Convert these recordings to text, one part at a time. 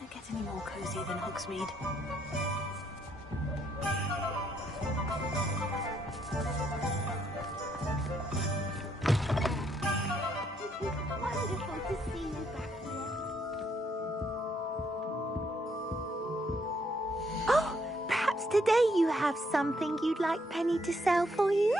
Doesn't get any more cozy than Hogsmeade. Wonderful to see you back here. Oh, perhaps today you have something you'd like Penny to sell for you?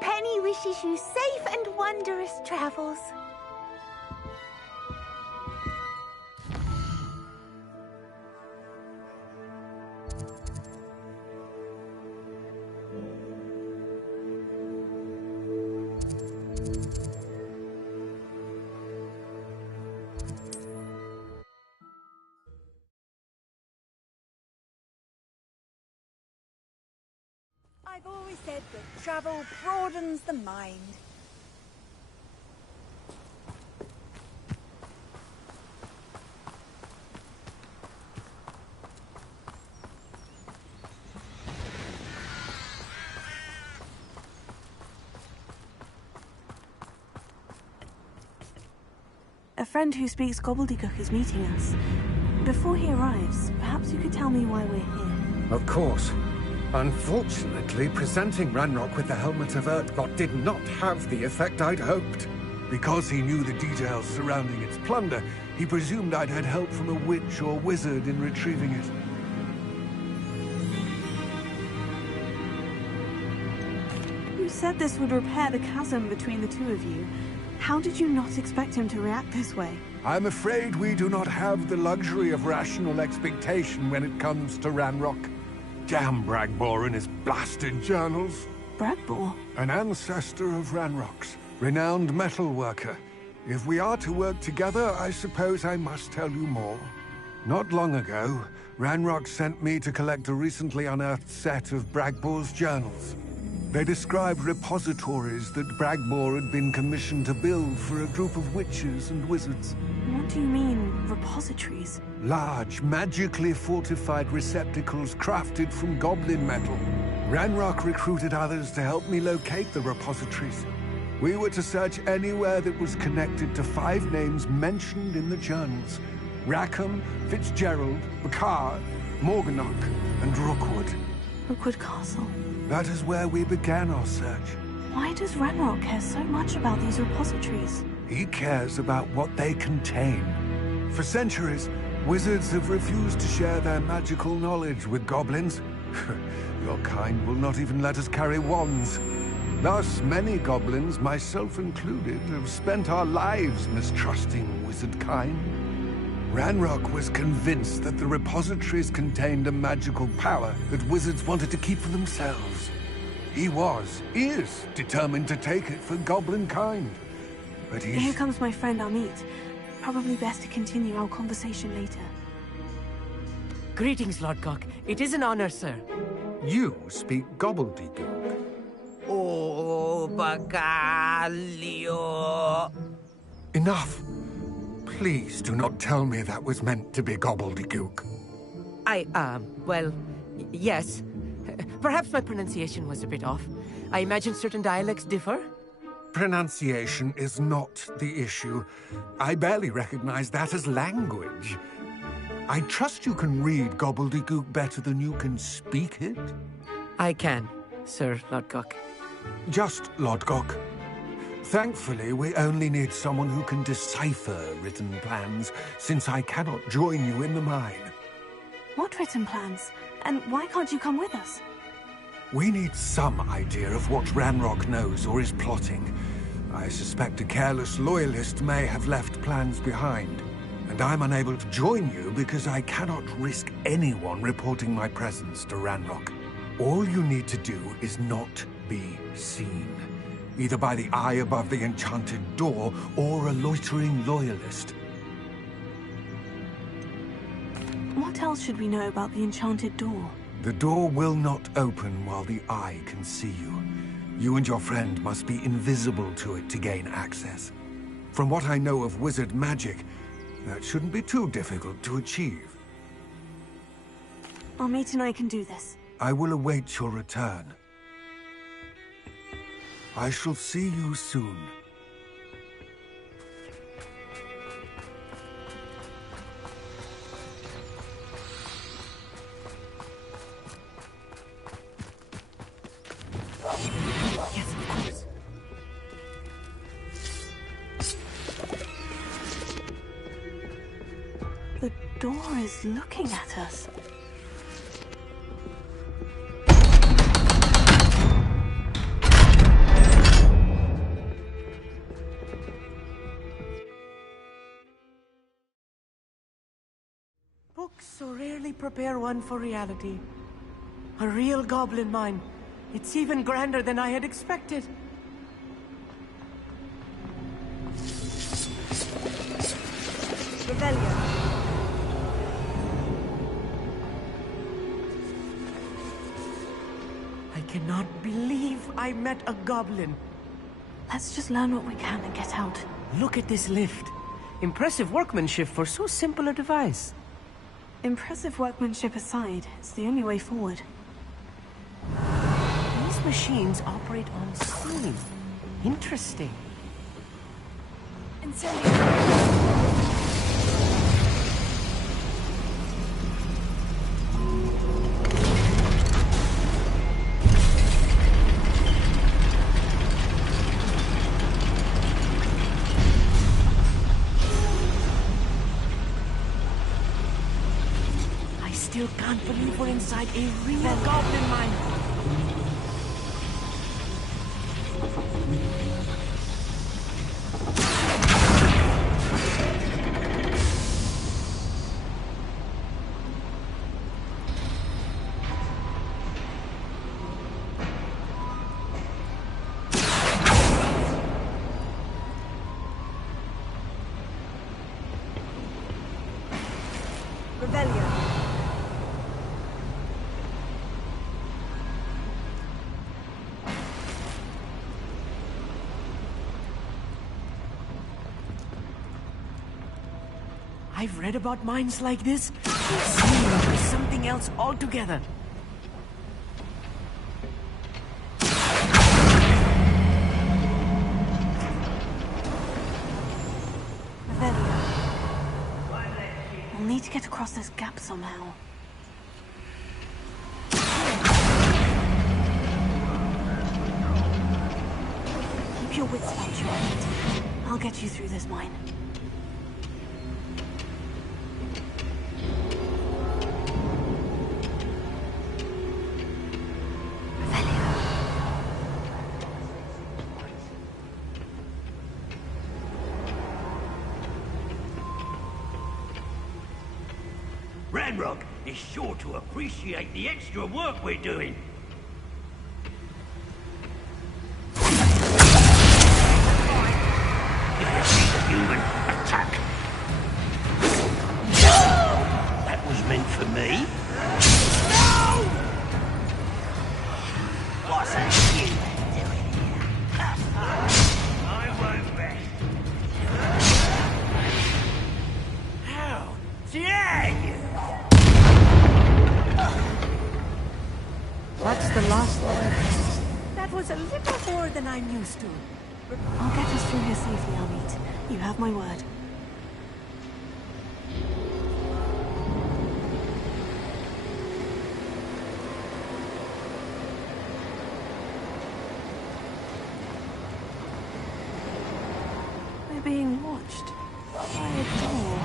Penny wishes you safe and wondrous travels. I've always said that travel broadens the mind. A friend who speaks gobbledygook is meeting us. Before he arrives, perhaps you could tell me why we're here. Of course. Unfortunately, presenting Ranrock with the Helmet of Urtkot did not have the effect I'd hoped. Because he knew the details surrounding its plunder, he presumed I'd had help from a witch or wizard in retrieving it. You said this would repair the chasm between the two of you. How did you not expect him to react this way? I'm afraid we do not have the luxury of rational expectation when it comes to Ranrock. Damn Bragbor and his blasted journals. Bragbor? An ancestor of Ranrock's, renowned metal worker. If we are to work together, I suppose I must tell you more. Not long ago, Ranrock sent me to collect a recently unearthed set of Bragbor's journals. They described repositories that Bragbor had been commissioned to build for a group of witches and wizards. What do you mean, repositories? Large, magically fortified receptacles crafted from goblin metal. Ranrock recruited others to help me locate the repositories. We were to search anywhere that was connected to 5 names mentioned in the journals. Rackham, Fitzgerald, Bakar, Morganach, and Rookwood. Rookwood Castle. That is where we began our search. Why does Ranrock care so much about these repositories? He cares about what they contain. For centuries, wizards have refused to share their magical knowledge with goblins. Your kind will not even let us carry wands. Thus, many goblins, myself included, have spent our lives mistrusting wizard kind. Ranrock was convinced that the repositories contained a magical power that wizards wanted to keep for themselves. He is determined to take it for goblin kind. But Here comes my friend Amit. Probably best to continue our conversation later. Greetings, Lord Cock. It is an honor, sir. You speak gobbledygook. Oh, Bacalio. Enough! Please do not tell me that was meant to be gobbledygook. Well, yes. Perhaps my pronunciation was a bit off. I imagine certain dialects differ. Pronunciation is not the issue. I barely recognize that as language. I trust you can read gobbledygook better than you can speak it? I can, Sir Lodgok. Just Lodgok. Thankfully, we only need someone who can decipher written plans, since I cannot join you in the mine. What written plans? And why can't you come with us? We need some idea of what Ranrock knows or is plotting. I suspect a careless loyalist may have left plans behind. And I'm unable to join you because I cannot risk anyone reporting my presence to Ranrock. All you need to do is not be seen. Either by the eye above the enchanted door, or a loitering loyalist. What else should we know about the enchanted door? The door will not open while the eye can see you. You and your friend must be invisible to it to gain access. From what I know of wizard magic, that shouldn't be too difficult to achieve. Our mate and I can do this. I will await your return. I shall see you soon. Yes, of course. The door is looking at us. Books so rarely prepare one for reality. A real goblin mine. It's even grander than I had expected. Rebellion. I cannot believe I met a goblin. Let's just learn what we can and get out. Look at this lift. Impressive workmanship for so simple a device. Impressive workmanship aside, it's the only way forward. These machines operate on steam. Interesting. I still can't believe we're inside a real goblin mine. Rebellion. I've read about mines like this. It seems there's something else altogether. Rebellion. We'll need to get across this gap somehow. Keep your wits about you, Elliot. I'll get you through this mine. Ranrock is sure to appreciate the extra work we're doing. Human attack. That was meant for me. No! What's that human doing here? I won't rest. How dare you! That's the last one. That was a little more than I'm used to. I'll get us through here safely, Amit. You have my word. We're being watched by a door.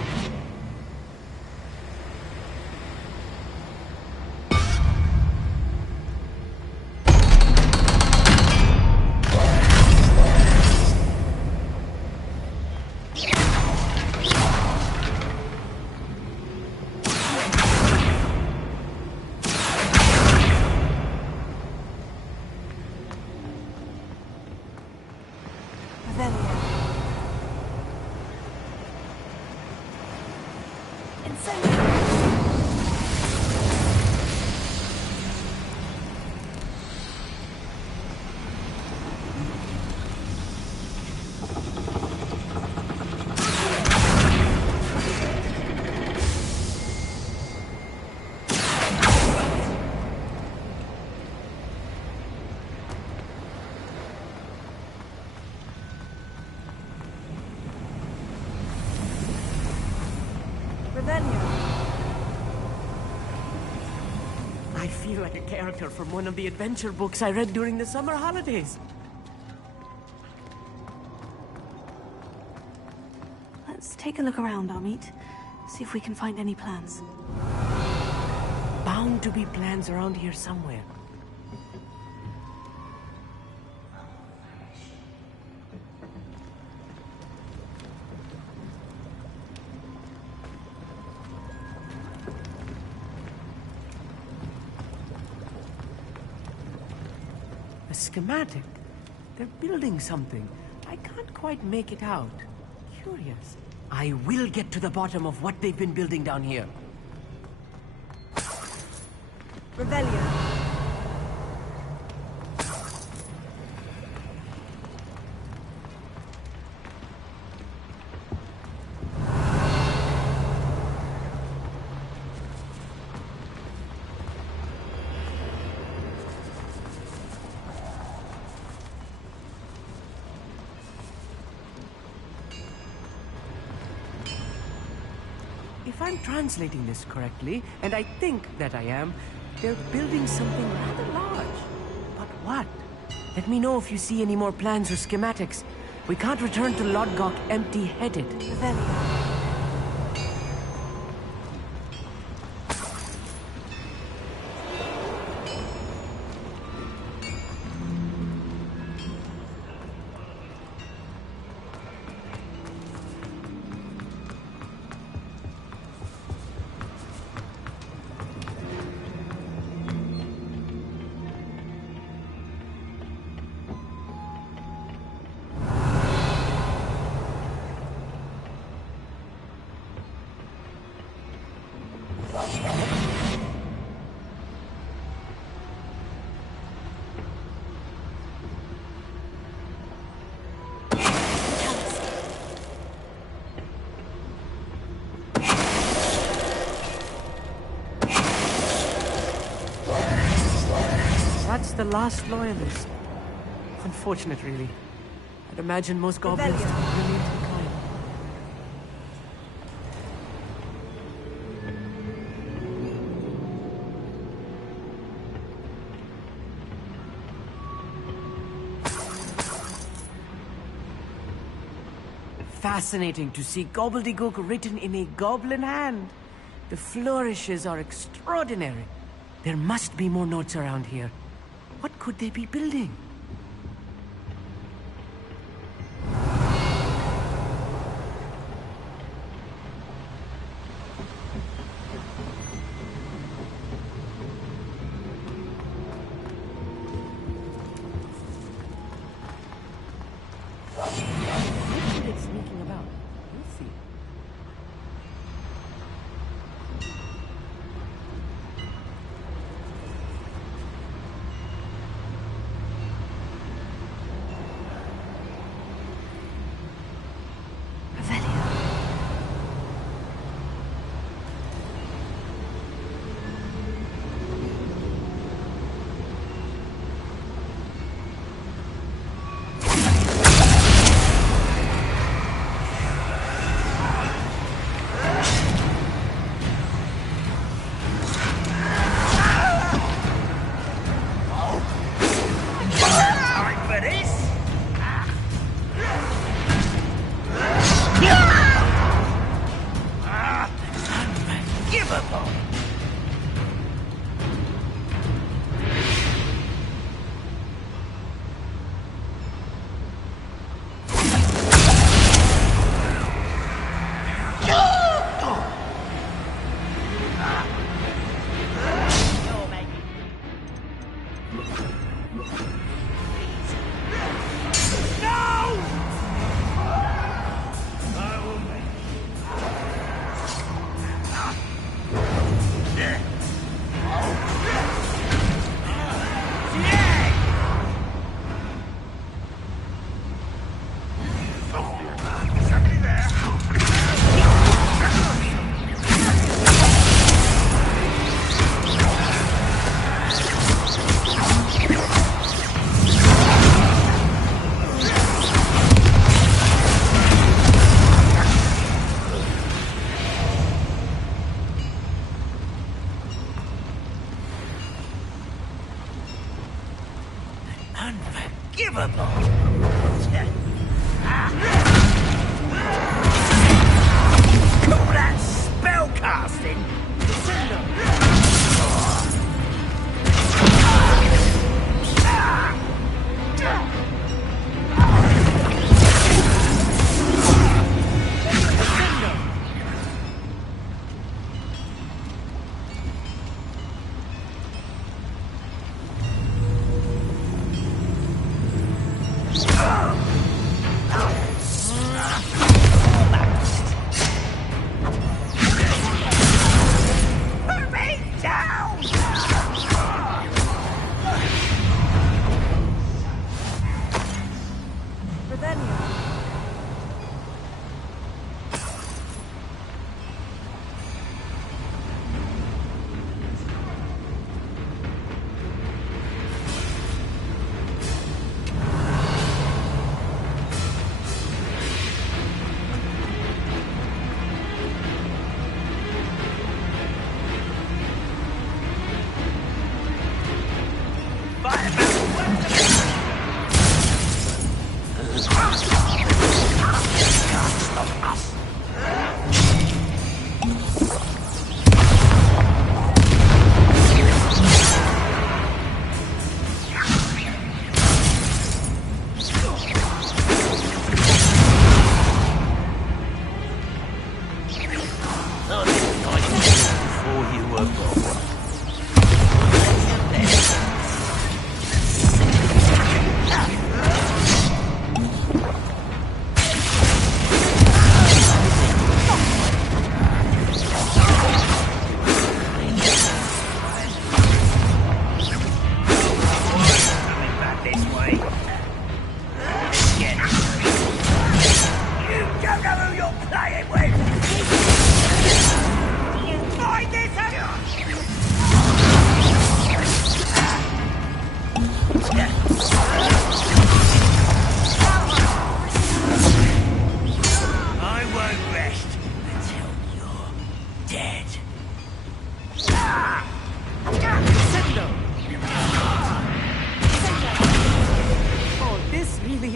I feel like a character from one of the adventure books I read during the summer holidays. Let's take a look around, Amit. See if we can find any plans. Bound to be plans around here somewhere. A schematic. They're building something. I can't quite make it out. Curious. I will get to the bottom of what they've been building down here. Revelio. If I'm translating this correctly, and I think that I am, they're building something rather large. But what? Let me know if you see any more plans or schematics. We can't return to Lodgok empty-headed. Revelio. That's the last loyalist. Unfortunate, really. I'd imagine most goblins Rebellion. took brilliant decline. fascinating to see gobbledygook written in a goblin hand. The flourishes are extraordinary. There must be more notes around here. What could they be building? Sneaking about. We'll see. Call that spellcasting?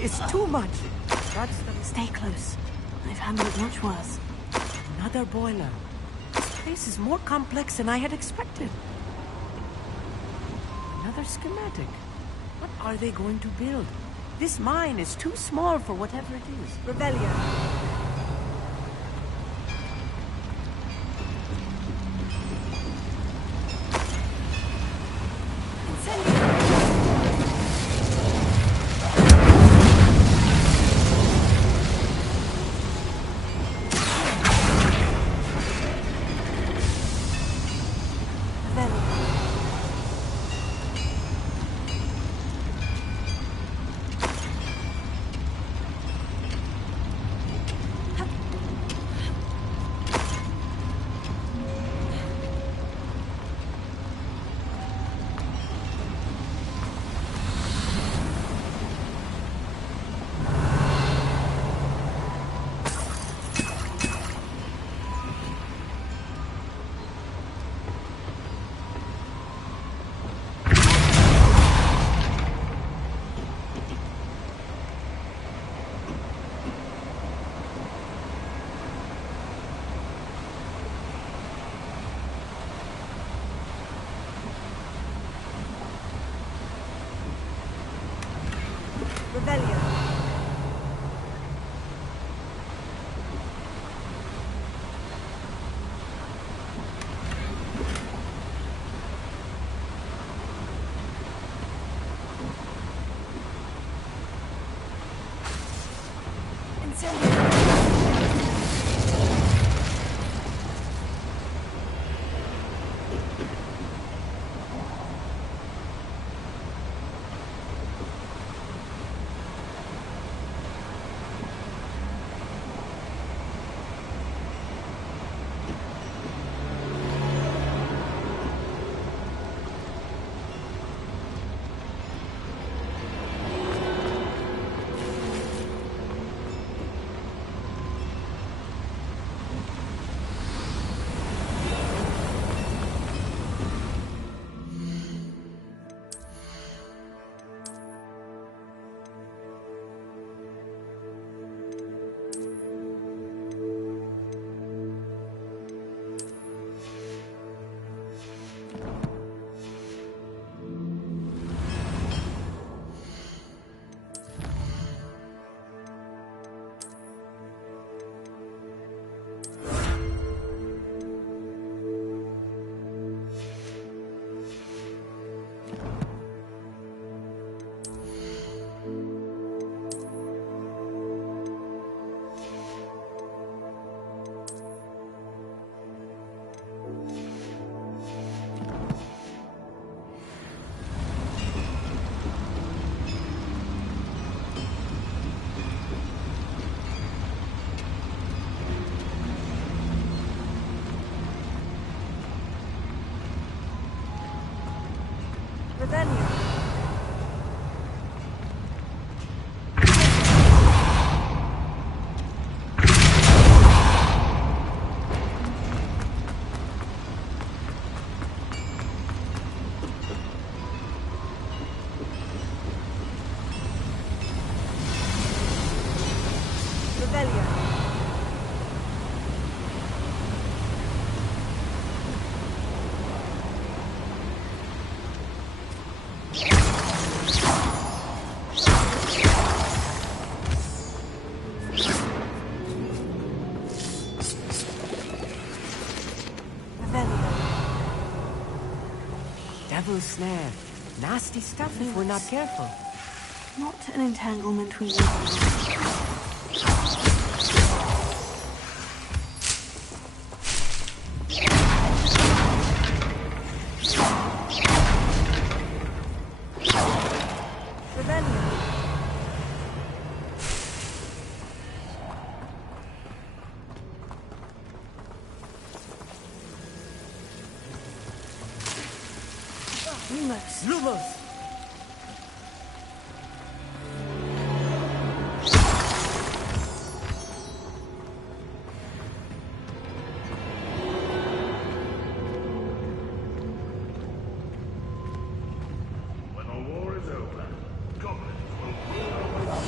It's too much. Stay close. I've handled it much worse. Another boiler. This place is more complex than I had expected. Another schematic. What are they going to build? This mine is too small for whatever it is. Rebellion. Rebellion. Rebellion. Rebellion. Devil's snare. Nasty stuff if we're not careful. Not an entanglement we need. Lumos! Lumos! When the war is over, goblins will rule over us.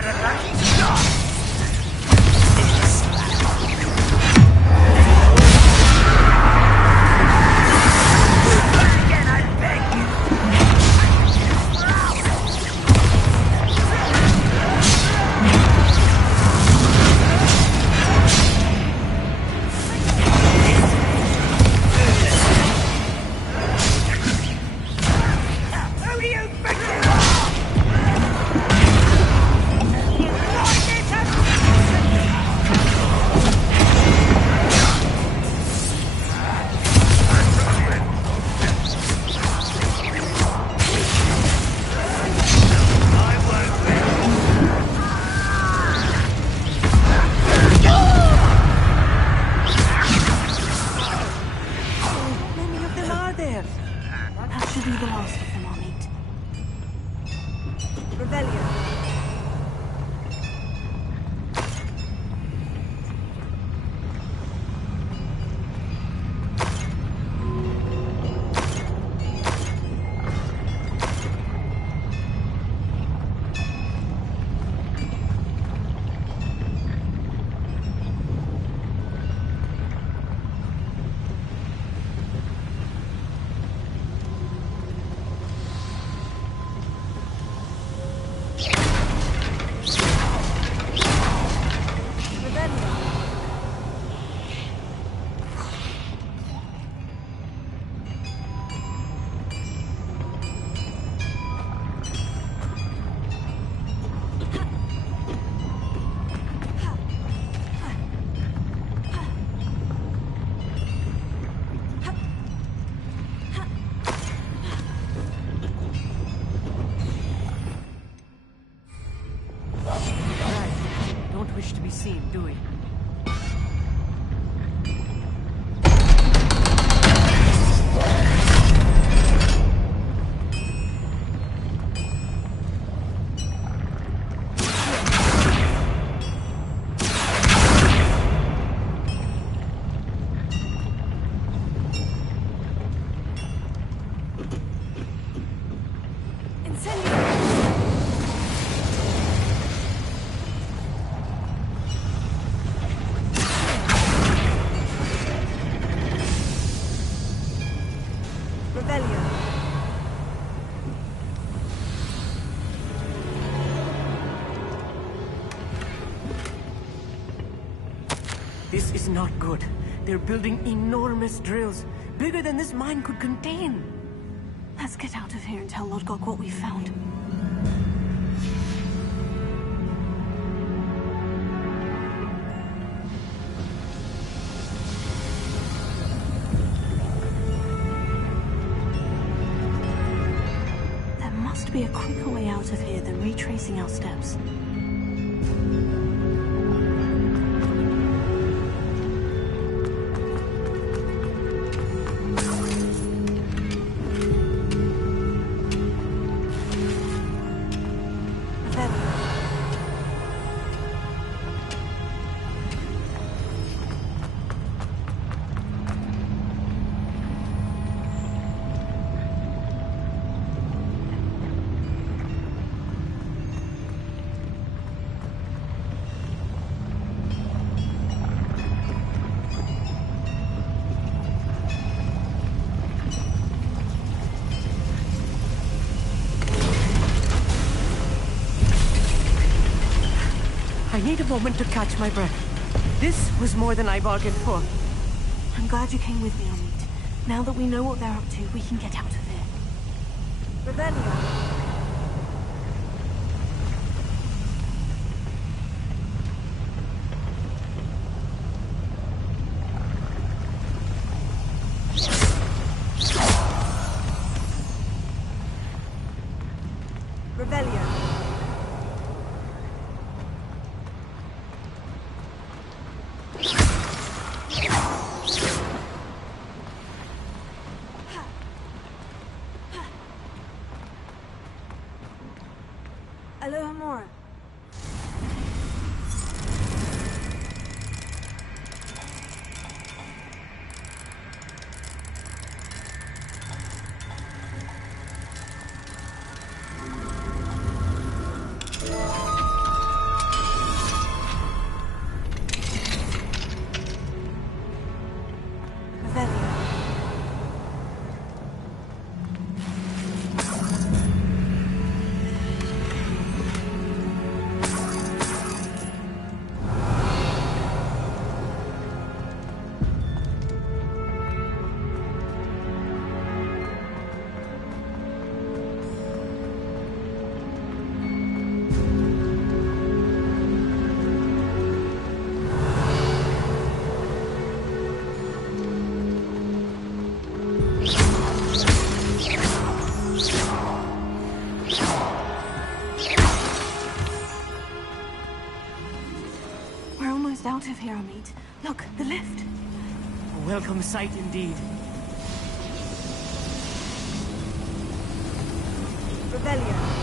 had a lucky shot! Again, I beg you! Who do you think you are? You blinded How many of them are there? That should be the last of them, Amit. Revelio. Right. Don't wish to be seen, do we? Revelio. This is not good. They're building enormous drills, bigger than this mine could contain. Let's get out of here and tell Lodgok what we found. There must be a quicker way out of here than retracing our steps. I need a moment to catch my breath. This was more than I bargained for. I'm glad you came with me, Amit. Now that we know what they're up to, we can get out of here. Revelio. Revelio. almost out of here, Amit. Look, the lift. A welcome sight indeed. Revelio.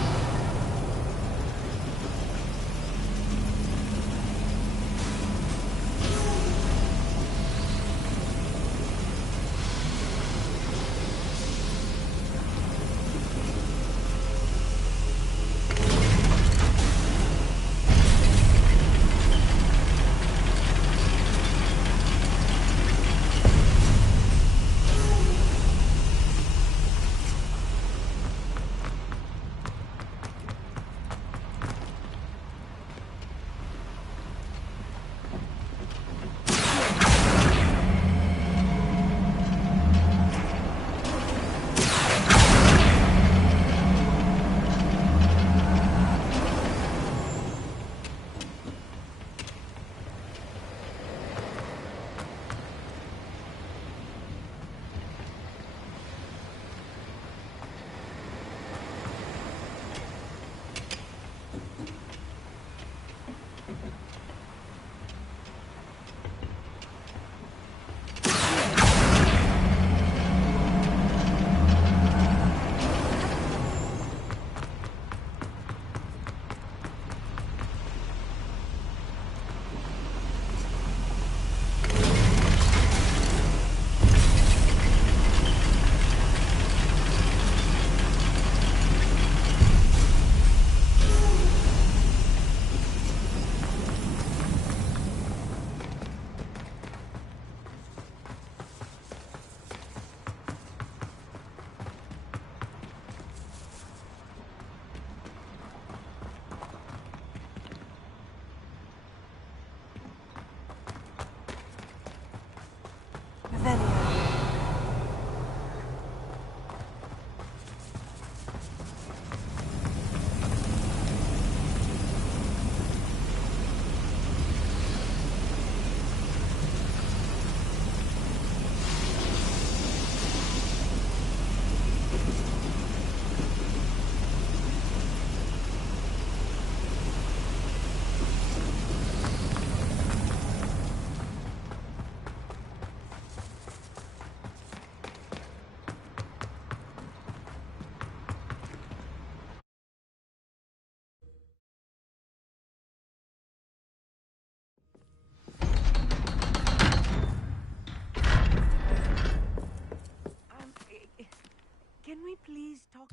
Can we please talk?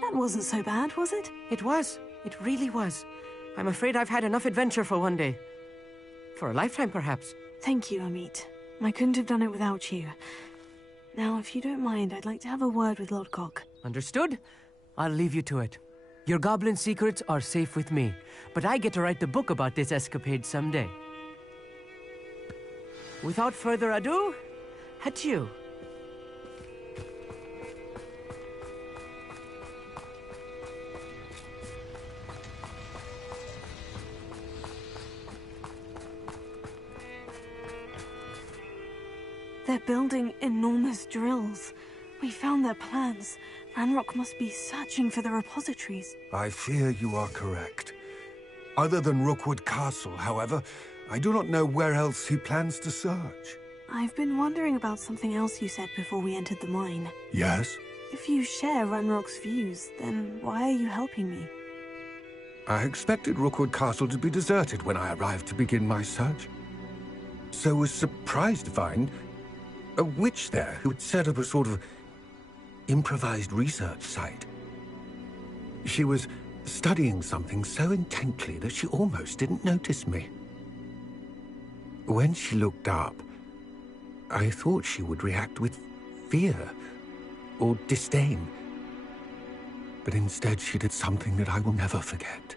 That wasn't so bad, was it? It was. It really was. I'm afraid I've had enough adventure for one day. For a lifetime, perhaps. Thank you, Amit. I couldn't have done it without you. Now, if you don't mind, I'd like to have a word with Lord Cock. Understood? I'll leave you to it. Your goblin secrets are safe with me, but I get to write the book about this escapade someday. Without further ado, adieu. They're building enormous drills. We found their plans. Ranrock must be searching for the repositories. I fear you are correct. Other than Rookwood Castle, however, I do not know where else he plans to search. I've been wondering about something else you said before we entered the mine. Yes? If you share Ranrock's views, then why are you helping me? I expected Rookwood Castle to be deserted when I arrived to begin my search. So was surprised to find a witch there who had set up a sort of improvised research site. She was studying something so intently that she almost didn't notice me. When she looked up, I thought she would react with fear or disdain. But instead she did something that I will never forget.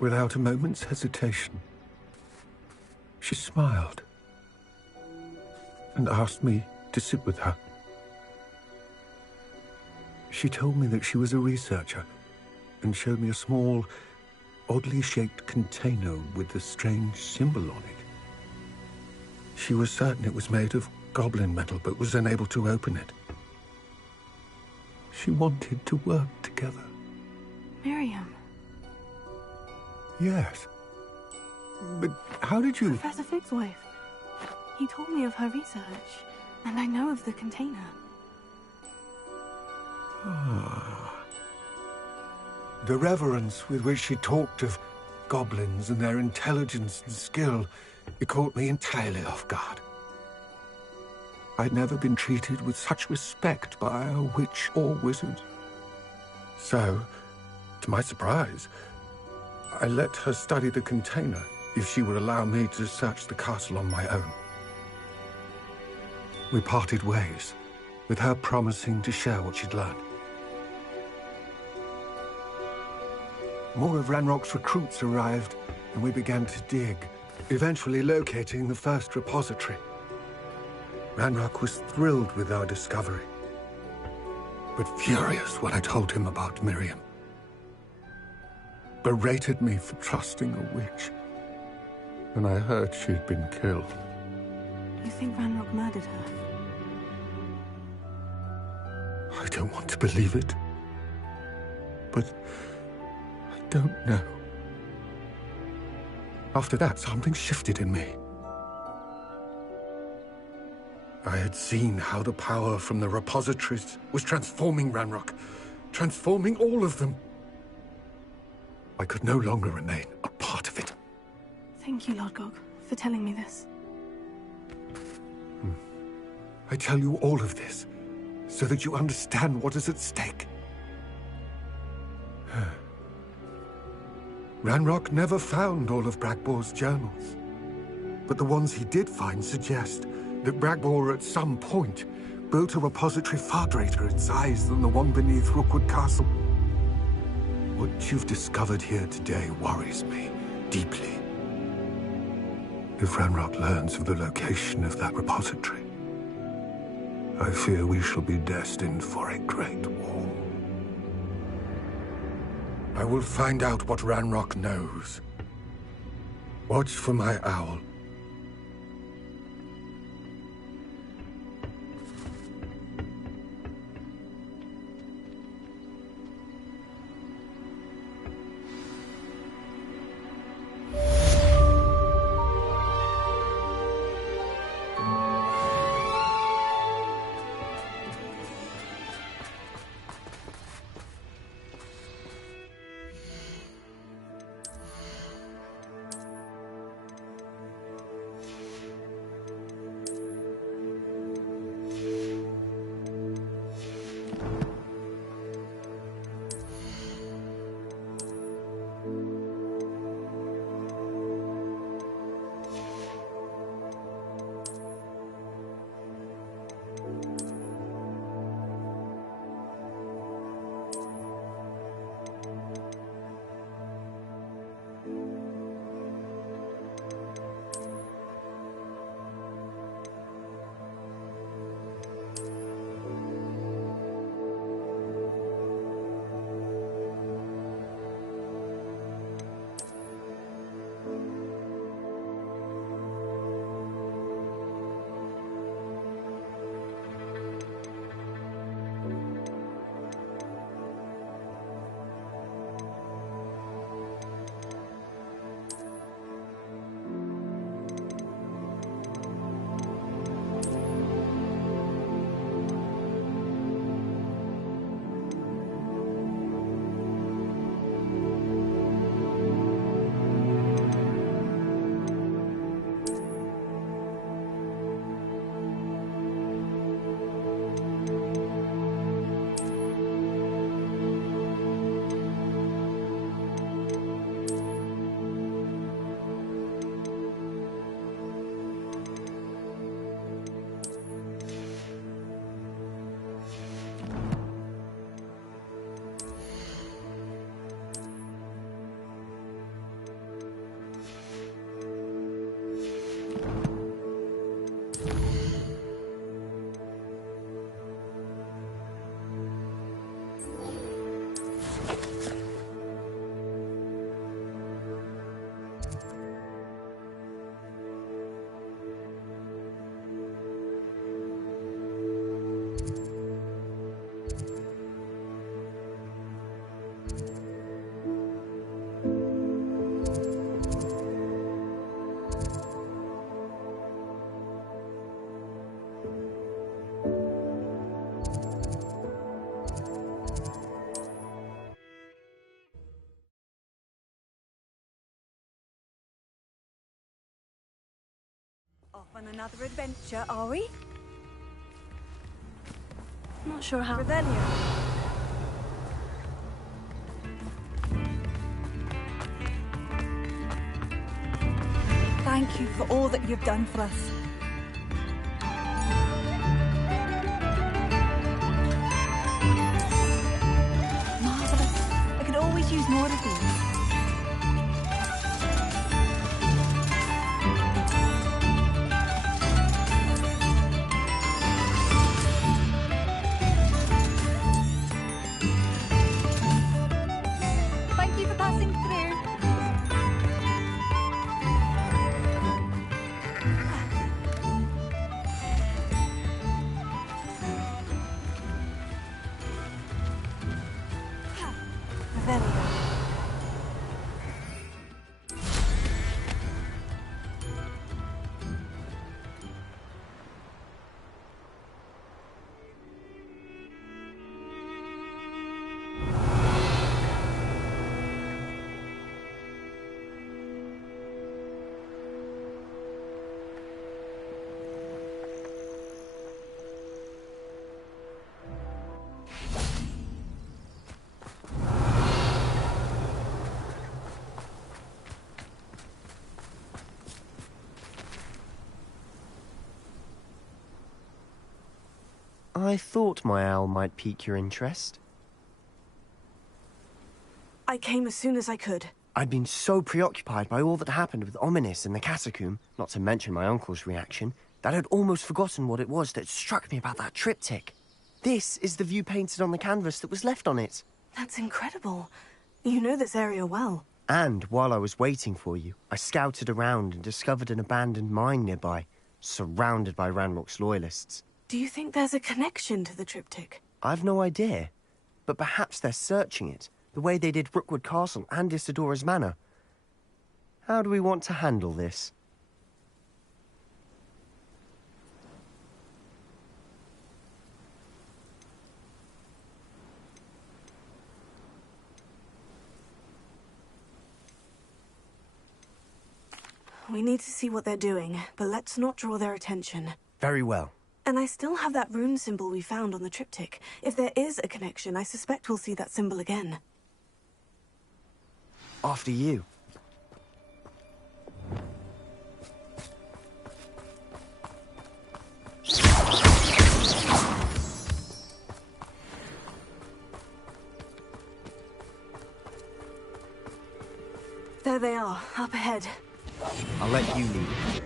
Without a moment's hesitation, she smiled and asked me to sit with her. She told me that she was a researcher and showed me a small, oddly shaped container with a strange symbol on it. She was certain it was made of goblin metal, but was unable to open it. She wanted to work together. Miriam. Yes. But how did you... Professor Fig's wife. He told me of her research, and I know of the container. The reverence with which she talked of goblins and their intelligence and skill, it caught me entirely off guard. I'd never been treated with such respect by a witch or wizard. So, to my surprise, I let her study the container if she would allow me to search the castle on my own. We parted ways, with her promising to share what she'd learned. More of Ranrock's recruits arrived, and we began to dig, eventually locating the first repository. Ranrock was thrilled with our discovery, but furious when I told him about Miriam. Berated me for trusting a witch, and I heard she'd been killed. You think Ranrock murdered her? I don't want to believe it, but I don't know. After that, something shifted in me. I had seen how the power from the repositories was transforming Ranrock, transforming all of them. I could no longer remain a part of it. Thank you, Lord Gog, for telling me this. I tell you all of this so that you understand what is at stake. Ranrock never found all of Bragbor's journals, but the ones he did find suggest that Bragbor at some point built a repository far greater in size than the one beneath Rookwood Castle. What you've discovered here today worries me deeply. If Ranrock learns of the location of that repository, I fear we shall be destined for a great war. I will find out what Ranrock knows. Watch for my owl. on another adventure, are we? Not sure how. Revelio. Thank you for all that you've done for us. Marvelous. I could always use more of these. Thank you for passing through. Revelio. I thought my owl might pique your interest. I came as soon as I could. I'd been so preoccupied by all that happened with Ominis and the catacomb, not to mention my uncle's reaction, that I'd almost forgotten what it was that struck me about that triptych. This is the view painted on the canvas that was left on it. That's incredible. You know this area well. And while I was waiting for you, I scouted around and discovered an abandoned mine nearby, surrounded by Ranrock's loyalists. Do you think there's a connection to the triptych? I've no idea, but perhaps they're searching it, the way they did Rookwood Castle and Isidora's Manor. How do we want to handle this? We need to see what they're doing, but let's not draw their attention. Very well. And I still have that rune symbol we found on the triptych. If there is a connection, I suspect we'll see that symbol again. After you. There they are, up ahead. I'll let you lead.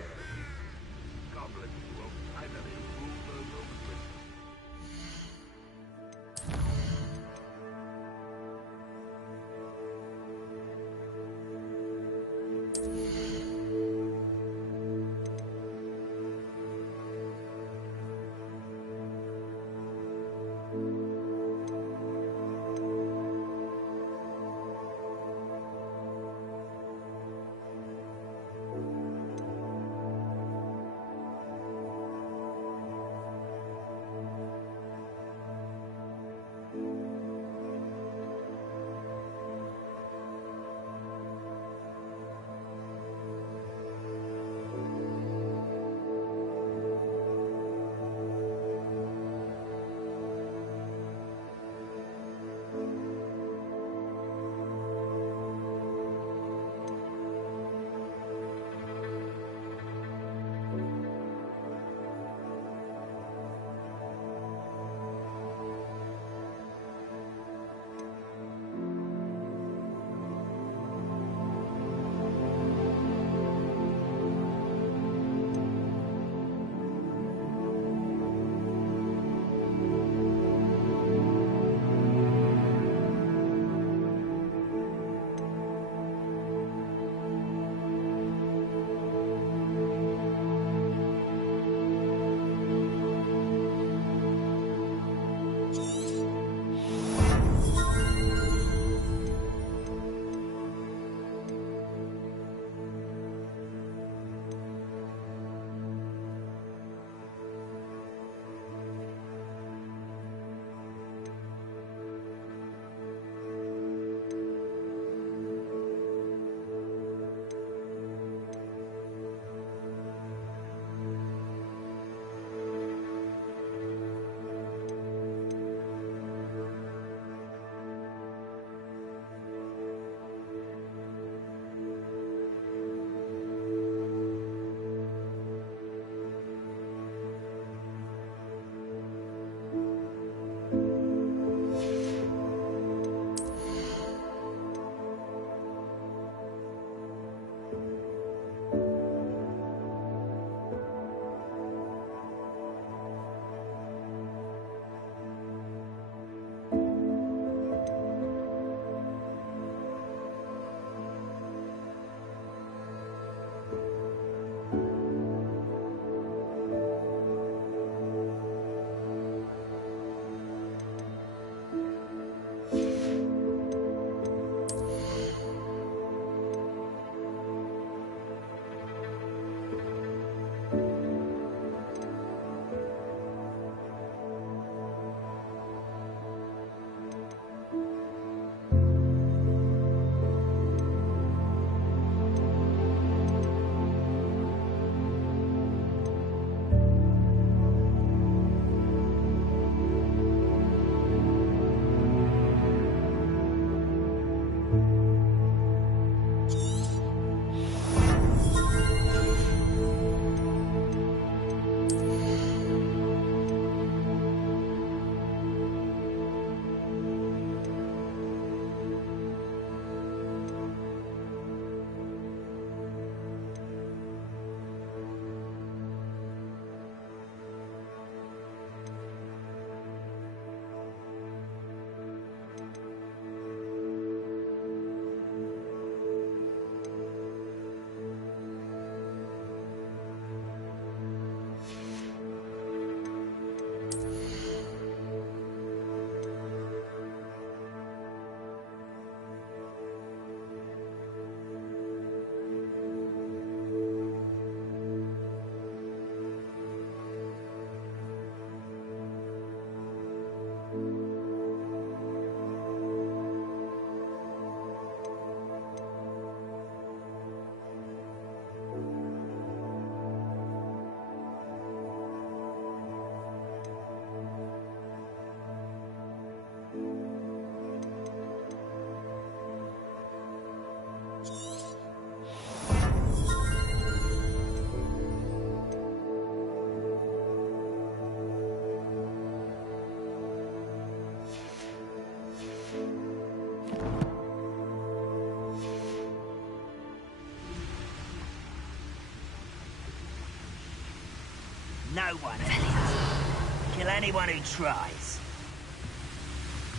No one else. Kill anyone who tries.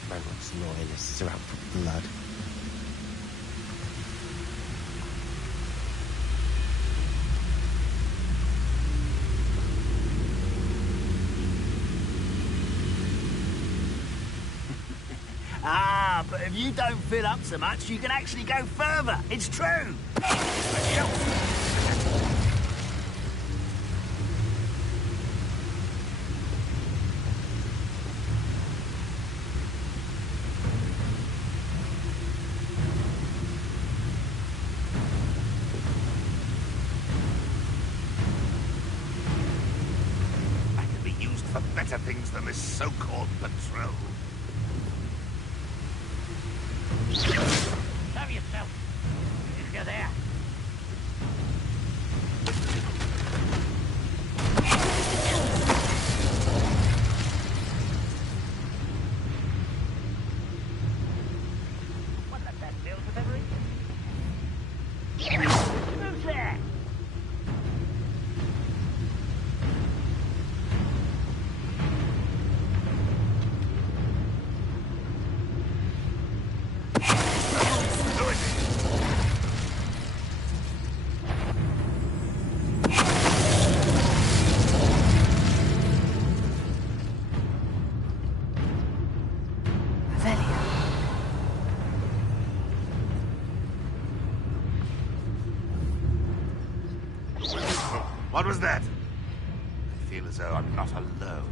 Ranrock's loyalists are out for blood. Ah, but if you don't fill up so much, you can actually go further. It's true. I can be used for better things than this so-called patrol. Show yourself. If you're there. One of the best meals I've ever eaten. Who's there? What was that? I feel as though I'm not alone.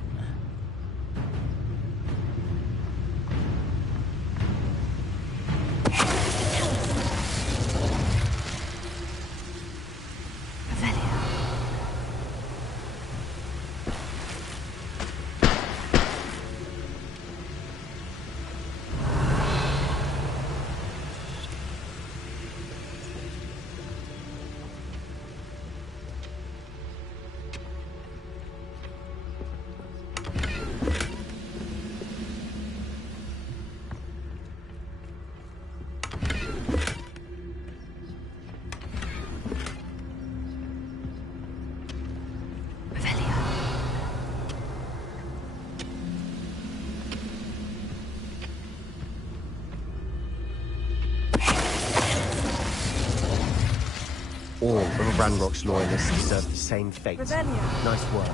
All of Ranrock's loyalists deserve the same fate. Rebellion. Nice work.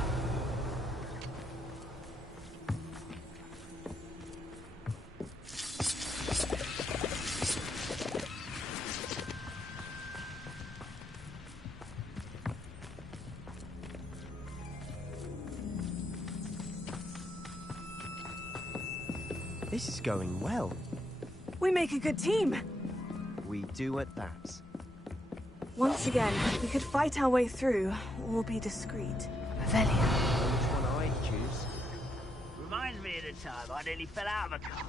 This is going well. We make a good team. We do at that. Once again, we could fight our way through, or be discreet. Which one I'd choose? Reminds me of the time I nearly fell out of a car.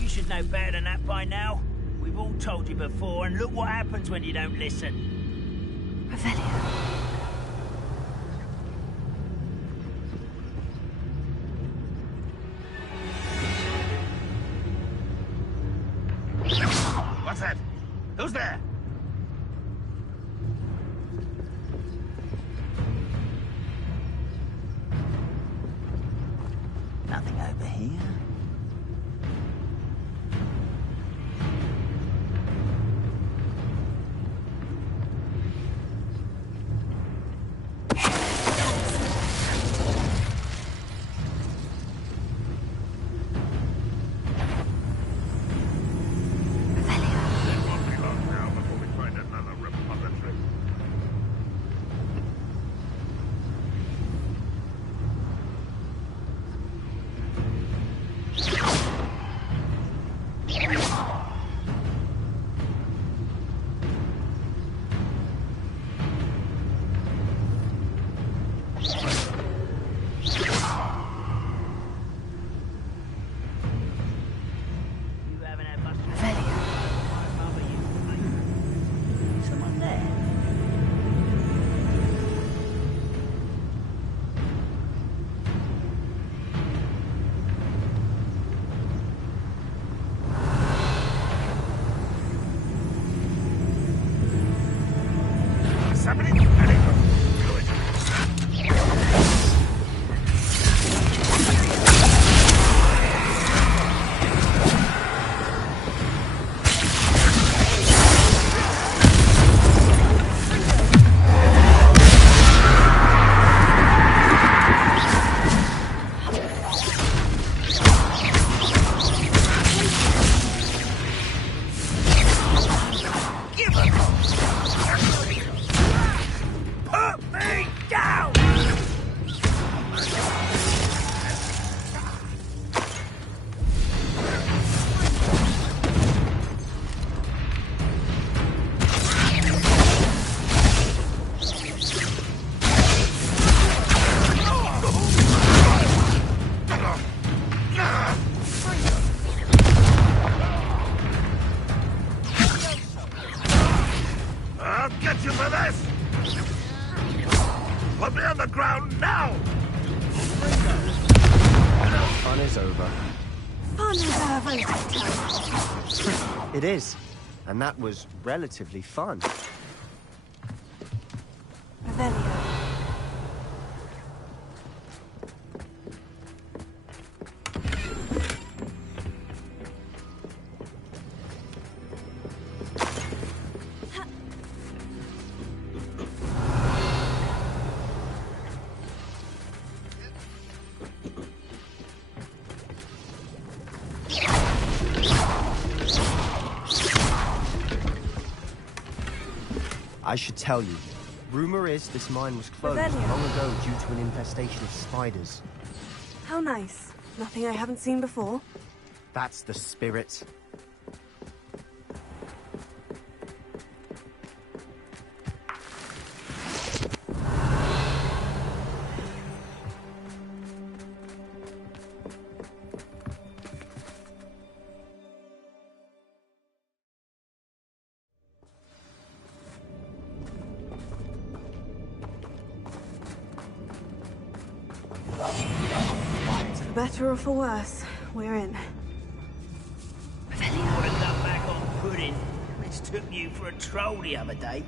You should know better than that by now. We've all told you before, and look what happens when you don't listen. What's that? Who's there? Nothing over here. It won't be long now before haven't I? It is. And that was relatively fun. Revelio. I should tell you. Rumor is this mine was closed Revelio. long ago due to an infestation of spiders. How nice. Nothing I haven't seen before. That's the spirit. For better or for worse, we're in. Would have got back on pudding. Mistook you for a troll the other day.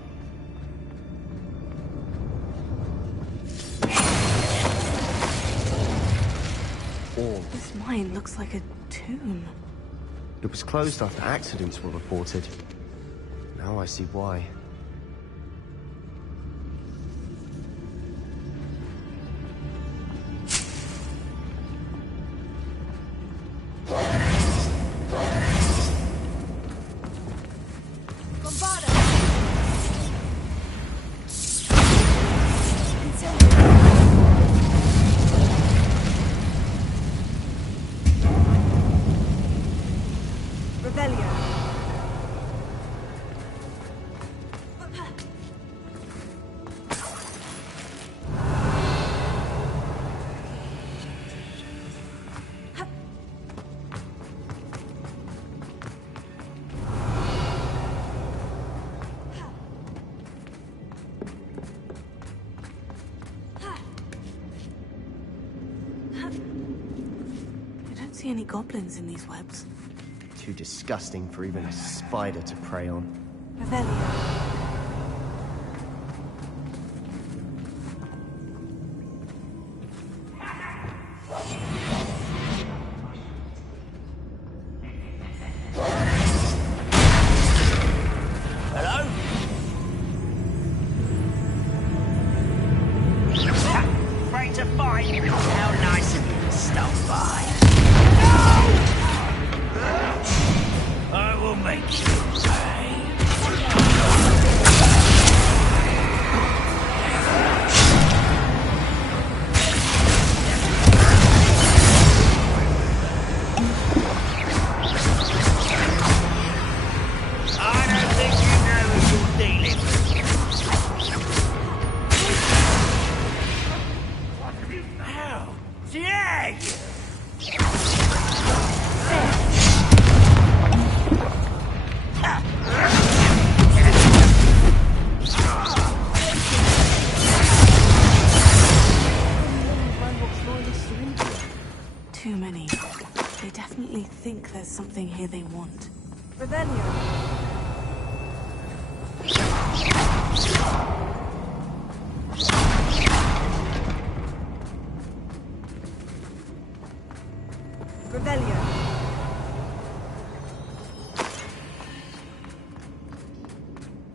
All. This mine looks like a tomb. It was closed after accidents were reported. Now I see why. Revelio. I don't see any goblins in these webs. Too disgusting for even a spider to prey on. Revelio. Hello? Afraid to fight? How nice of you to stop by. I will make you pay. I don't think you know who you're dealing with. How dare you! Too many. They definitely think there's something here they want. Revelio. Revelio.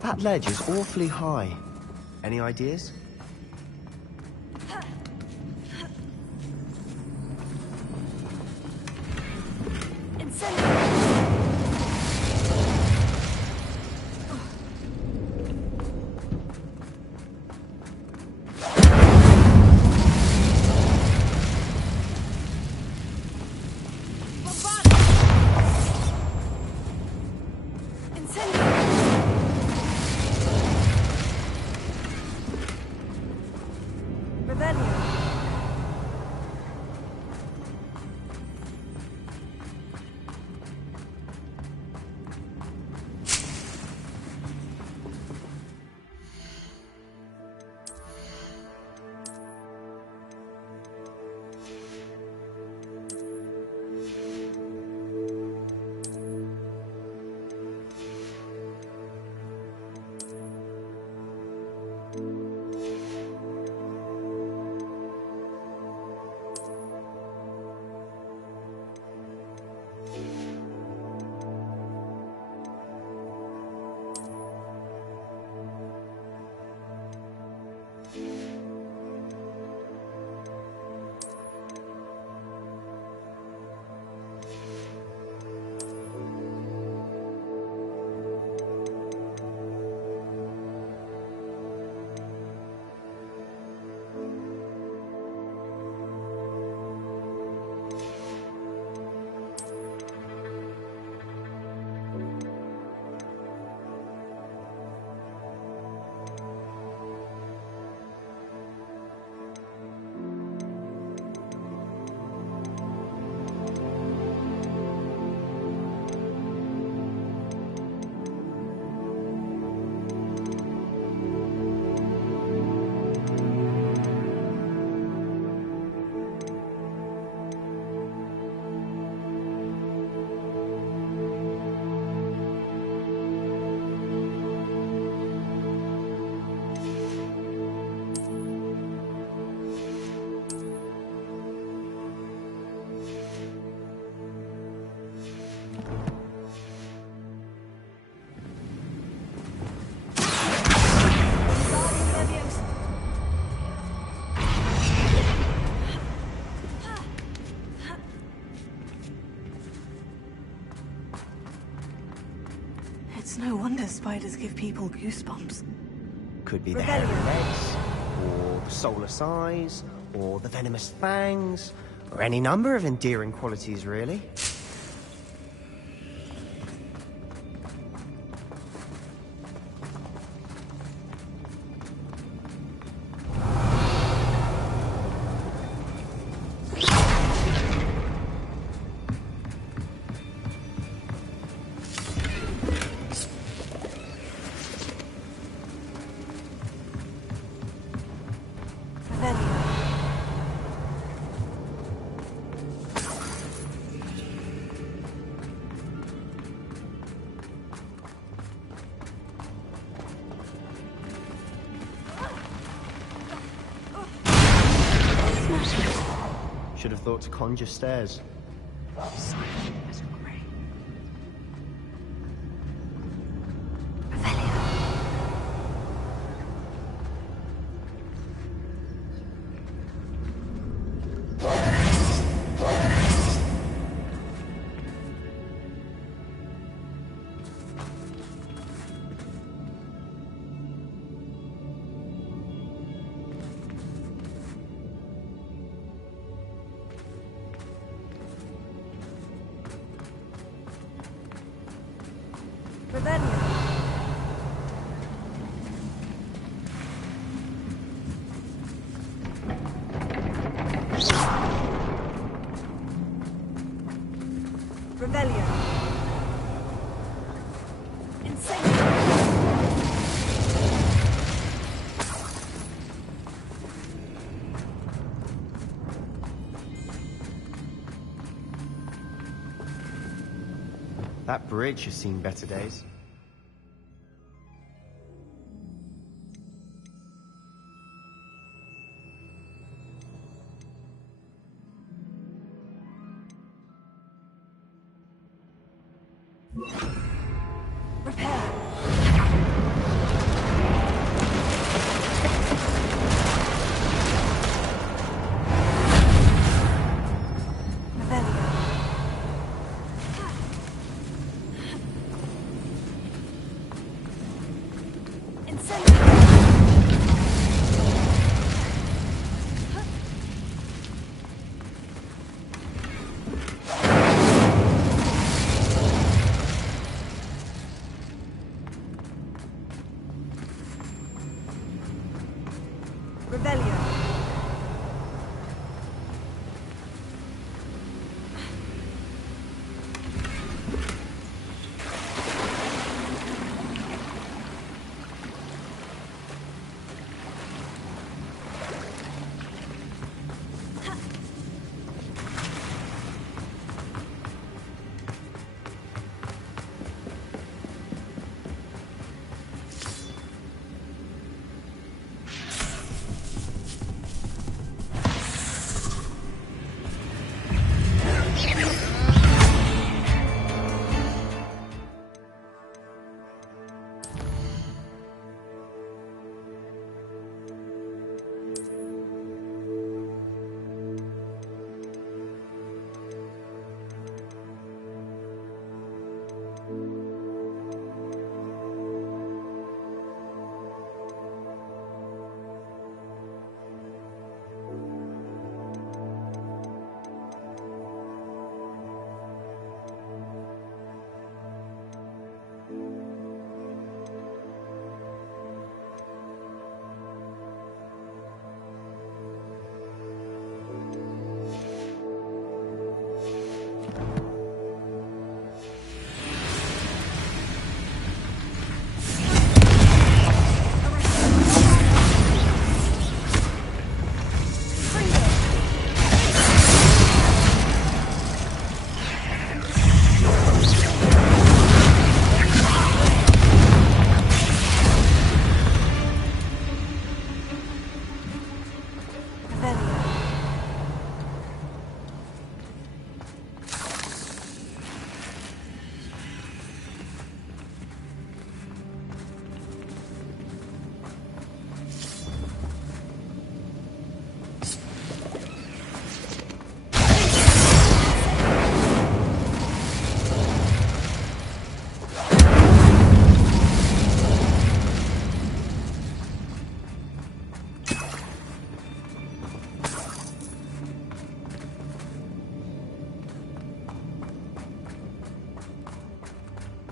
That ledge is awfully high. Any ideas? It's no wonder spiders give people goosebumps. Could be the hairy legs, or the solar size, or the venomous fangs, or any number of endearing qualities, really. Should have thought to conjure stairs. Silent as a grave. Revelio. Insane. That bridge has seen better days. Revelio.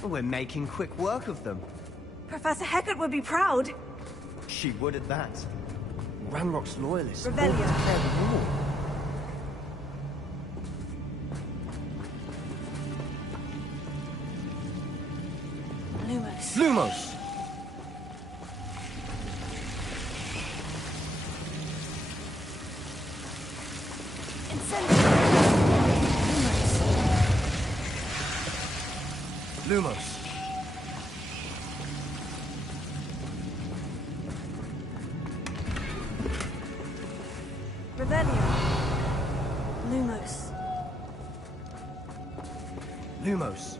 Well, we're making quick work of them. Professor Hecat would be proud. She would at that. Ranrock's loyalists all Rebellion. declare the war. Lumos. Lumos! Lumos. Rebellion. Lumos. Lumos.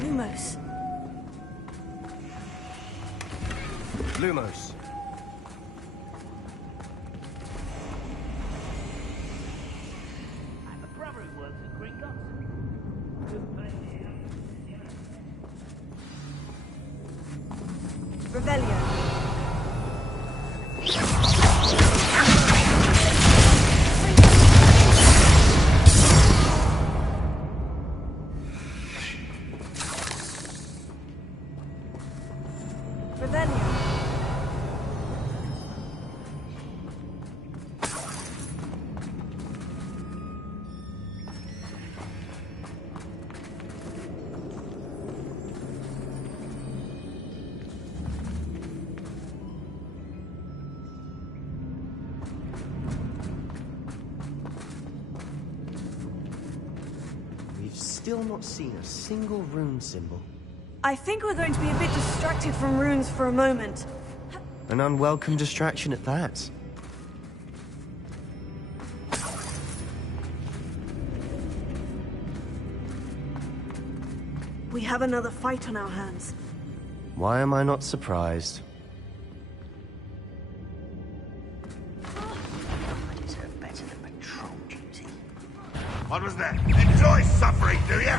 Lumos. Lumos. I have a brother who works at Gringotts. Rebellion. Rebellion. We've still not seen a single rune symbol. I think we're going to be a bit distracted from runes for a moment. An unwelcome distraction at that. We have another fight on our hands. Why am I not surprised? I deserve better than patrol duty. What was that? Enjoy suffering, do you?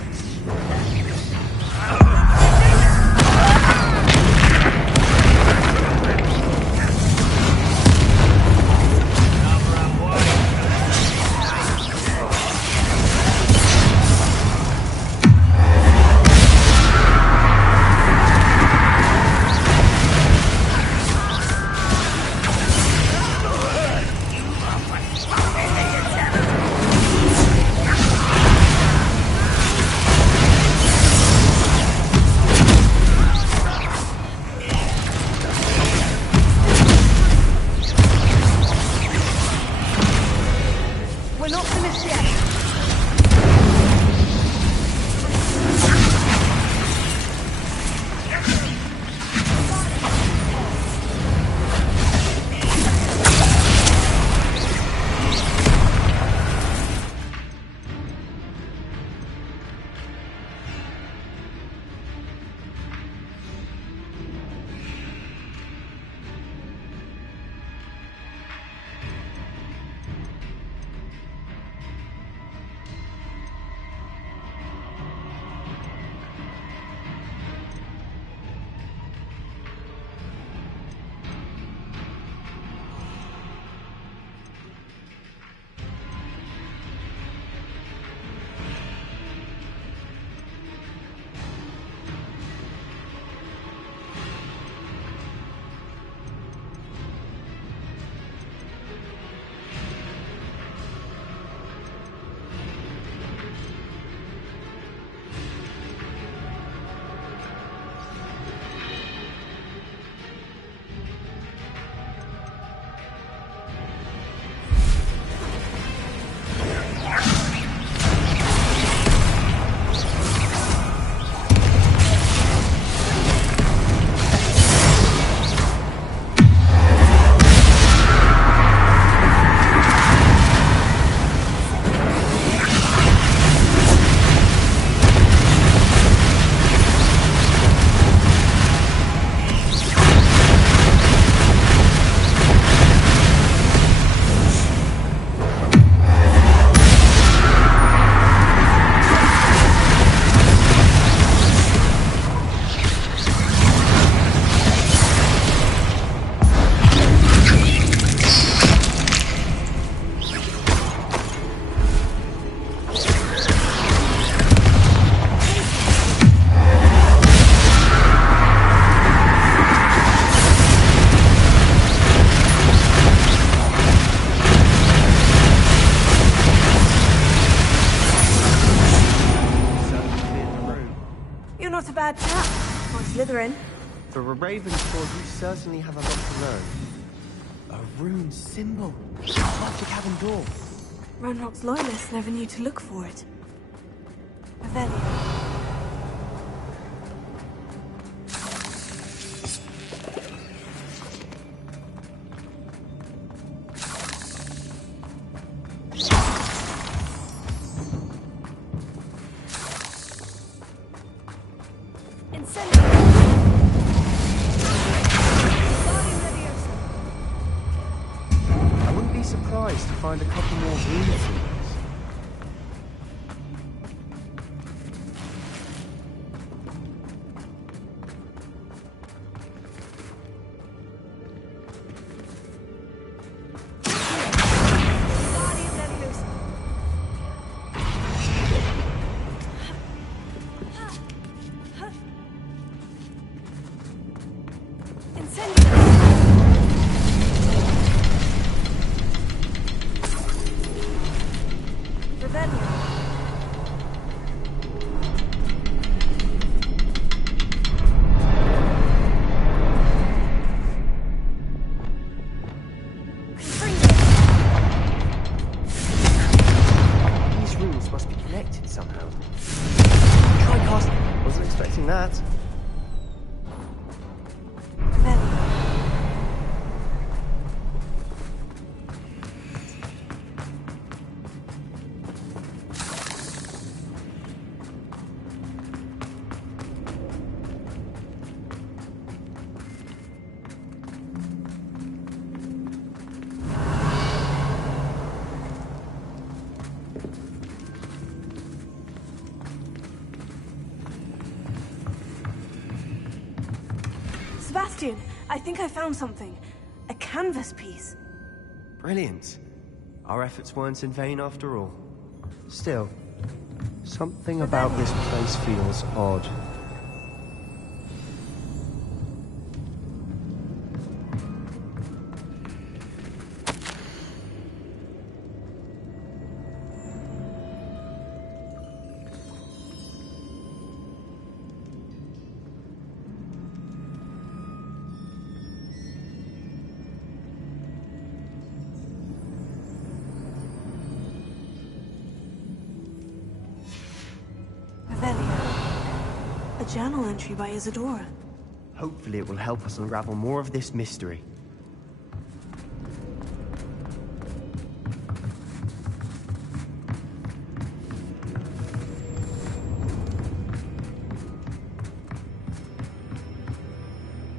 bad chap. Or Slytherin. For a Ravenclaw, you certainly have a lot to learn. A rune symbol. Above the cabin door. Ranrock's loyalists never knew to look for it. Revelio. I wouldn't be surprised to find a couple more rune symbols. That. Sebastian, I think I found something. A canvas piece. Brilliant. Our efforts weren't in vain after all. Still, something about this place feels odd. A journal entry by Isadora. Hopefully it will help us unravel more of this mystery.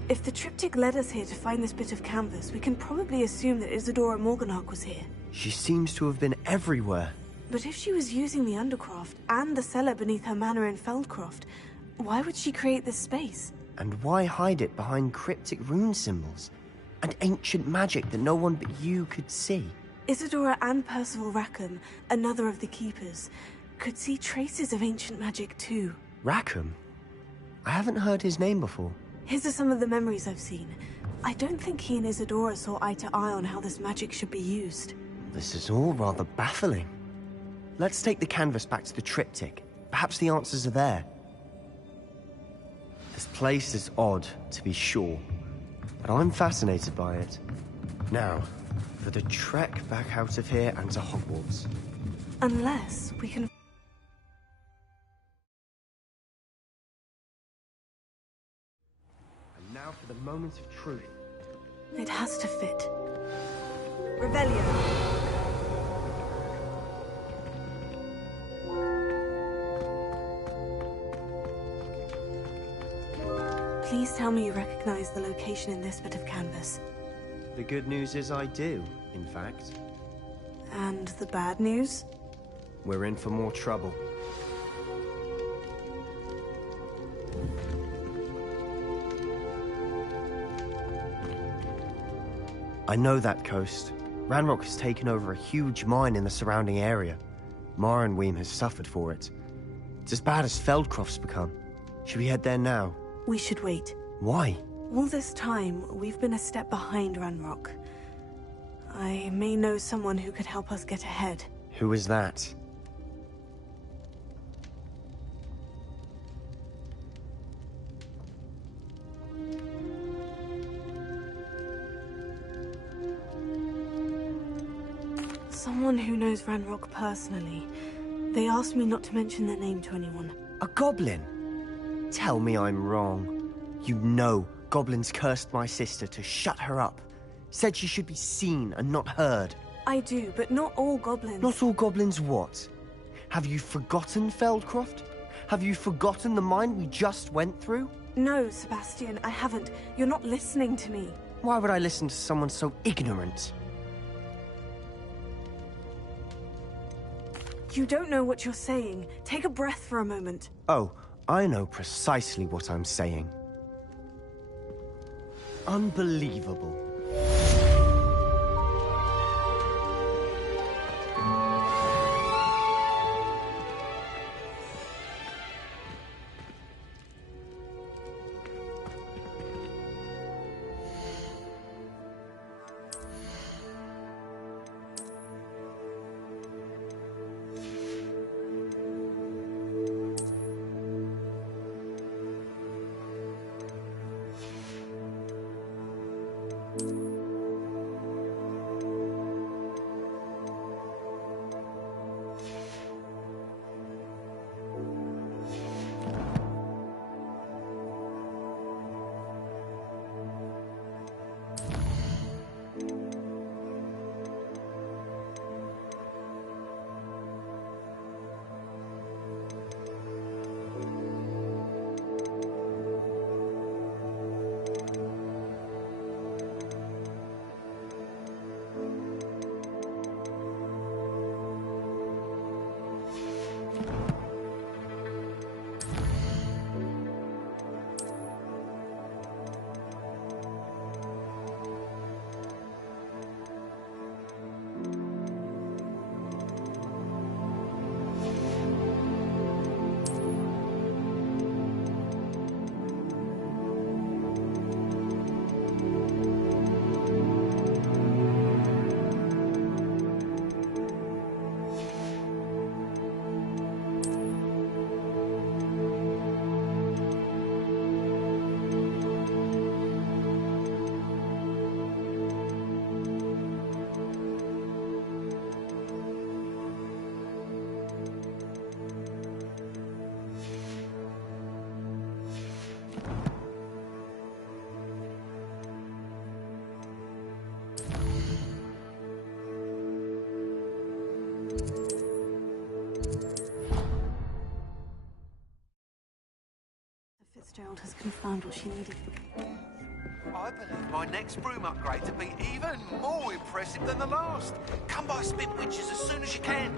If the triptych led us here to find this bit of canvas, we can probably assume that Isadora Morganach was here. She seems to have been everywhere. But if she was using the Undercroft and the cellar beneath her manor in Feldcroft, why would she create this space? And why hide it behind cryptic rune symbols? And ancient magic that no one but you could see? Isadora and Percival Rackham, another of the Keepers, could see traces of ancient magic too. Rackham? I haven't heard his name before. His are some of the memories I've seen. I don't think he and Isadora saw eye to eye on how this magic should be used. This is all rather baffling. Let's take the canvas back to the triptych. Perhaps the answers are there. This place is odd, to be sure, but I'm fascinated by it. Now, for the trek back out of here and to Hogwarts. Unless we can... And now for the moment of truth. It has to fit. Revelio. Please tell me you recognize the location in this bit of canvas. The good news is I do, in fact. And the bad news? We're in for more trouble. I know that coast. Ranrock has taken over a huge mine in the surrounding area. Marrenweem has suffered for it. It's as bad as Feldcroft's become. Should we head there now? We should wait. Why? All this time, we've been a step behind Ranrock. I may know someone who could help us get ahead. Who is that? someone who knows Ranrock personally. They asked me not to mention their name to anyone. A goblin? Tell me I'm wrong. You know goblins cursed my sister to shut her up. Said she should be seen and not heard. I do, but not all goblins. Not all goblins what? Have you forgotten Feldcroft? Have you forgotten the mine we just went through? No, Sebastian, I haven't. You're not listening to me. Why would I listen to someone so ignorant? You don't know what you're saying. Take a breath for a moment. Oh, I know precisely what I'm saying. Unbelievable. Fitzgerald has confirmed what she needed. I believe my next broom upgrade to be even more impressive than the last. Come by Spit Witches as soon as you can.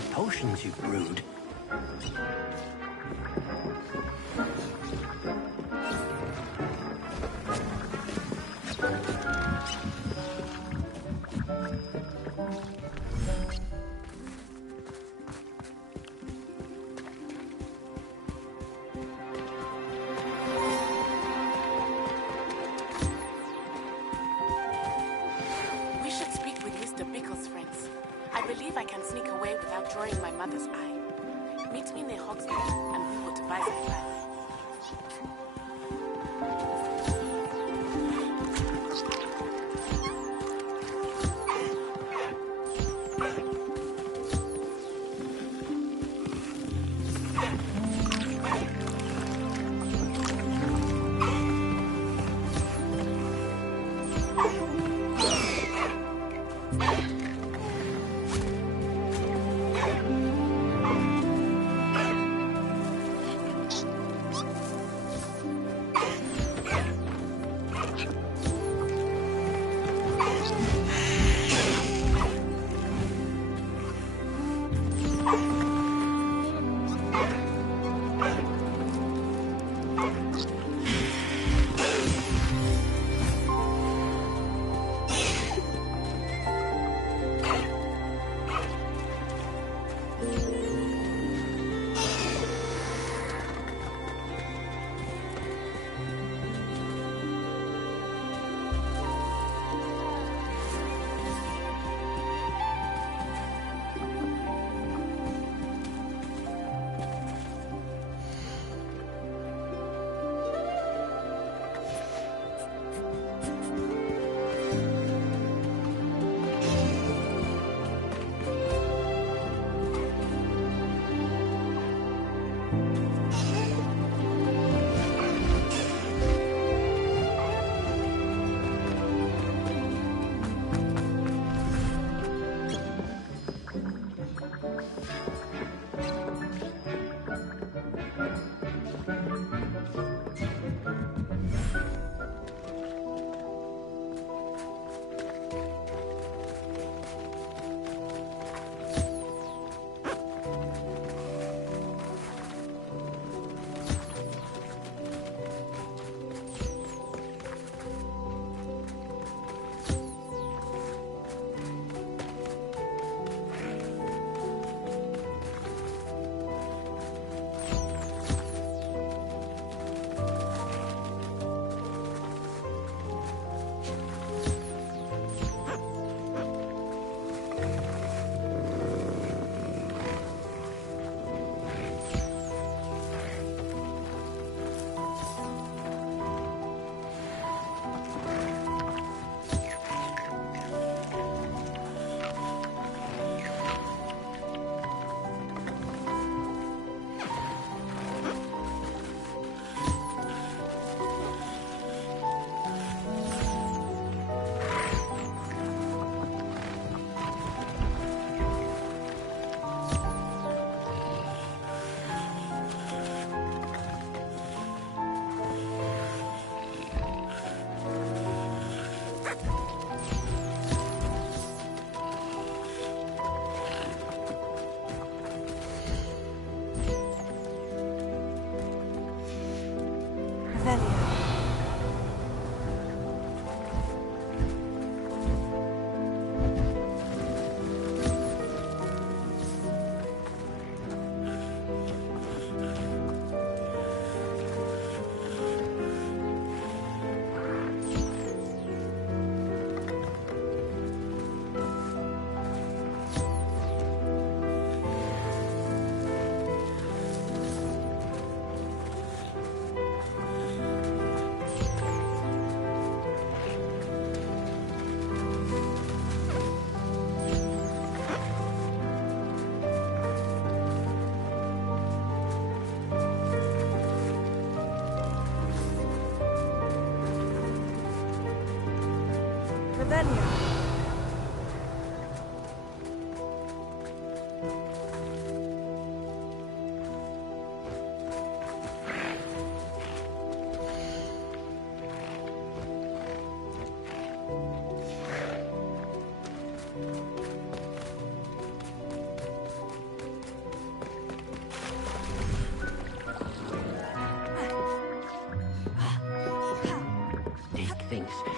the potions you've brewed. We should speak with Mr. Bickle's friends. I believe I can sneak away without drawing my mother's eye. Meet me near Hogsmeade, and we will devise a plan.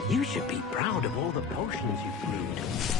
You should be proud of all the potions you've brewed.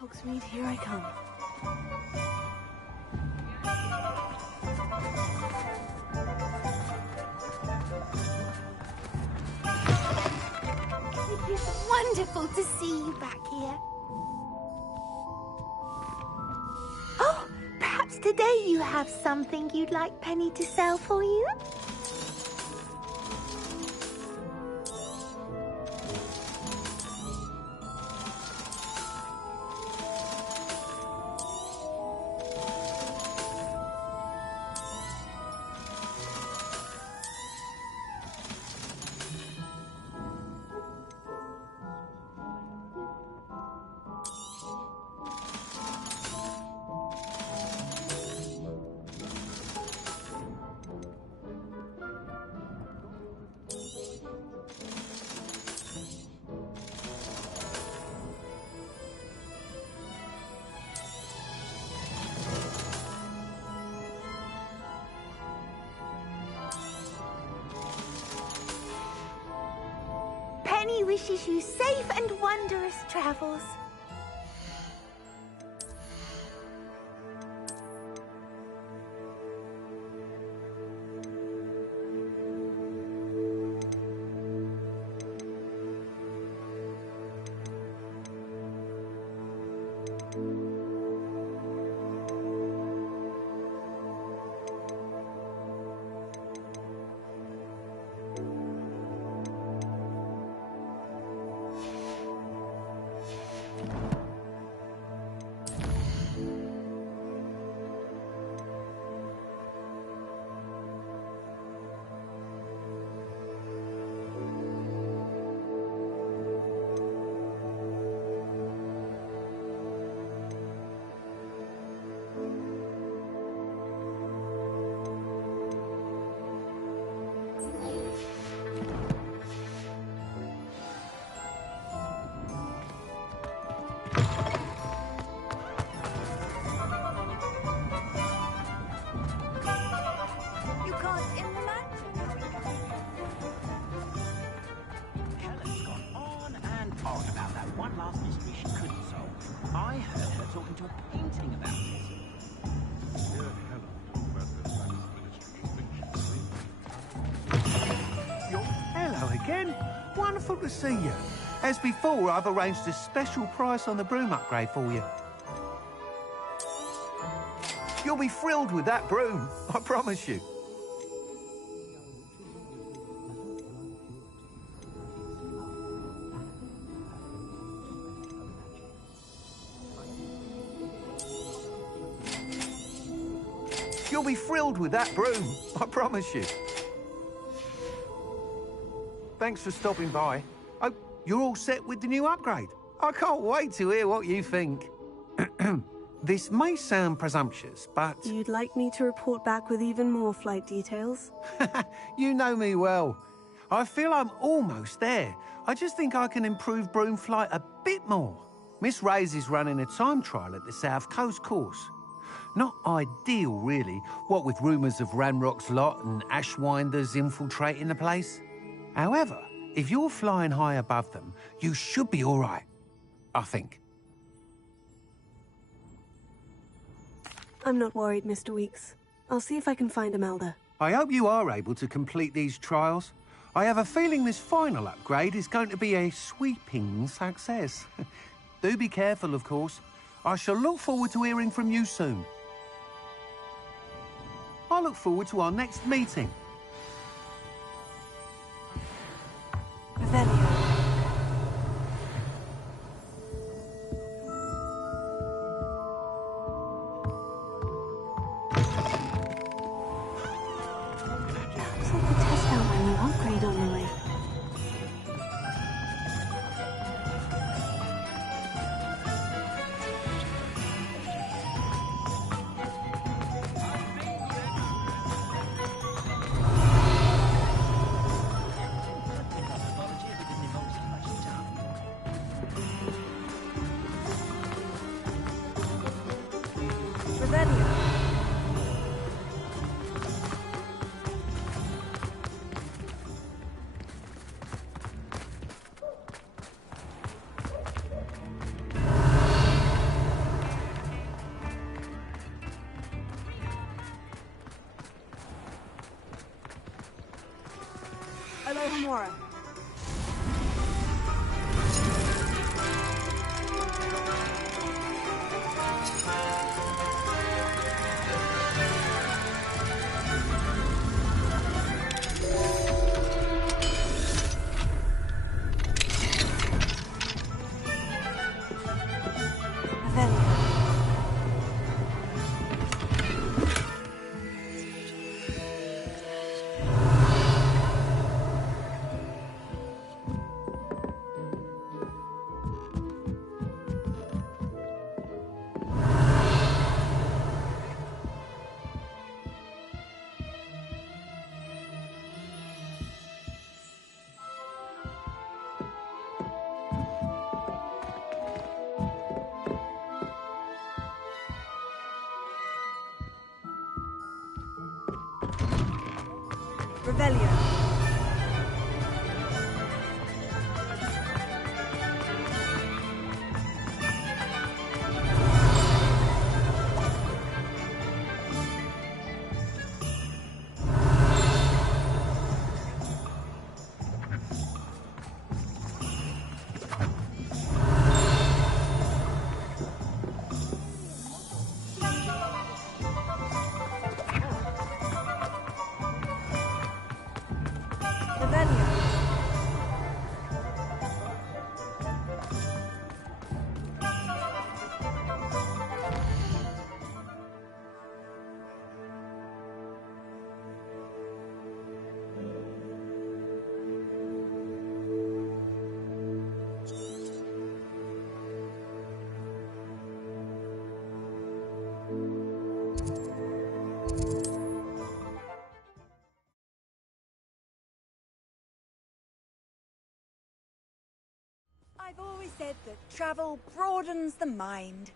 Hogsmeade, here I come. It is wonderful to see you back here. Oh, perhaps today you have something you'd like Penny to sell for you? Penny wishes you safe and wondrous travels. Wonderful to see you. As before, I've arranged a special price on the broom upgrade for you. You'll be thrilled with that broom, I promise you. You'll be thrilled with that broom, I promise you. Thanks for stopping by. Oh, you're all set with the new upgrade. I can't wait to hear what you think. This may sound presumptuous, but... You'd like me to report back with even more flight details? You know me well. I feel I'm almost there. I just think I can improve broom flight a bit more. Miss Ray's is running a time trial at the South Coast course. Not ideal, really, what with rumours of Ranrock's lot and Ashwinders infiltrating the place. However, if you're flying high above them, you should be all right, I think. I'm not worried, Mr. Weeks. I'll see if I can find Imelda. I hope you are able to complete these trials. I have a feeling this final upgrade is going to be a sweeping success. Do be careful, of course. I shall look forward to hearing from you soon. I look forward to our next meeting. Revelio. Looks like the test found my new upgrade on the way. tomorrow. Revelio. I've always said that travel broadens the mind.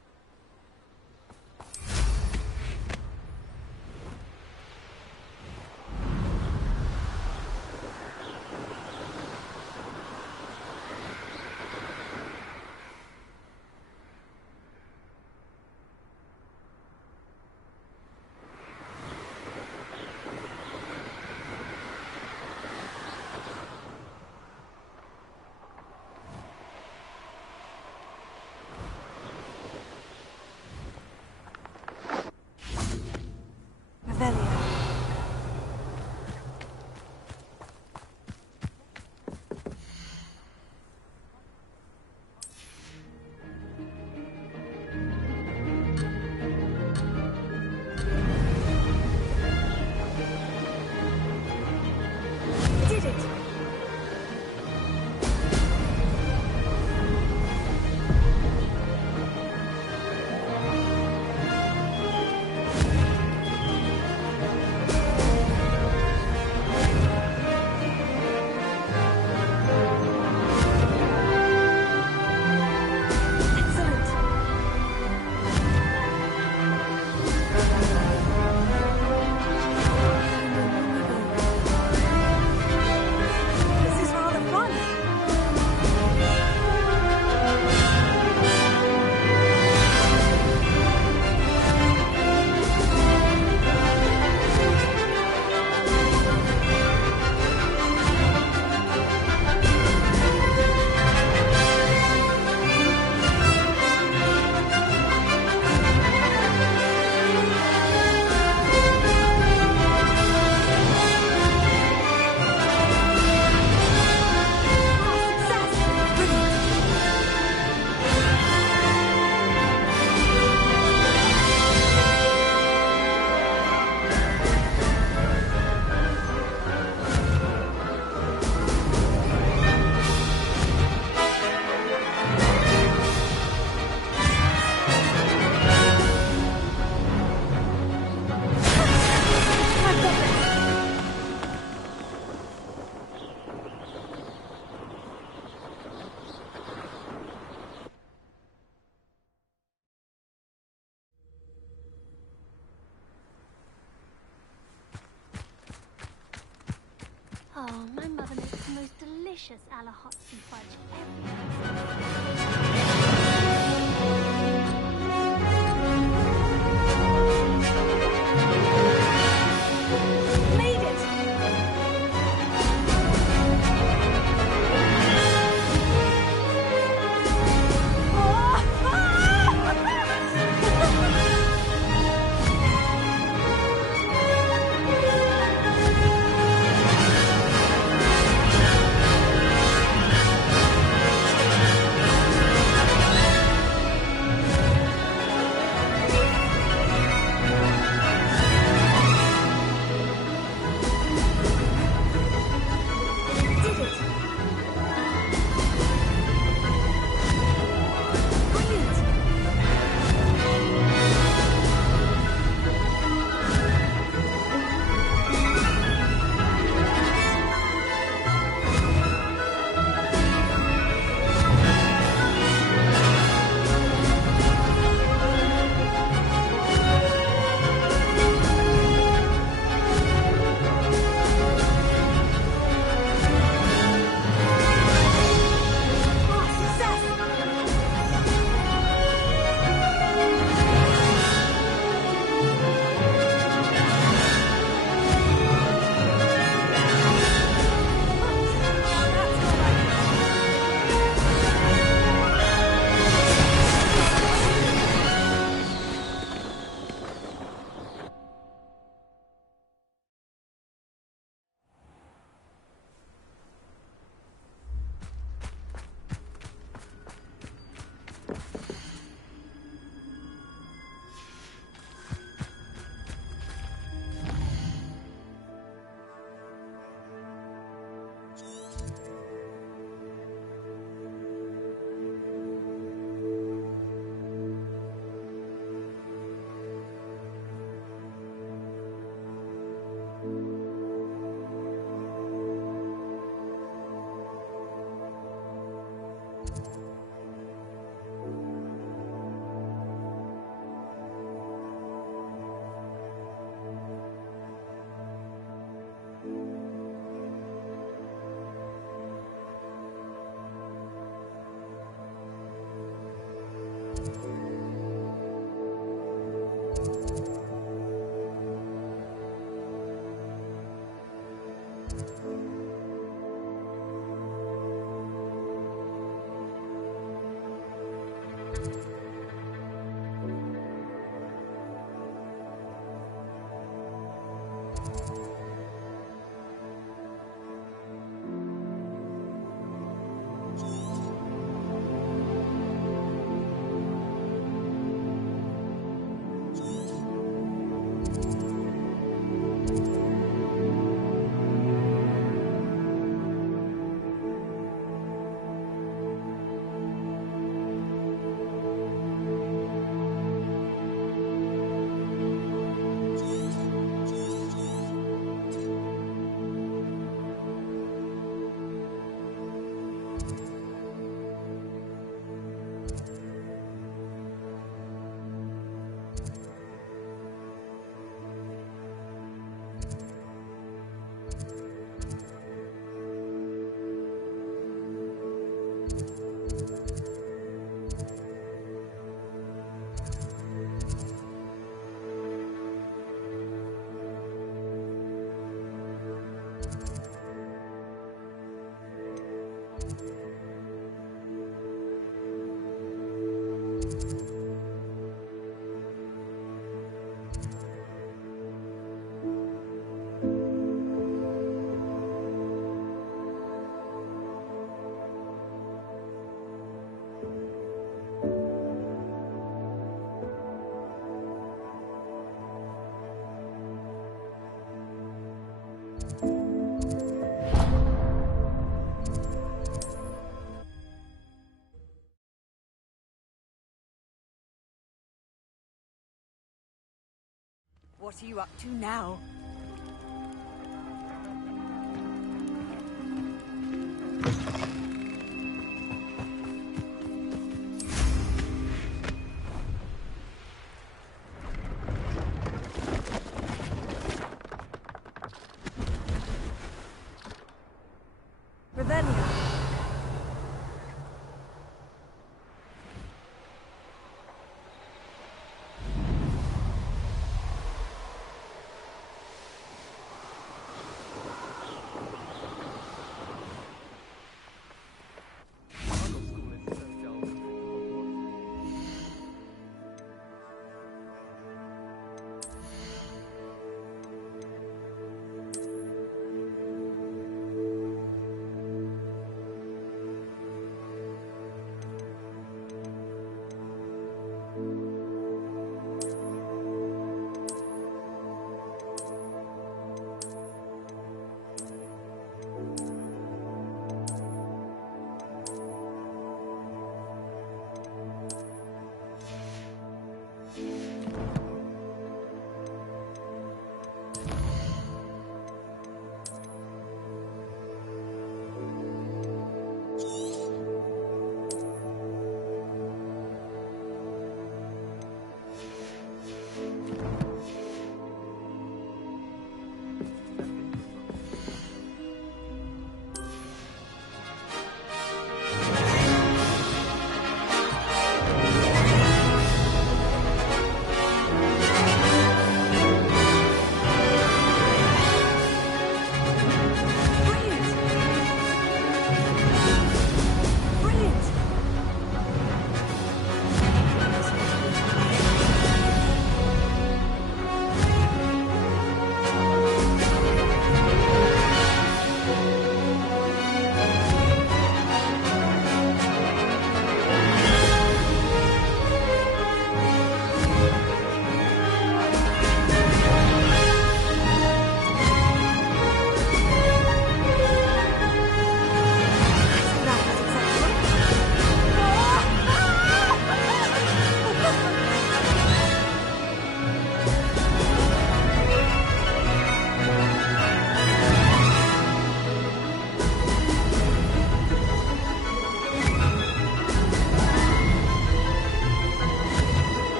Oh, my mother makes the most delicious a la hot sea fudge every What are you up to now? Revelio.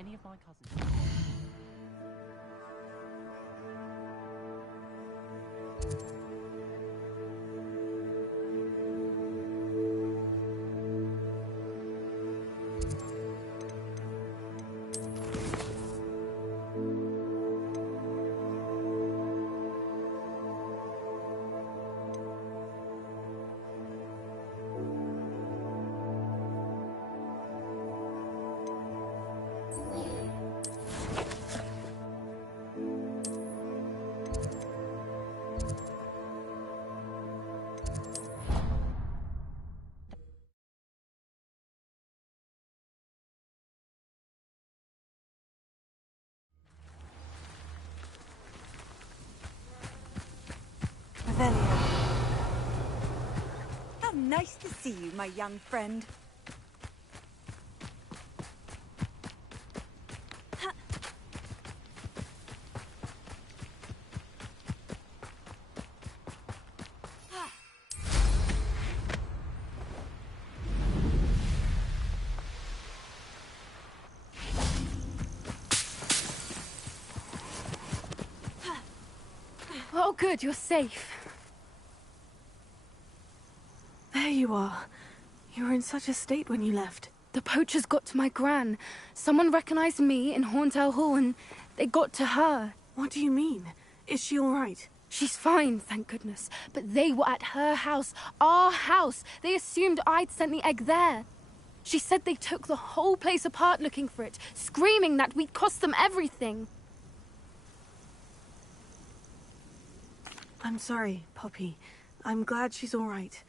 any of my cousins. How nice to see you, my young friend. Oh, good, you're safe. There you are. You were in such a state when you left. The poachers got to my gran. Someone recognized me in Horndale Hall and they got to her. What do you mean? Is she all right? She's fine, thank goodness. But they were at her house, our house. They assumed I'd sent the egg there. She said they took the whole place apart looking for it, screaming that we'd cost them everything. I'm sorry, Poppy. I'm glad she's all right.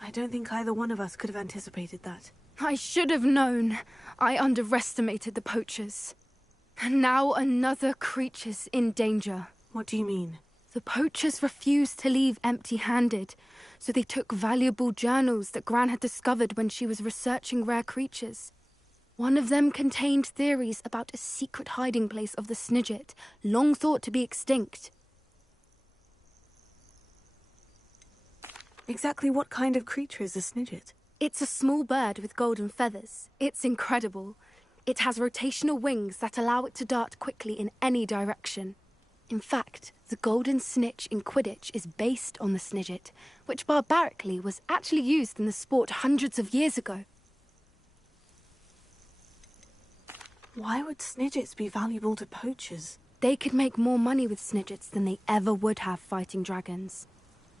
I don't think either one of us could have anticipated that. I should have known. I underestimated the poachers. And now another creature's in danger. What do you mean? The poachers refused to leave empty-handed, so they took valuable journals that Gran had discovered when she was researching rare creatures. One of them contained theories about a secret hiding place of the Snidget, long thought to be extinct. Exactly what kind of creature is a Snidget? It's a small bird with golden feathers. It's incredible. It has rotational wings that allow it to dart quickly in any direction. In fact, the golden snitch in Quidditch is based on the Snidget, which barbarically was actually used in the sport hundreds of years ago. Why would Snidgets be valuable to poachers? They could make more money with Snidgets than they ever would have fighting dragons.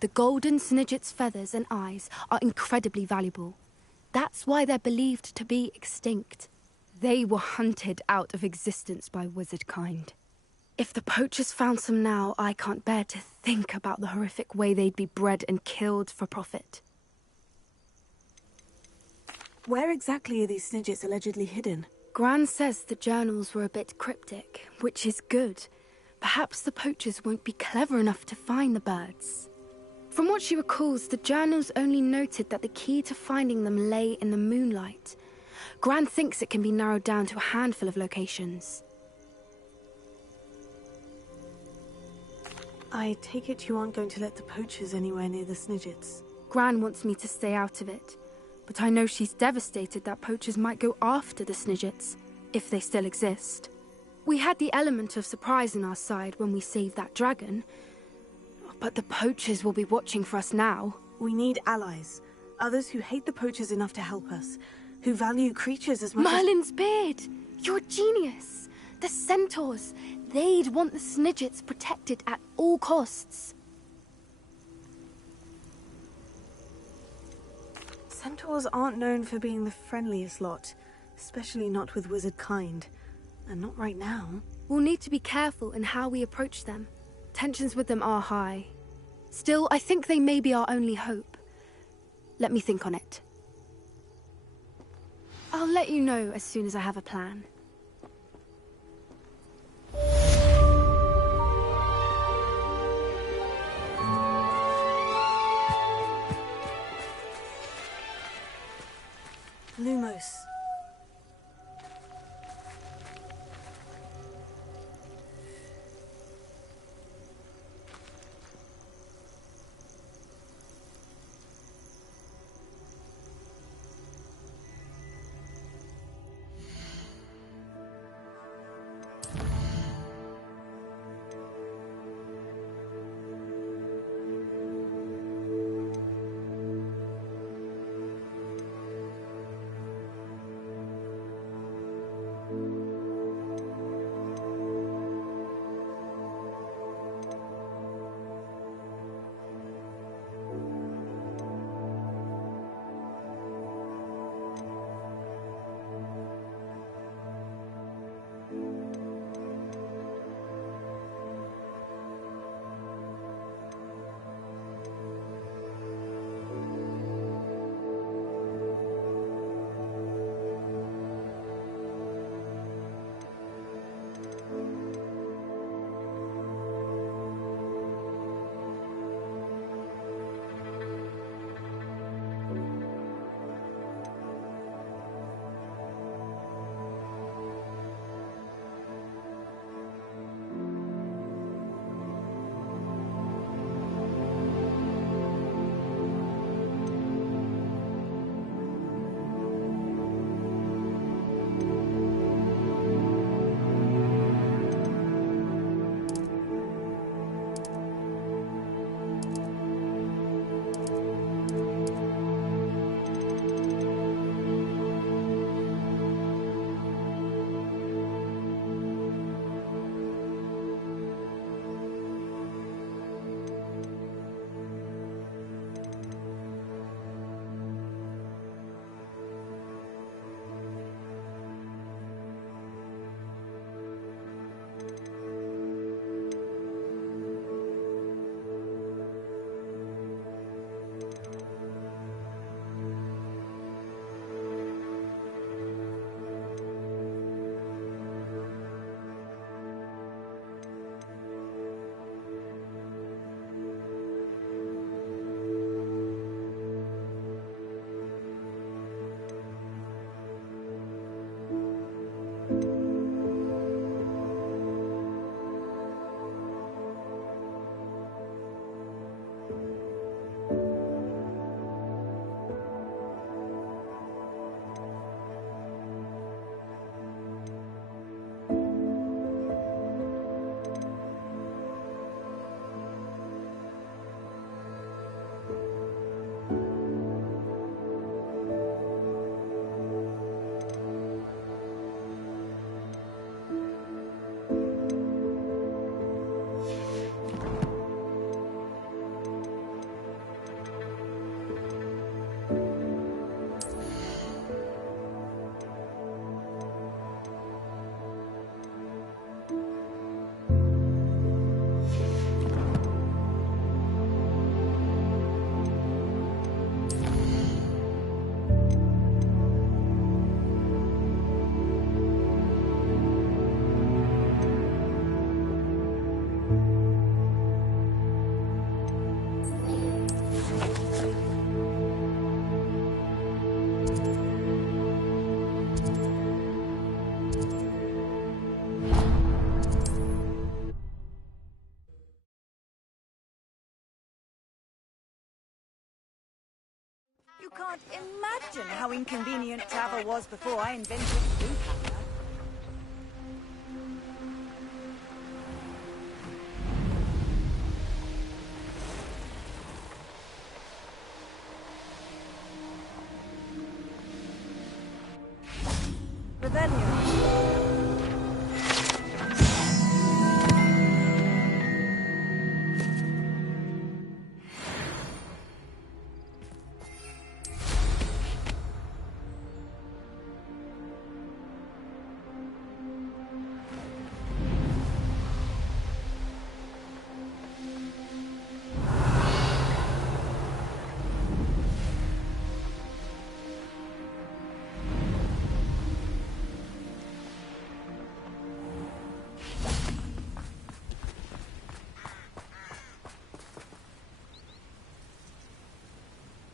The golden Snidget's feathers and eyes are incredibly valuable. That's why they're believed to be extinct. They were hunted out of existence by wizard kind. If the poachers found some now, I can't bear to think about the horrific way they'd be bred and killed for profit. Where exactly are these Snidgets allegedly hidden? Gran says the journals were a bit cryptic, which is good. Perhaps the poachers won't be clever enough to find the birds. From what she recalls, the journals only noted that the key to finding them lay in the moonlight. Gran thinks it can be narrowed down to a handful of locations. I take it you aren't going to let the poachers anywhere near the Snidgets. Gran wants me to stay out of it, but I know she's devastated that poachers might go after the Snidgets, if they still exist. We had the element of surprise on our side when we saved that dragon, but the poachers will be watching for us now. We need allies. Others who hate the poachers enough to help us. Who value creatures as much Merlin's beard! You're a genius! The centaurs! They'd want the Snidgets protected at all costs. Centaurs aren't known for being the friendliest lot. Especially not with wizard kind. And not right now. We'll need to be careful in how we approach them. Tensions with them are high. Still, I think they may be our only hope. Let me think on it. I'll let you know as soon as I have a plan. Lumos. can't imagine how inconvenient travel was before I invented blue powder.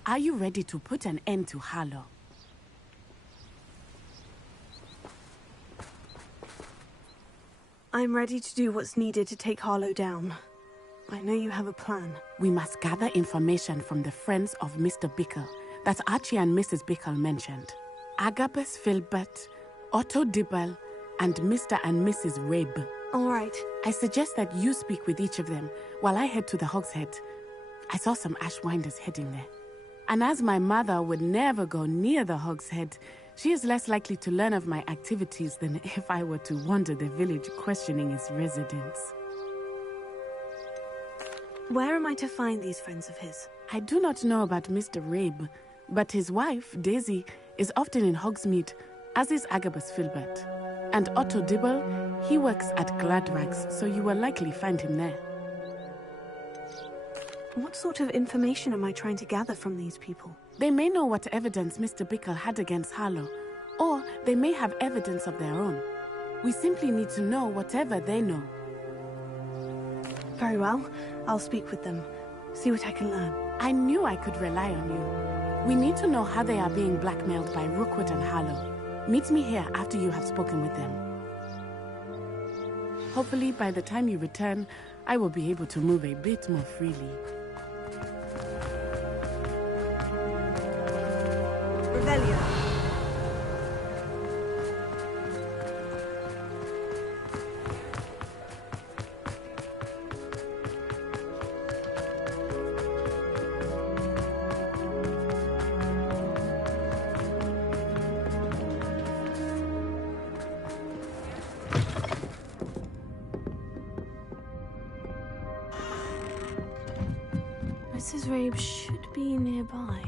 Are you ready to put an end to Harlow? I'm ready to do what's needed to take Harlow down. I know you have a plan. We must gather information from the friends of Mr. Bickle that Archie and Mrs. Bickle mentioned. Agabus Filbert, Otto Dibble, and Mr. and Mrs. Rabe. All right. I suggest that you speak with each of them while I head to the Hogshead. I saw some Ashwinders heading there. And as my mother would never go near the Hogshead, she is less likely to learn of my activities than if I were to wander the village questioning its residents. Where am I to find these friends of his? I do not know about Mr. Rabe, but his wife, Daisy, is often in Hogsmeade, as is Agabus Filbert. And Otto Dibble, he works at Gladrags, so you will likely find him there. What sort of information am I trying to gather from these people? They may know what evidence Mr. Bickle had against Harlow, or they may have evidence of their own. We simply need to know whatever they know. Very well. I'll speak with them. See what I can learn. I knew I could rely on you. We need to know how they are being blackmailed by Rookwood and Harlow. Meet me here after you have spoken with them. Hopefully, by the time you return, I will be able to move a bit more freely. Revelio. Mrs. Rabe should be nearby.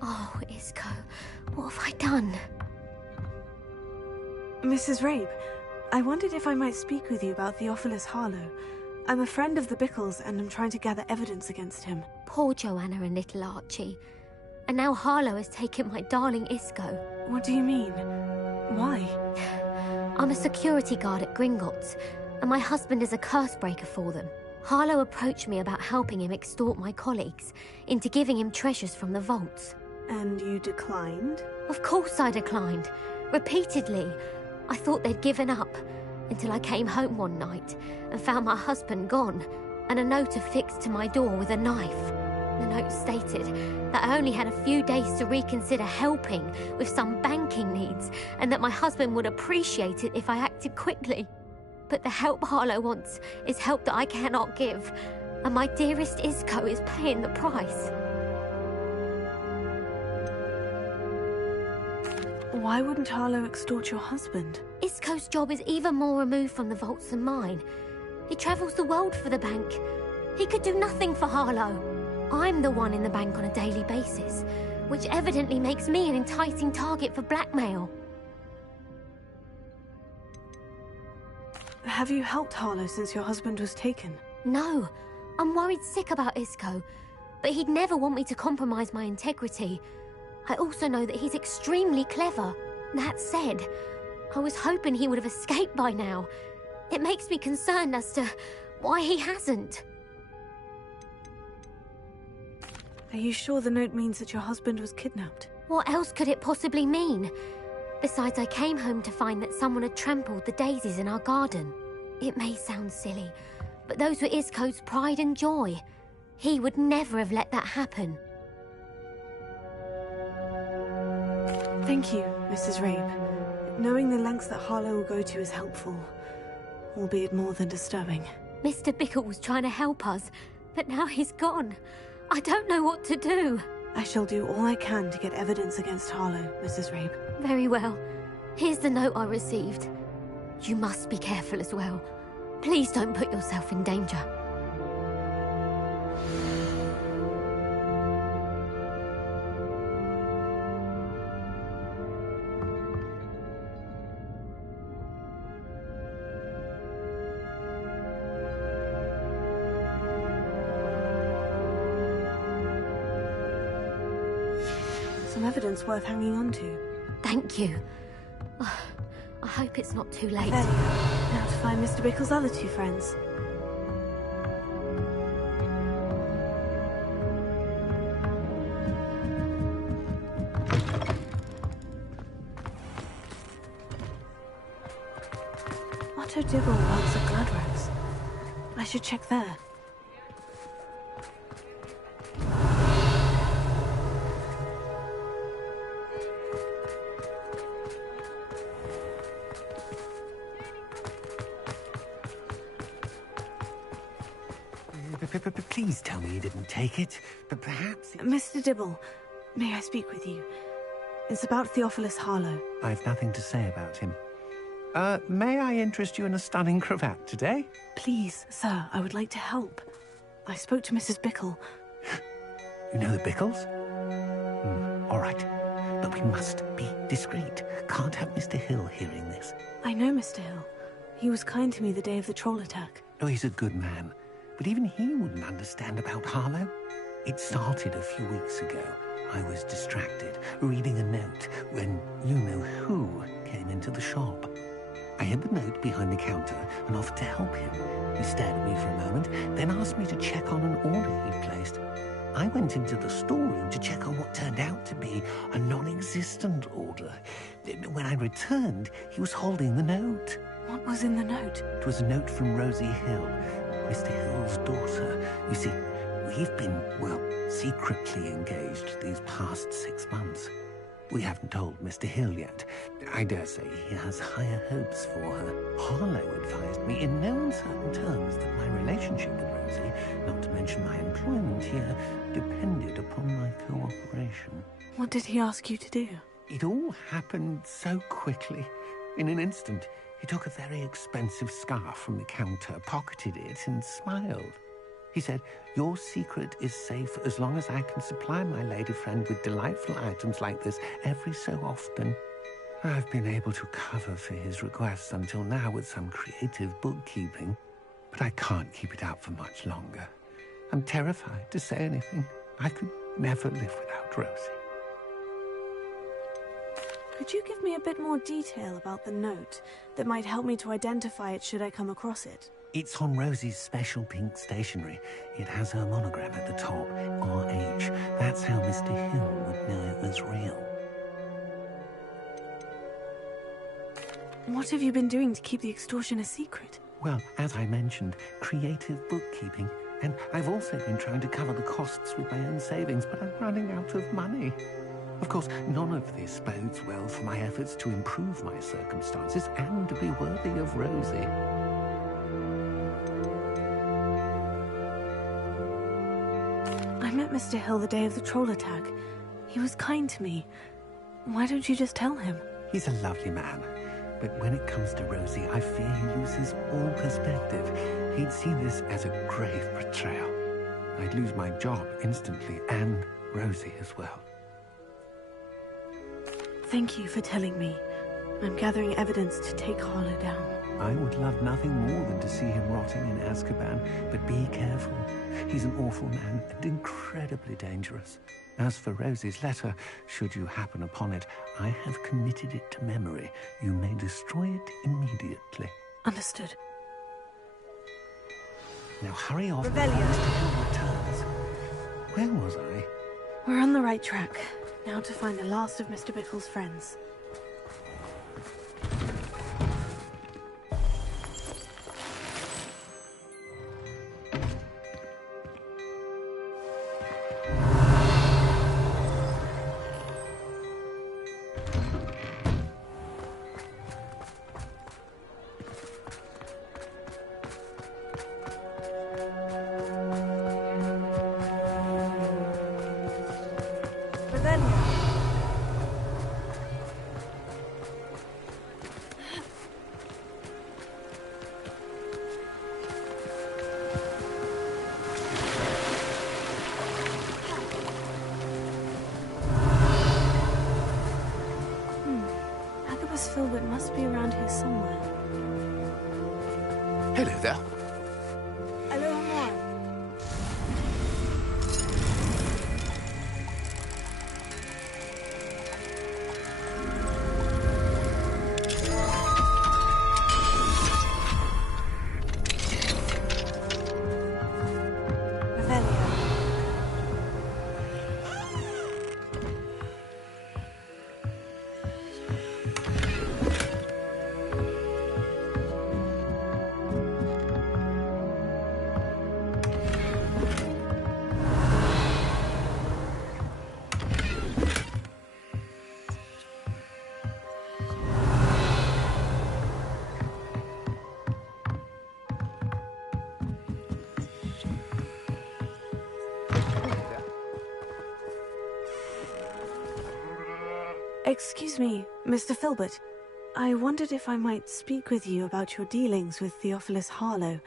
Oh, Isco, what have I done? Mrs. Rabe, I wondered if I might speak with you about Theophilus Harlow. I'm a friend of the Bickles and I'm trying to gather evidence against him. Poor Joanna and little Archie. And now Harlow has taken my darling Isco. What do you mean? Why? I'm a security guard at Gringotts, and my husband is a curse breaker for them. Harlow approached me about helping him extort my colleagues into giving him treasures from the vaults. And you declined? Of course I declined. Repeatedly. I thought they'd given up, until I came home one night and found my husband gone, and a note affixed to my door with a knife. The note stated that I only had a few days to reconsider helping with some banking needs, and that my husband would appreciate it if I acted quickly. But the help Harlow wants is help that I cannot give, and my dearest Isco is paying the price. Why wouldn't Harlow extort your husband? Isco's job is even more removed from the vaults than mine. He travels the world for the bank. He could do nothing for Harlow. I'm the one in the bank on a daily basis, which evidently makes me an enticing target for blackmail. Have you helped Harlow since your husband was taken? No. I'm worried sick about Isco, but he'd never want me to compromise my integrity. I also know that he's extremely clever. That said, I was hoping he would have escaped by now. It makes me concerned as to why he hasn't. Are you sure the note means that your husband was kidnapped? What else could it possibly mean? Besides, I came home to find that someone had trampled the daisies in our garden. It may sound silly, but those were Isco's pride and joy. He would never have let that happen. Thank you, Mrs. Rabe. Knowing the lengths that Harlow will go to is helpful, albeit more than disturbing. Mr. Bickle was trying to help us, but now he's gone. I don't know what to do. I shall do all I can to get evidence against Harlow, Mrs. Rabe. Very well. Here's the note I received. You must be careful as well. Please don't put yourself in danger. Some evidence worth hanging on to. Thank you. I hope it's not too late. There you go. Now to find Mr. Bickle's other two friends. Otto Dibble works at Gladro's. I should check there. Please tell me you didn't take it. But perhaps... Mr. Dibble, may I speak with you? It's about Theophilus Harlow. I've nothing to say about him. May I interest you in a stunning cravat today? Please, sir, I would like to help. I spoke to Mrs. Bickle. You know the Bickles? All right. But we must be discreet. Can't have Mr. Hill hearing this. I know Mr. Hill. He was kind to me the day of the troll attack. Oh, he's a good man. But even he wouldn't understand about Harlow. It started a few weeks ago. I was distracted, reading a note, when you-know-who came into the shop. I hid the note behind the counter and offered to help him. He stared at me for a moment, then asked me to check on an order he'd placed. I went into the storeroom to check on what turned out to be a non-existent order. When I returned, he was holding the note. What was in the note? It was a note from Rosie Hill, Mr. Hill's daughter. You see, we've been, well, secretly engaged these past 6 months. We haven't told Mr. Hill yet. I dare say he has higher hopes for her. Harlow advised me in no uncertain terms that my relationship with Rosie, not to mention my employment here, depended upon my cooperation. What did he ask you to do? It all happened so quickly. In an instant, he took a very expensive scarf from the counter, pocketed it, and smiled. He said, "Your secret is safe as long as I can supply my lady friend with delightful items like this every so often." I've been able to cover for his requests until now with some creative bookkeeping, but I can't keep it out for much longer. I'm terrified to say anything. I could never live without Rosie. Could you give me a bit more detail about the note that might help me to identify it should I come across it? It's on Rosie's special pink stationery. It has her monogram at the top, RH. That's how Mr. Hill would know it was real. What have you been doing to keep the extortion a secret? Well, as I mentioned, creative bookkeeping. And I've also been trying to cover the costs with my own savings, but I'm running out of money. Of course, none of this bodes well for my efforts to improve my circumstances and to be worthy of Rosie. I met Mr. Hill the day of the troll attack. He was kind to me. Why don't you just tell him? He's a lovely man. But when it comes to Rosie, I fear he loses all perspective. He'd see this as a grave betrayal. I'd lose my job instantly, and Rosie as well. Thank you for telling me. I'm gathering evidence to take Harlow down. I would love nothing more than to see him rotting in Azkaban, but be careful. He's an awful man and incredibly dangerous. As for Rosie's letter, should you happen upon it, I have committed it to memory. You may destroy it immediately. Understood. Now hurry off. Rebellion. Mr. Hill returns. Where was I? We're on the right track. Now to find the last of Mr. Bickle's friends. Filbert must be around here somewhere. Hello there. Hello, Amor. Excuse me, Mr. Filbert. I wondered if I might speak with you about your dealings with Theophilus Harlow.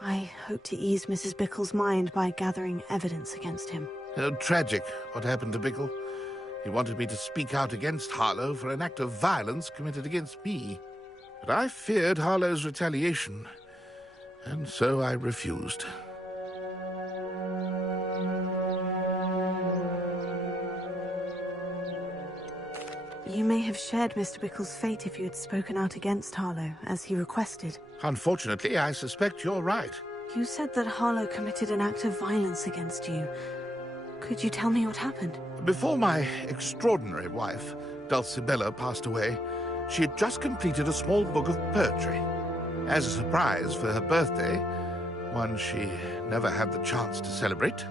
I hope to ease Mrs. Bickle's mind by gathering evidence against him. Oh, tragic, what happened to Bickle. He wanted me to speak out against Harlow for an act of violence committed against me. But I feared Harlow's retaliation, and so I refused. You may have shared Mr. Bickle's fate if you had spoken out against Harlow, as he requested. Unfortunately, I suspect you're right. You said that Harlow committed an act of violence against you. Could you tell me what happened? Before my extraordinary wife, Dulcibella, passed away, she had just completed a small book of poetry. As a surprise for her birthday, one she never had the chance to celebrate,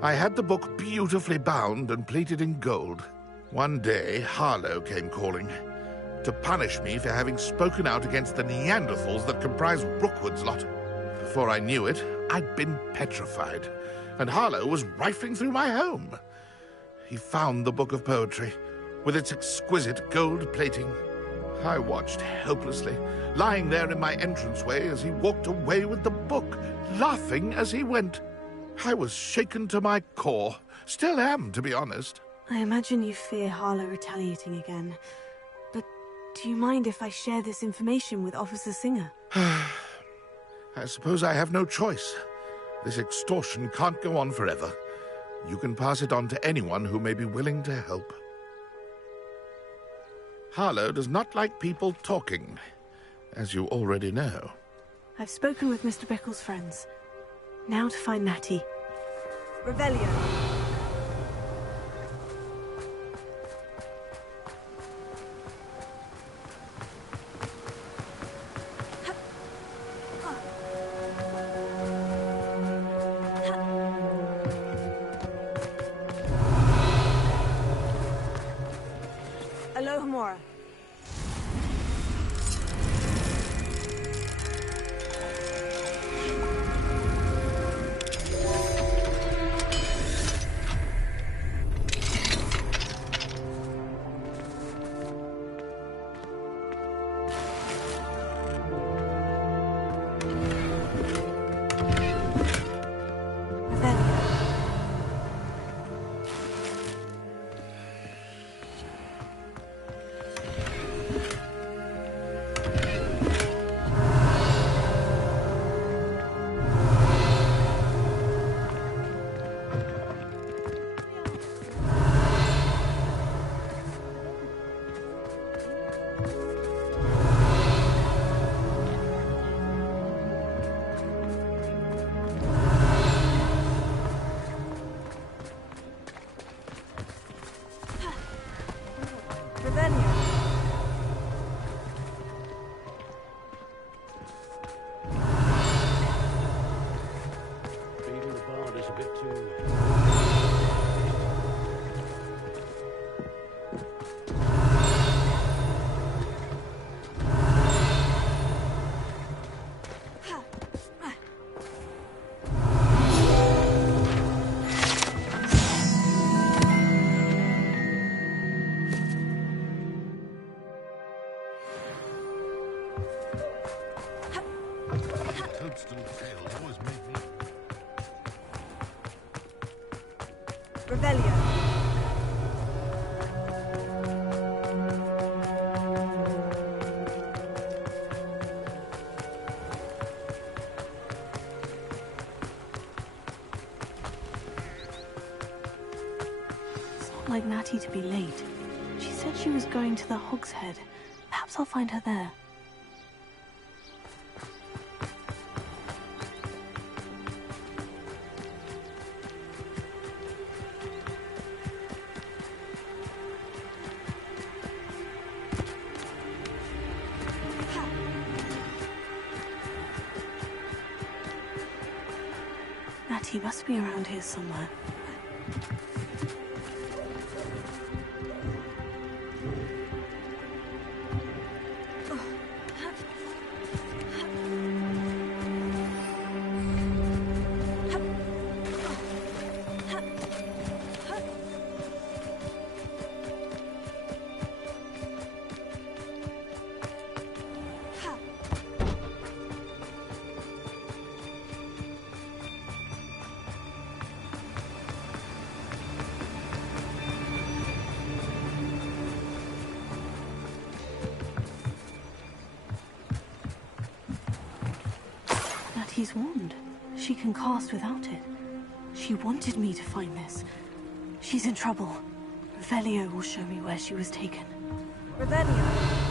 I had the book beautifully bound and plated in gold. One day, Harlow came calling to punish me for having spoken out against the Neanderthals that comprise Rookwood's lot. Before I knew it, I'd been petrified, and Harlow was rifling through my home. He found the book of poetry, with its exquisite gold plating. I watched helplessly, lying there in my entranceway as he walked away with the book, laughing as he went. I was shaken to my core. Still am, to be honest. I imagine you fear Harlow retaliating again. But do you mind if I share this information with Officer Singer? I suppose I have no choice. This extortion can't go on forever. You can pass it on to anyone who may be willing to help. Harlow does not like people talking, as you already know. I've spoken with Mr. Bickle's friends. Now to find Natty. Revelio. Alohomora. toadstool tales always make me... Revelio. Like Natty to be late. She said she was going to the Hog's Head. Perhaps I'll find her there. Natty must be around here somewhere. Natty's wand. She can cast without it. She wanted me to find this. She's in trouble. Revelio will show me where she was taken. Revelio.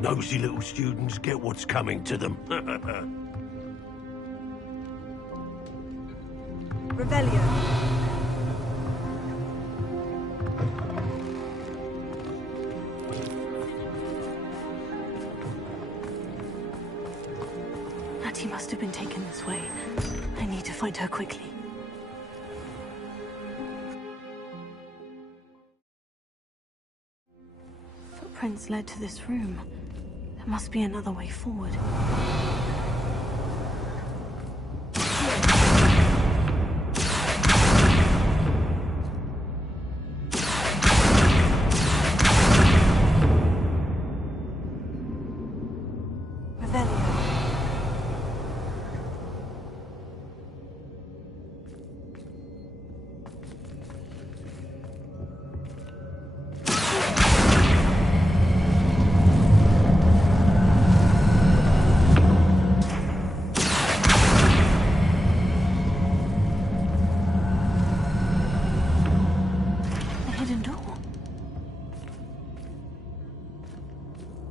Nosy little students get what's coming to them. Revelio. Natty must have been taken this way. I need to find her quickly. Footprints led to this room. There must be another way forward.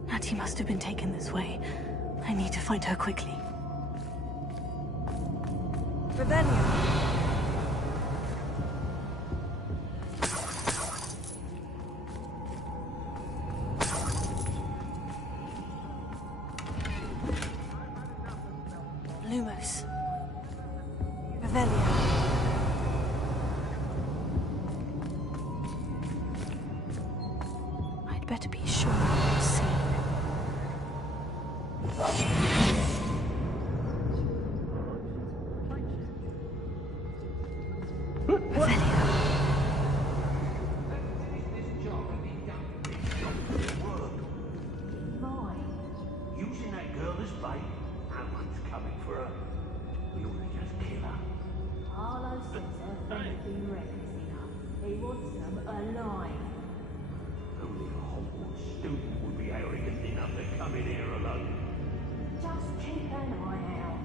Natty must have been taken this way. I need to find her quickly. Revelio. Lumos. Revelio. I'd better be sure I'm seen. Using that girl as bait, no one's coming for her. We ought to just kill her. Harlow says her friend been reckless enough. He wants them alive. Only a Hogwarts student would be arrogant enough to come in here alone. Just keep an eye out.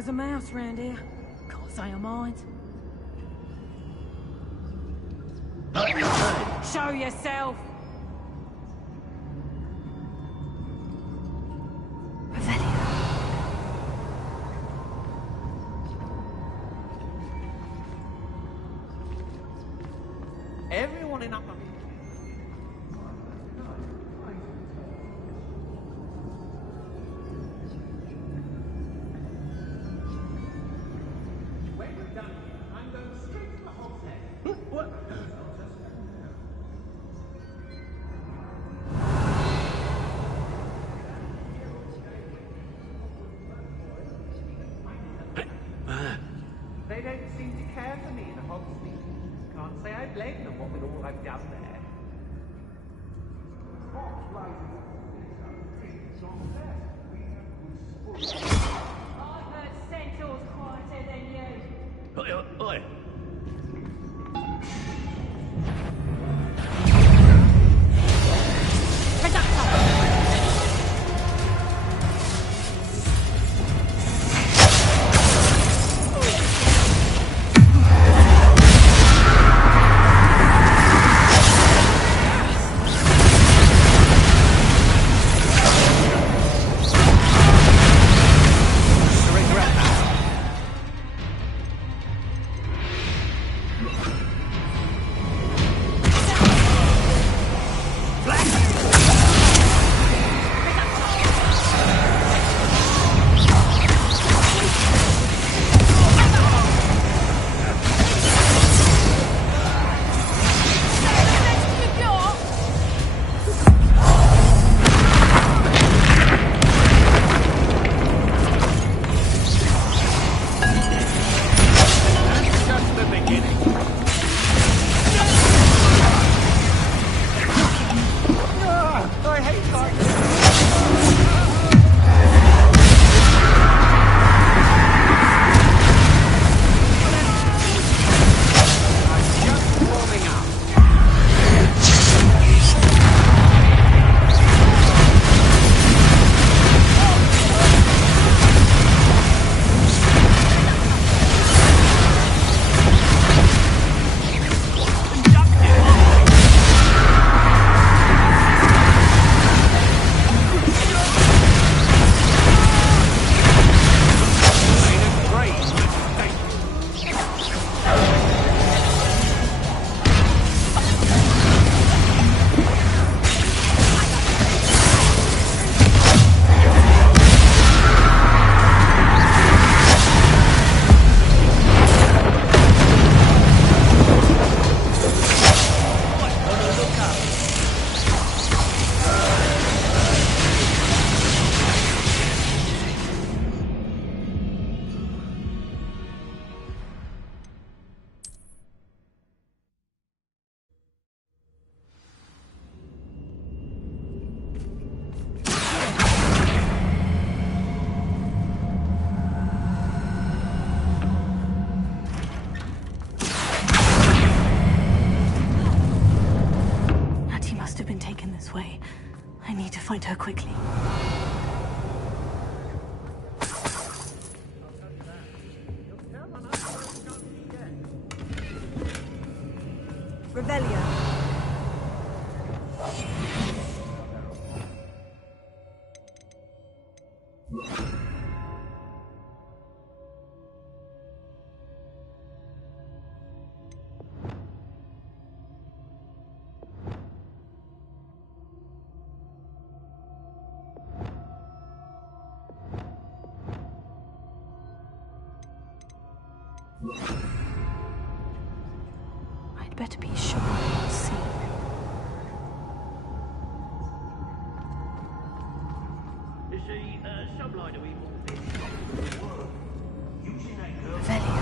as a mouse round here. Can't say I mind. Show yourself! Everyone in Upper... When we're done here, I'm going straight to the Hog's Head. What? They don't seem to care for me in the Hog's Head. Can't say I blame them, what with all I've done there. I've heard centaurs quieter than you. Oi, oi. Find her quickly. Rebellion. I'd better be sure I'm not seen. Is the subliner we bought this shop using that girl? Revelio.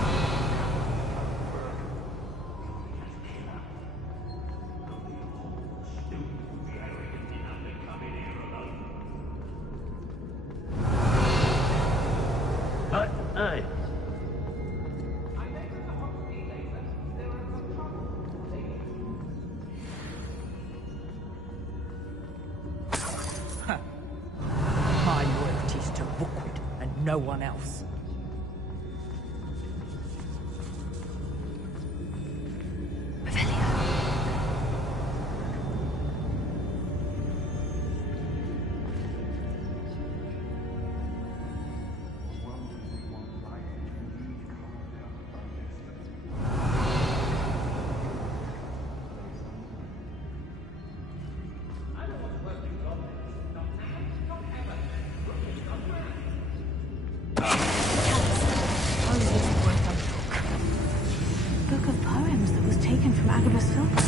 Hey. My loyalty's to Rookwood and no one else. taken from Agabus Philbert.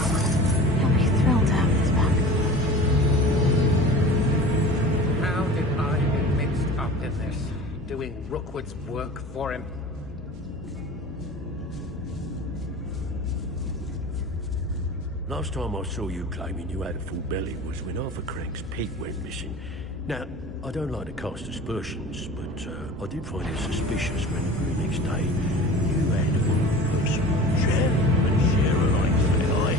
He'll be thrilled to have this back. How did I get mixed up in this? Doing Rookwood's work for him? Last time I saw you claiming you had a full belly was when Arthur Crank's pig went missing. Now, I don't like to cast aspersions, but I did find it suspicious when the very next day you had a person share and share alike, say I.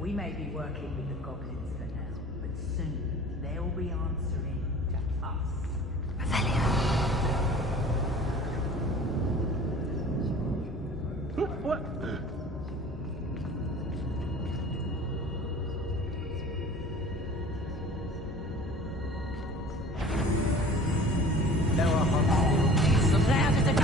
We may be working with the goblins for now, but soon they'll be answering to us. What? There are so there is a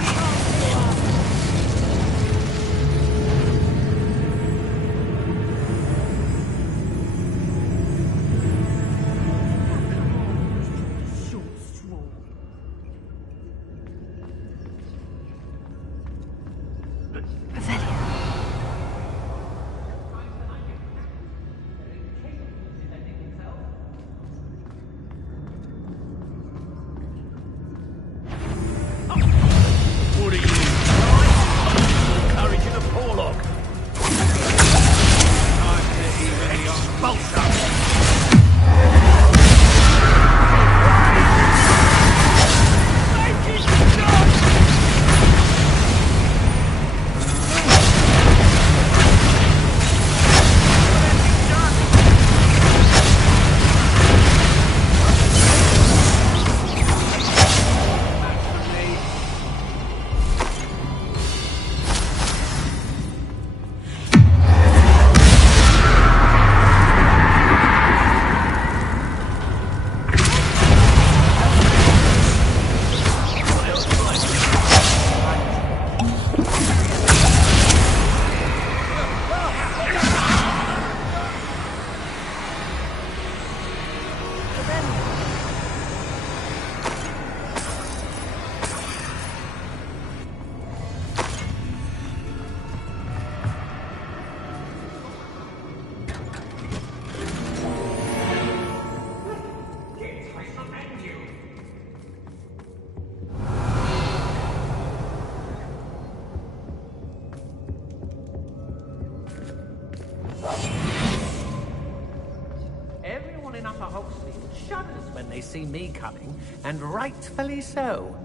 Everyone in Upper Hogsfield shudders when they see me coming, and rightfully so.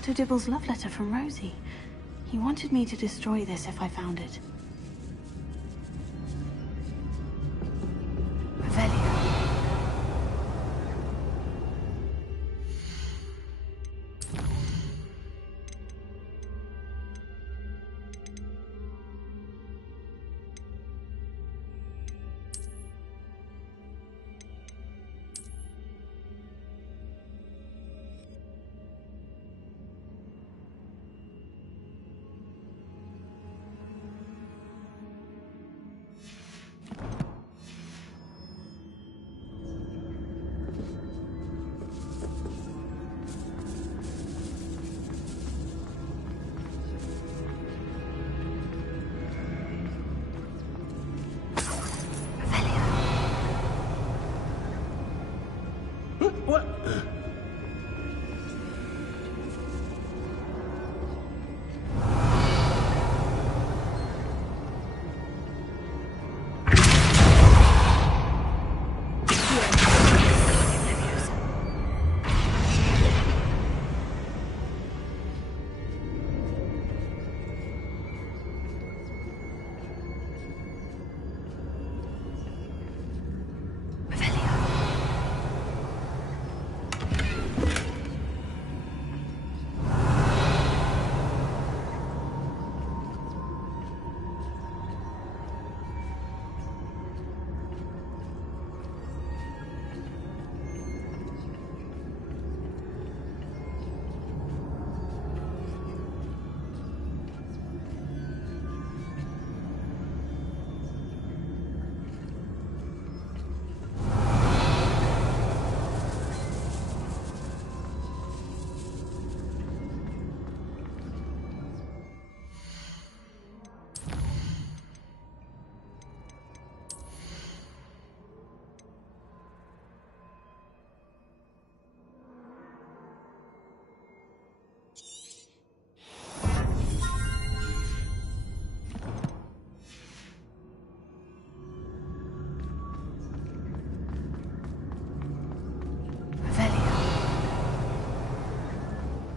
Otto Dibble's love letter from Rosie. He wanted me to destroy this if I found it. Revelio. What?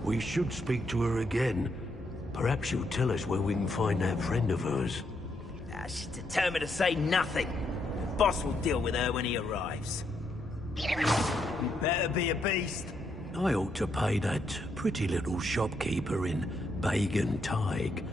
We should speak to her again. Perhaps she'll tell us where we can find that friend of hers. She's determined to say nothing. The boss will deal with her when he arrives. Better be a beast. I ought to pay that pretty little shopkeeper in Bagan Tig.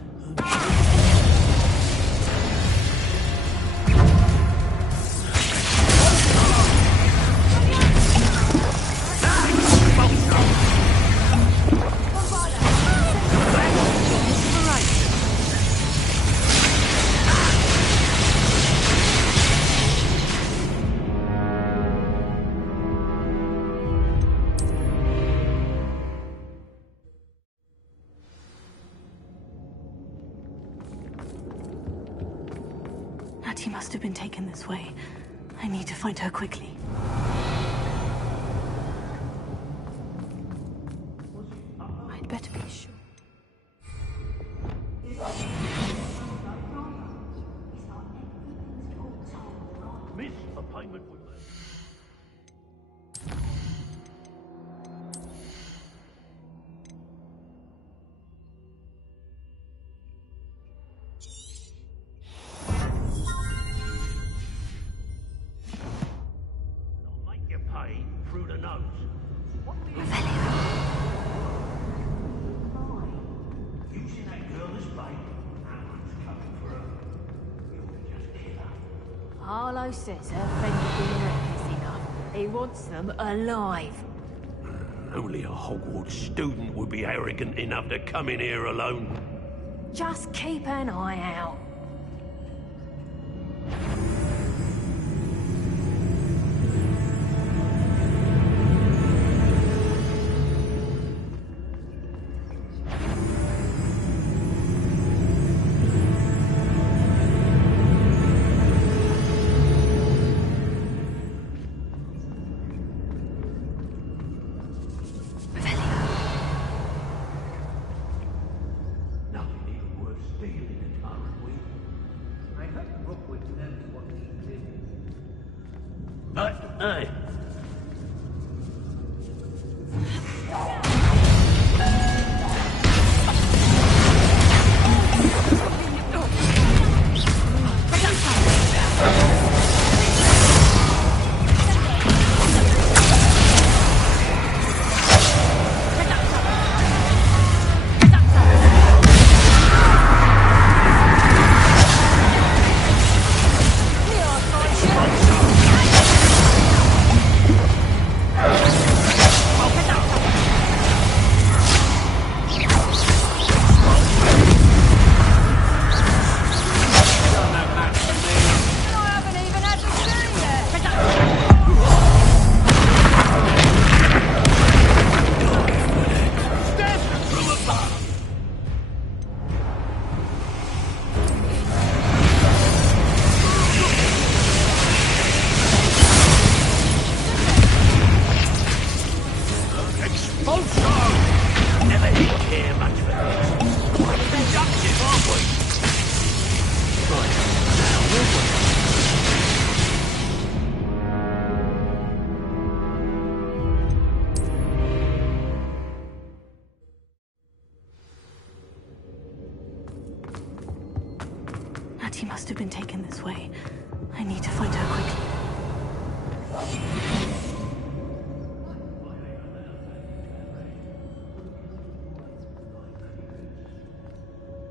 Natty must have been taken this way. I need to find her quickly. I'd better be sure. Miss, a payment would through the nose. You see that girl as bait? Aaron's coming for her. You'll just kill her. Harlow says her friend will be reckless enough. He wants them alive. Only a Hogwarts student would be arrogant enough to come in here alone. Just keep an eye out. Hattie must have been taken this way. I need to find her quickly.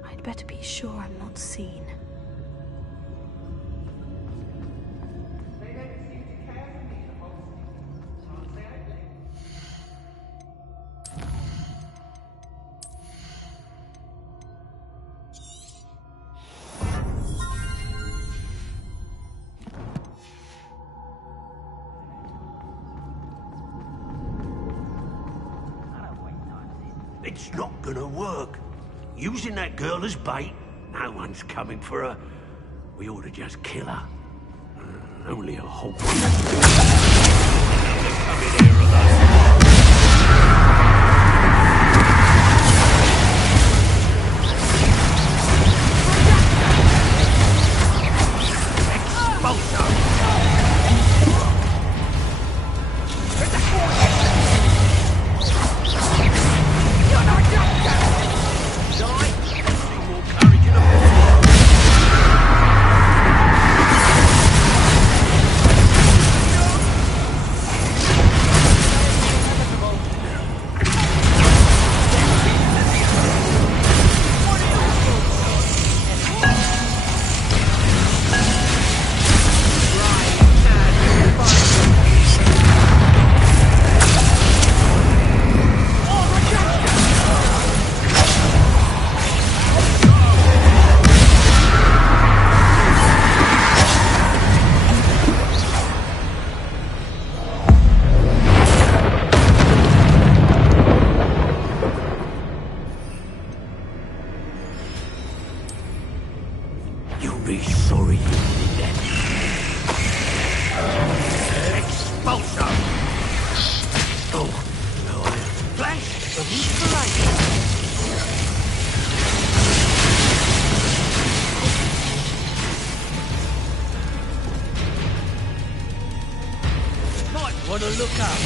I'd better be sure I'm not seen. It's not gonna work. Using that girl as bait, no one's coming for her. We ought to just kill her. Only a hope. Come in here alone. Want to look up?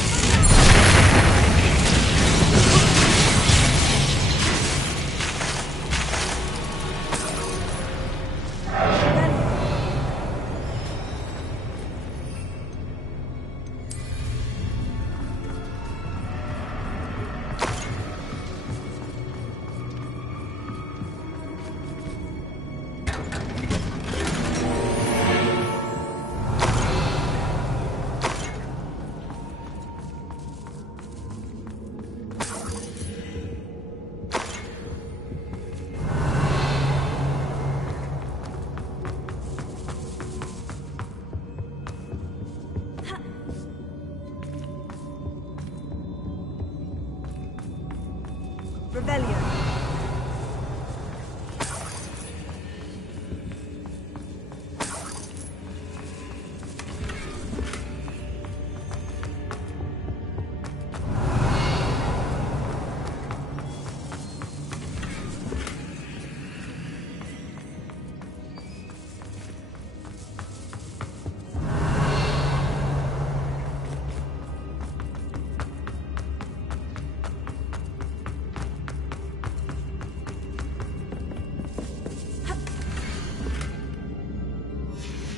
Rebellion.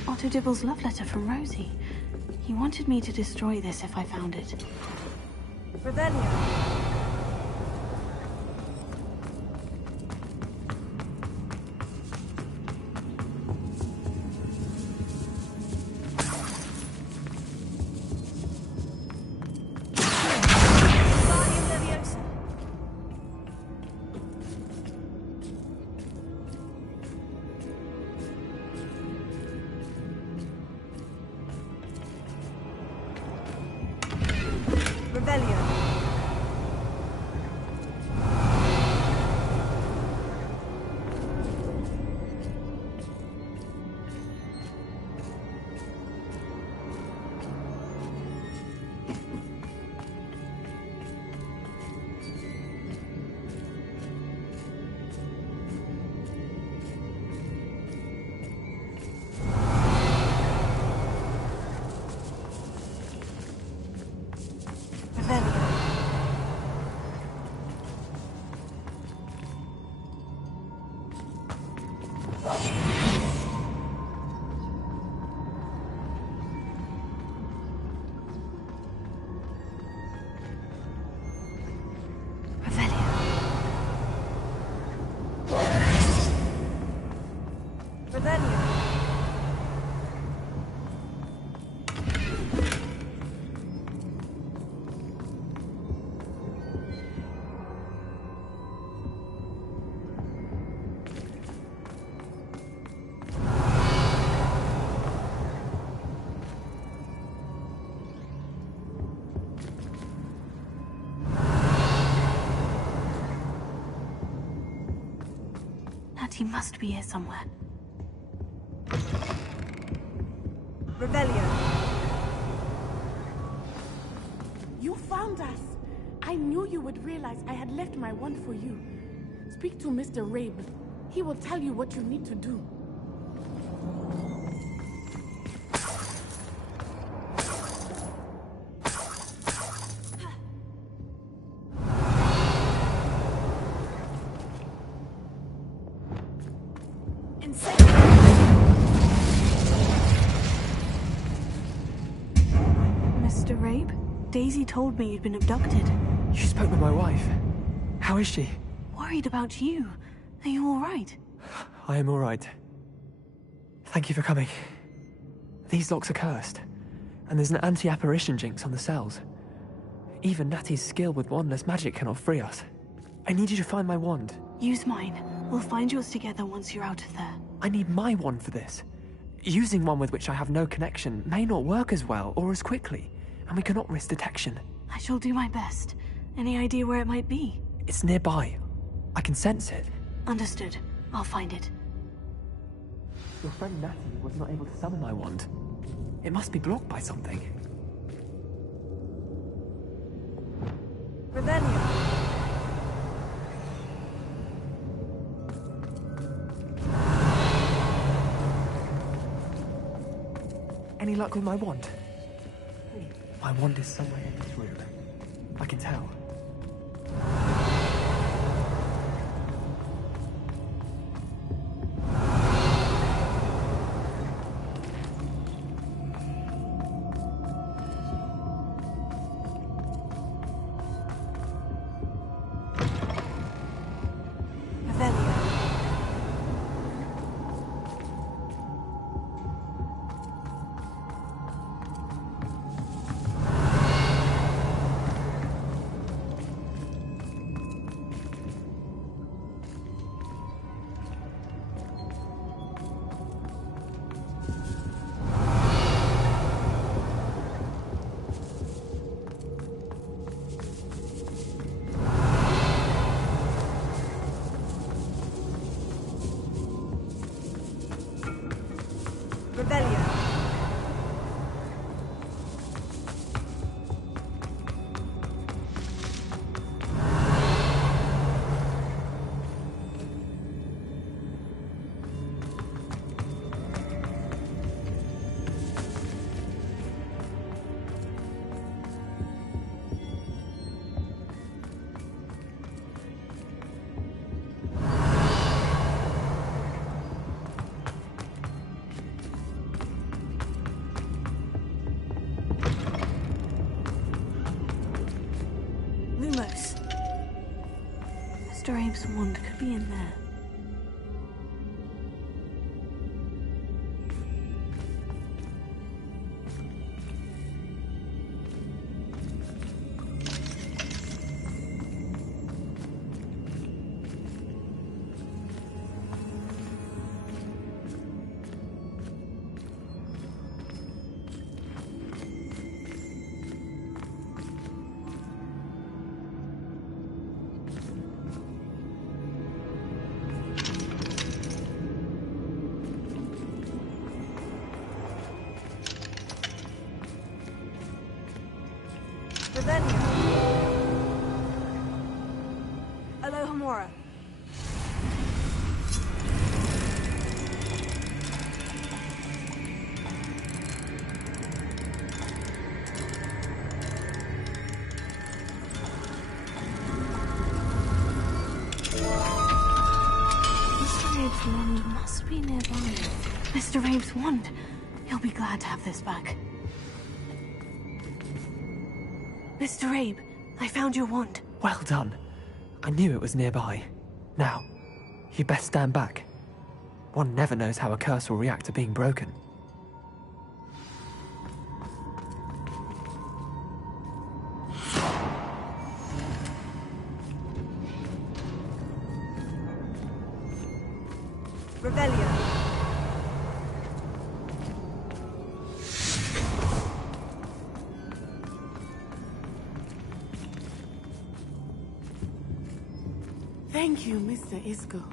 Otto Dibble's love letter from Rosie. He wanted me to destroy this if I found it. Rebellion. Rebellion. Revelio. He must be here somewhere. Revelio. You found us! I knew you would realize I had left my wand for you. Speak to Mr. Rabe. He will tell you what you need to do. Mr. Rabe, Daisy told me you'd been abducted. You spoke with my wife. How is she? Worried about you. Are you all right? I am all right. Thank you for coming. These locks are cursed, and there's an anti-apparition jinx on the cells. Even Natty's skill with wandless magic cannot free us. I need you to find my wand. Use mine. We'll find yours together once you're out of there. I need my wand for this. Using one with which I have no connection may not work as well or as quickly, and we cannot risk detection. I shall do my best. Any idea where it might be? It's nearby. I can sense it. Understood. I'll find it. Your friend Natty was not able to summon my wand. It must be blocked by something. Revelio. Any luck with my wand? My wand is somewhere in this room. I can tell. Mr. Abe's wand could be in there. Alohomora. Mr. Abe's wand must be nearby. Mr. Abe's wand. He'll be glad to have this back. Mr. Abe, I found your wand. Well done. I knew it was nearby. Now, you best stand back. One never knows how a curse will react to being broken. Rebellion. Thank you, Mr. Isco.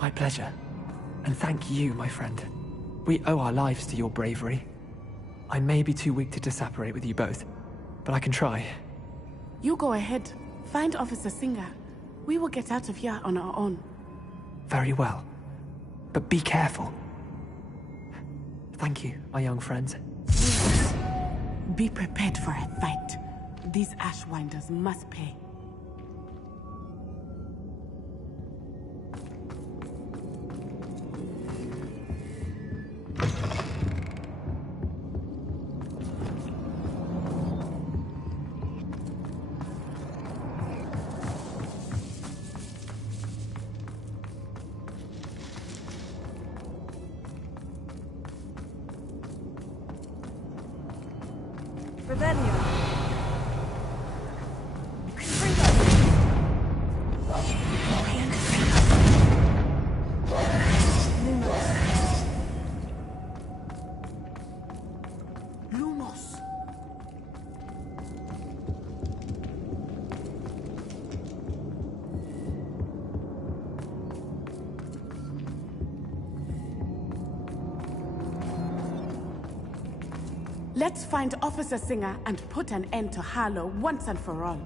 My pleasure. And thank you, my friend. We owe our lives to your bravery. I may be too weak to disapparate with you both, but I can try. You go ahead. Find Officer Singer. We will get out of here on our own. Very well. But be careful. Thank you, my young friends. Yes. Be prepared for a fight. These Ashwinders must pay. Rebellion. Lumos. Let's find Officer Singer and put an end to Harlow once and for all.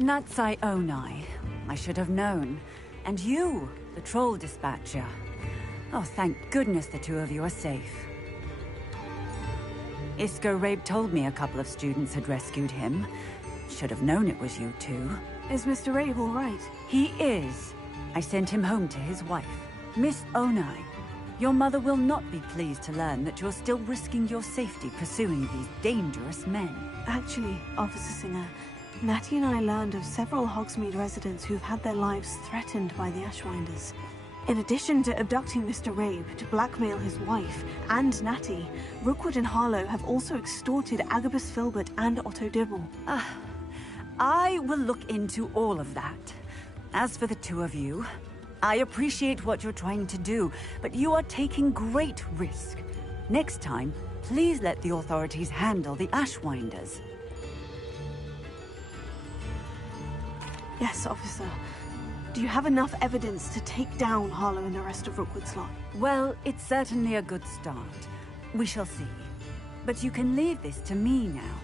Natsai Onai. I should have known. And you, the troll dispatcher. Oh, thank goodness the two of you are safe. Isco Rabe told me a couple of students had rescued him. Should have known it was you two. Is Mr. Rabe all right? He is. I sent him home to his wife. Miss Onai, your mother will not be pleased to learn that you're still risking your safety pursuing these dangerous men. Actually, Officer Singer, Natty and I learned of several Hogsmeade residents who've had their lives threatened by the Ashwinders. In addition to abducting Mr. Rabe to blackmail his wife and Natty, Rookwood and Harlow have also extorted Agabus Filbert and Otto Dibble. I will look into all of that. As for the two of you, I appreciate what you're trying to do, but you are taking great risk. Next time, please let the authorities handle the Ashwinders. Yes, officer. Do you have enough evidence to take down Harlow and the rest of Rookwood's lot? Well, it's certainly a good start. We shall see. But you can leave this to me now.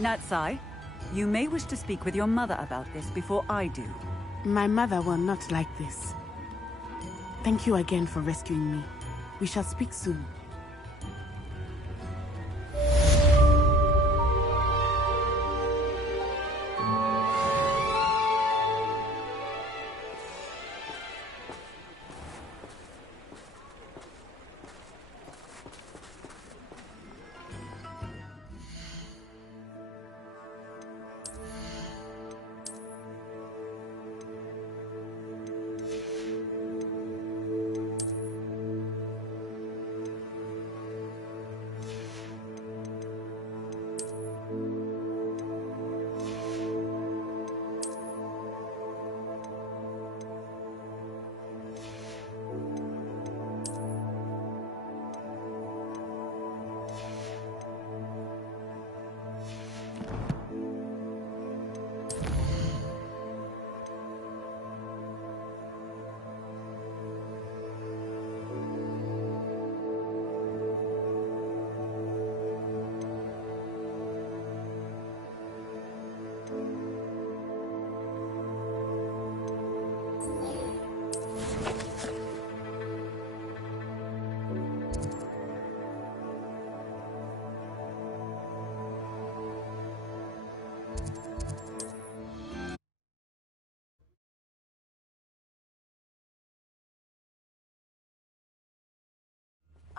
Natsai, you may wish to speak with your mother about this before I do. My mother will not like this. Thank you again for rescuing me. We shall speak soon.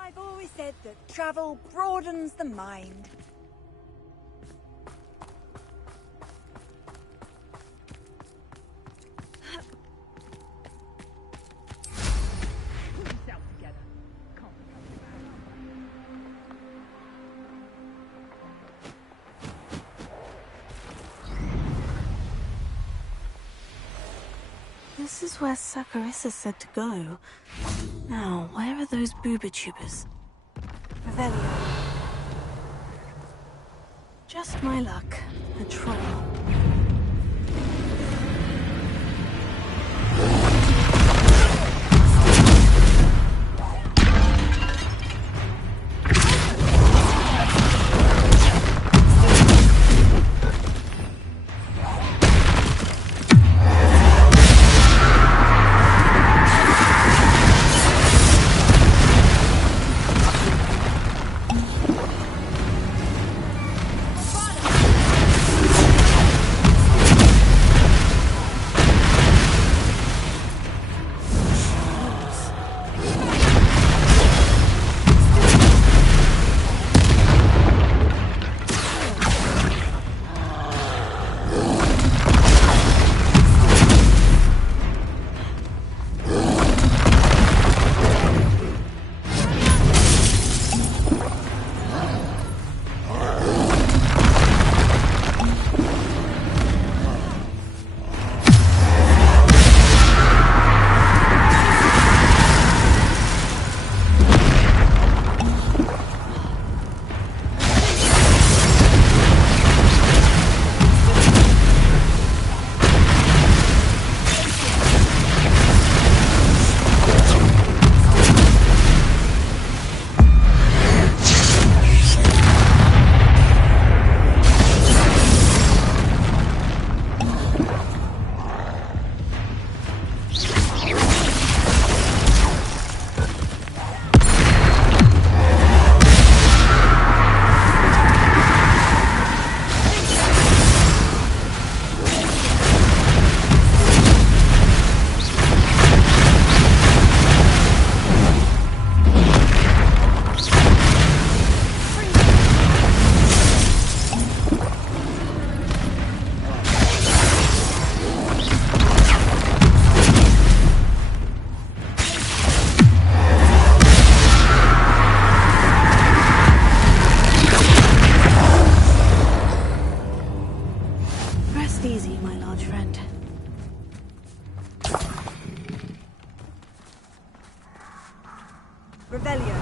I've always said that travel broadens the mind. Pull yourself together. This is where Saccharissa said to go. Now, where are those booba-tubers? Revelio. Just my luck. A troll. Revelio.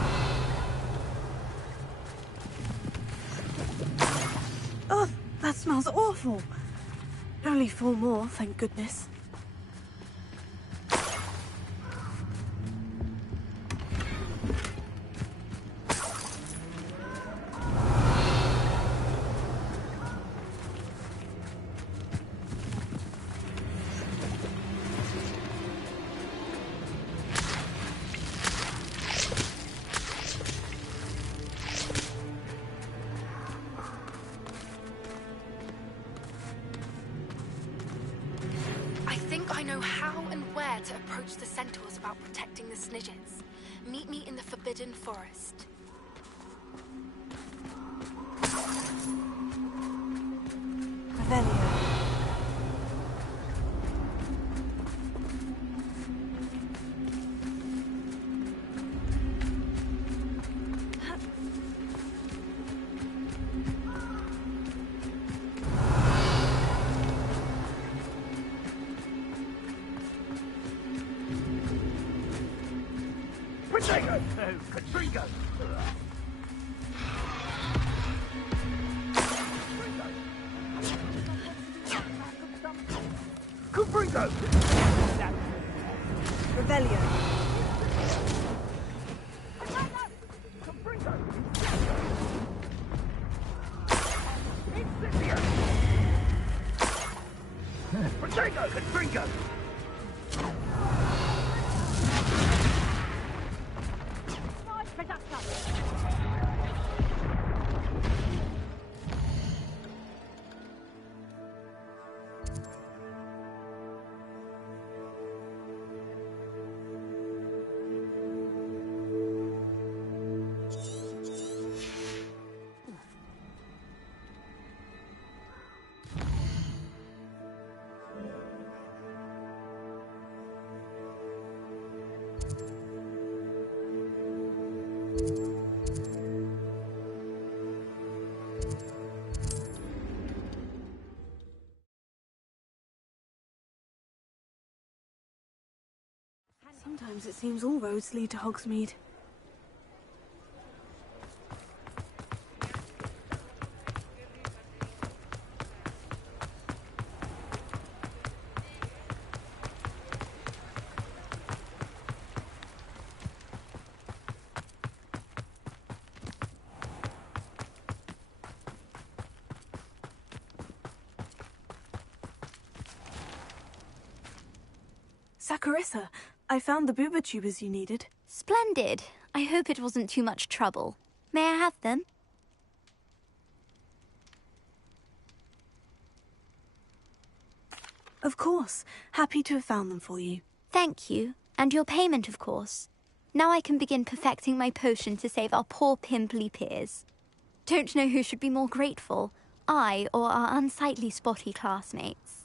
Oh, that smells awful. Only 4 more, thank goodness. I know how and where to approach the centaurs about protecting the Snidgets. Meet me in the Forbidden Forest. Revelio. Potato! Katriga! Kubringo! Revelio. Potato! Katriga! Sometimes it seems all roads lead to Hogsmeade. Saccharissa, I found the booba tubers you needed. Splendid. I hope it wasn't too much trouble. May I have them? Of course. Happy to have found them for you. Thank you. And your payment, of course. Now I can begin perfecting my potion to save our poor pimply peers. Don't know who should be more grateful, I or our unsightly spotty classmates.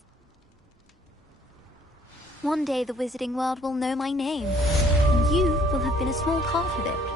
One day the wizarding world will know my name, and you will have been a small part of it.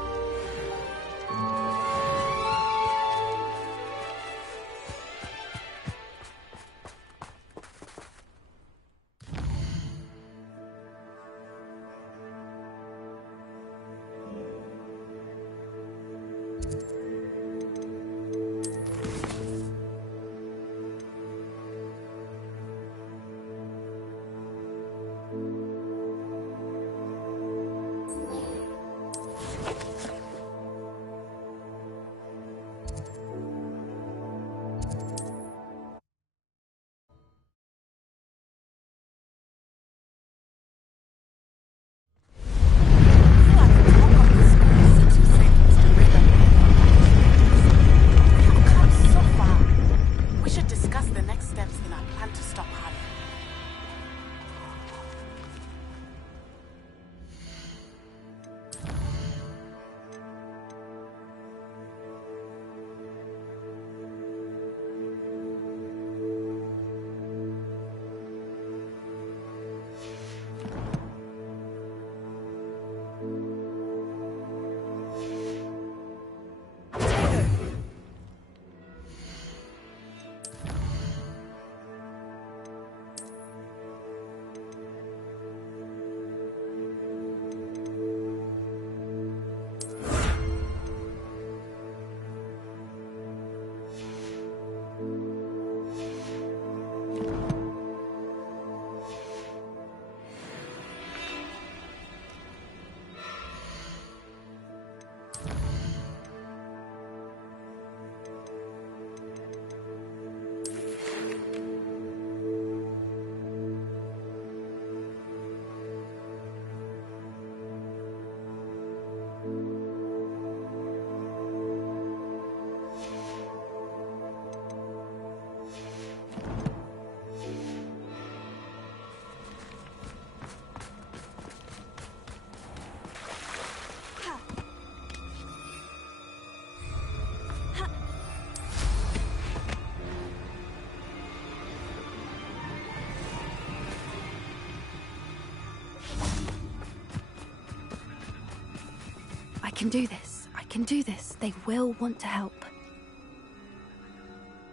I can do this. I can do this. They will want to help.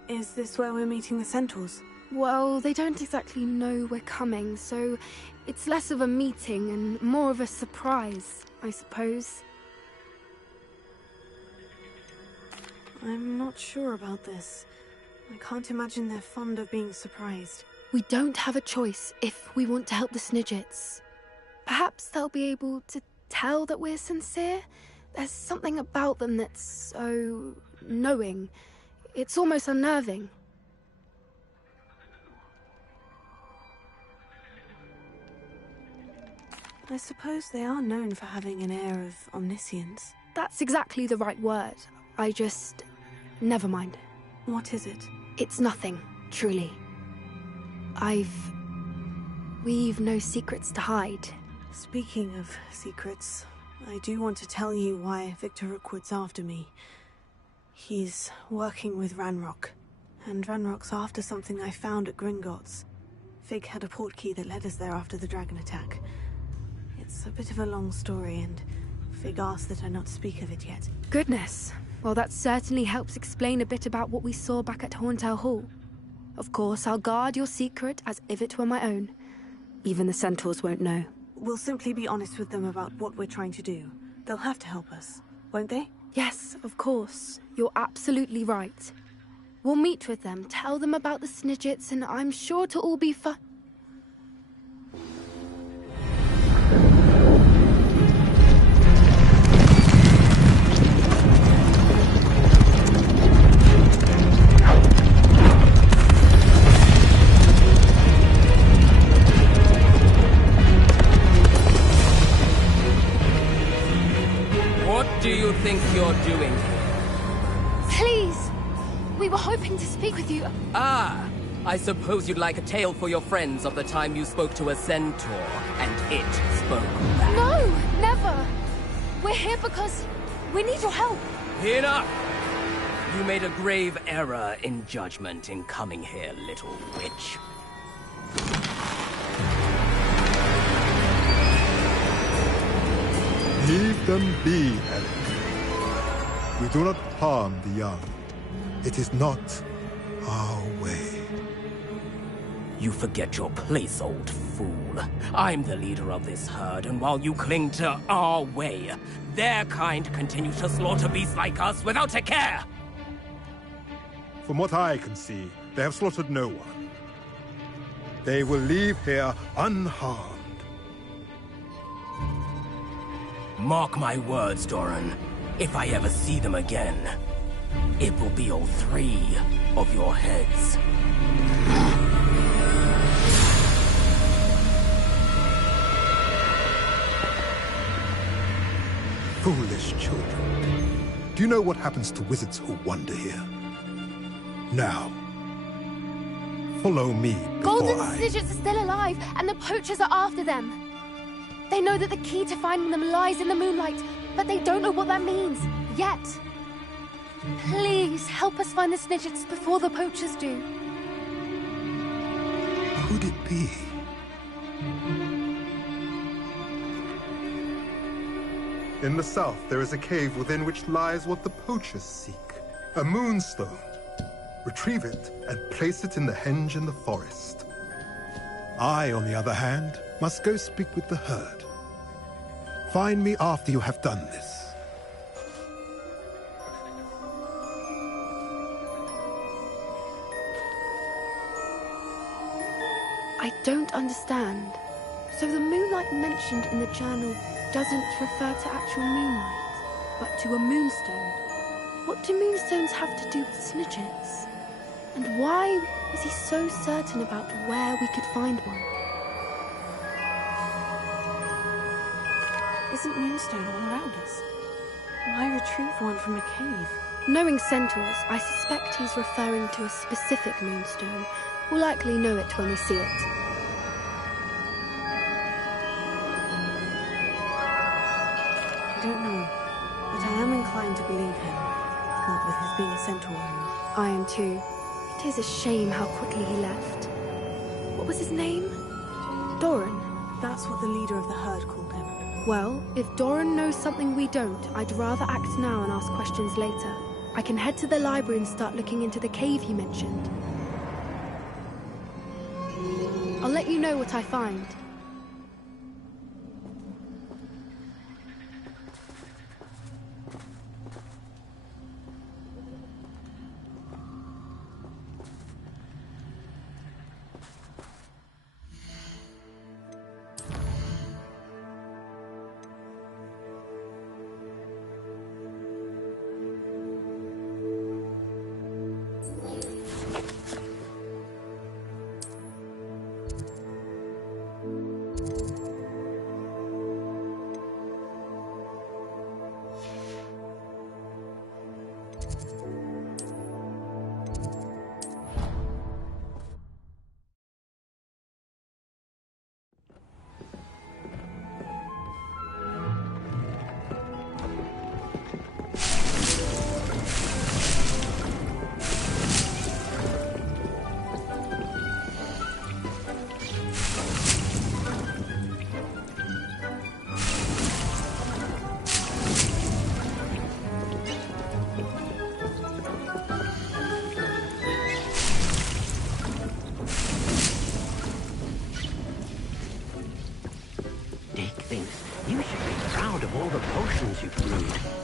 Is this where we're meeting the centaurs? Well, they don't exactly know we're coming, so it's less of a meeting and more of a surprise, I suppose. I'm not sure about this. I can't imagine they're fond of being surprised. We don't have a choice if we want to help the Snidgets. Perhaps they'll be able to tell that we're sincere. There's something about them that's so knowing. It's almost unnerving. I suppose they are known for having an air of omniscience. That's exactly the right word. I just... never mind. What is it? It's nothing, truly. We've no secrets to hide. Speaking of secrets, I do want to tell you why Victor Rookwood's after me. He's working with Ranrock, and Ranrock's after something I found at Gringotts. Fig had a portkey that led us there after the dragon attack. It's a bit of a long story, and Fig asked that I not speak of it yet. Goodness. Well, that certainly helps explain a bit about what we saw back at Horntail Hall. Of course, I'll guard your secret as if it were my own. Even the centaurs won't know. We'll simply be honest with them about what we're trying to do. They'll have to help us, won't they? Yes, of course. You're absolutely right. We'll meet with them, tell them about the Snidgets, and I'm sure to all be fun. What do you think you're doing here? Please! We were hoping to speak with you. Ah, I suppose you'd like a tale for your friends of the time you spoke to a centaur, and it spoke back. No, never! We're here because we need your help. Enough! You made a grave error in judgment in coming here, little witch. Leave them be, Alec. We do not harm the young. It is not our way. You forget your place, old fool. I'm the leader of this herd, and while you cling to our way, their kind continue to slaughter beasts like us without a care! From what I can see, they have slaughtered no one. They will leave here unharmed. Mark my words, Doran. If I ever see them again, it will be all 3 of your heads. Foolish children. Do you know what happens to wizards who wander here? Now, follow me before Golden Snidgets are still alive, and the poachers are after them. They know that the key to finding them lies in the moonlight, but they don't know what that means, yet. Please, help us find the Snidgets before the poachers do. Could it be? In the south, there is a cave within which lies what the poachers seek. A moonstone. Retrieve it and place it in the henge in the forest. I, on the other hand, must go speak with the herd. Find me after you have done this. I don't understand. So the moonlight mentioned in the journal doesn't refer to actual moonlight, but to a moonstone. What do moonstones have to do with Snidgets? And why was he so certain about where we could find one? Isn't Moonstone all around us? Why retrieve one from a cave? Knowing centaurs, I suspect he's referring to a specific moonstone. We'll likely know it when we see it. I don't know, but I am inclined to believe him. What with his being a centaur. I am too. It is a shame how quickly he left. What was his name? Doran. That's what the leader of the herd called him. Well, if Doran knows something we don't, I'd rather act now and ask questions later. I can head to the library and start looking into the cave he mentioned. I'll let you know what I find. thinks you should be proud of all the potions you've brewed.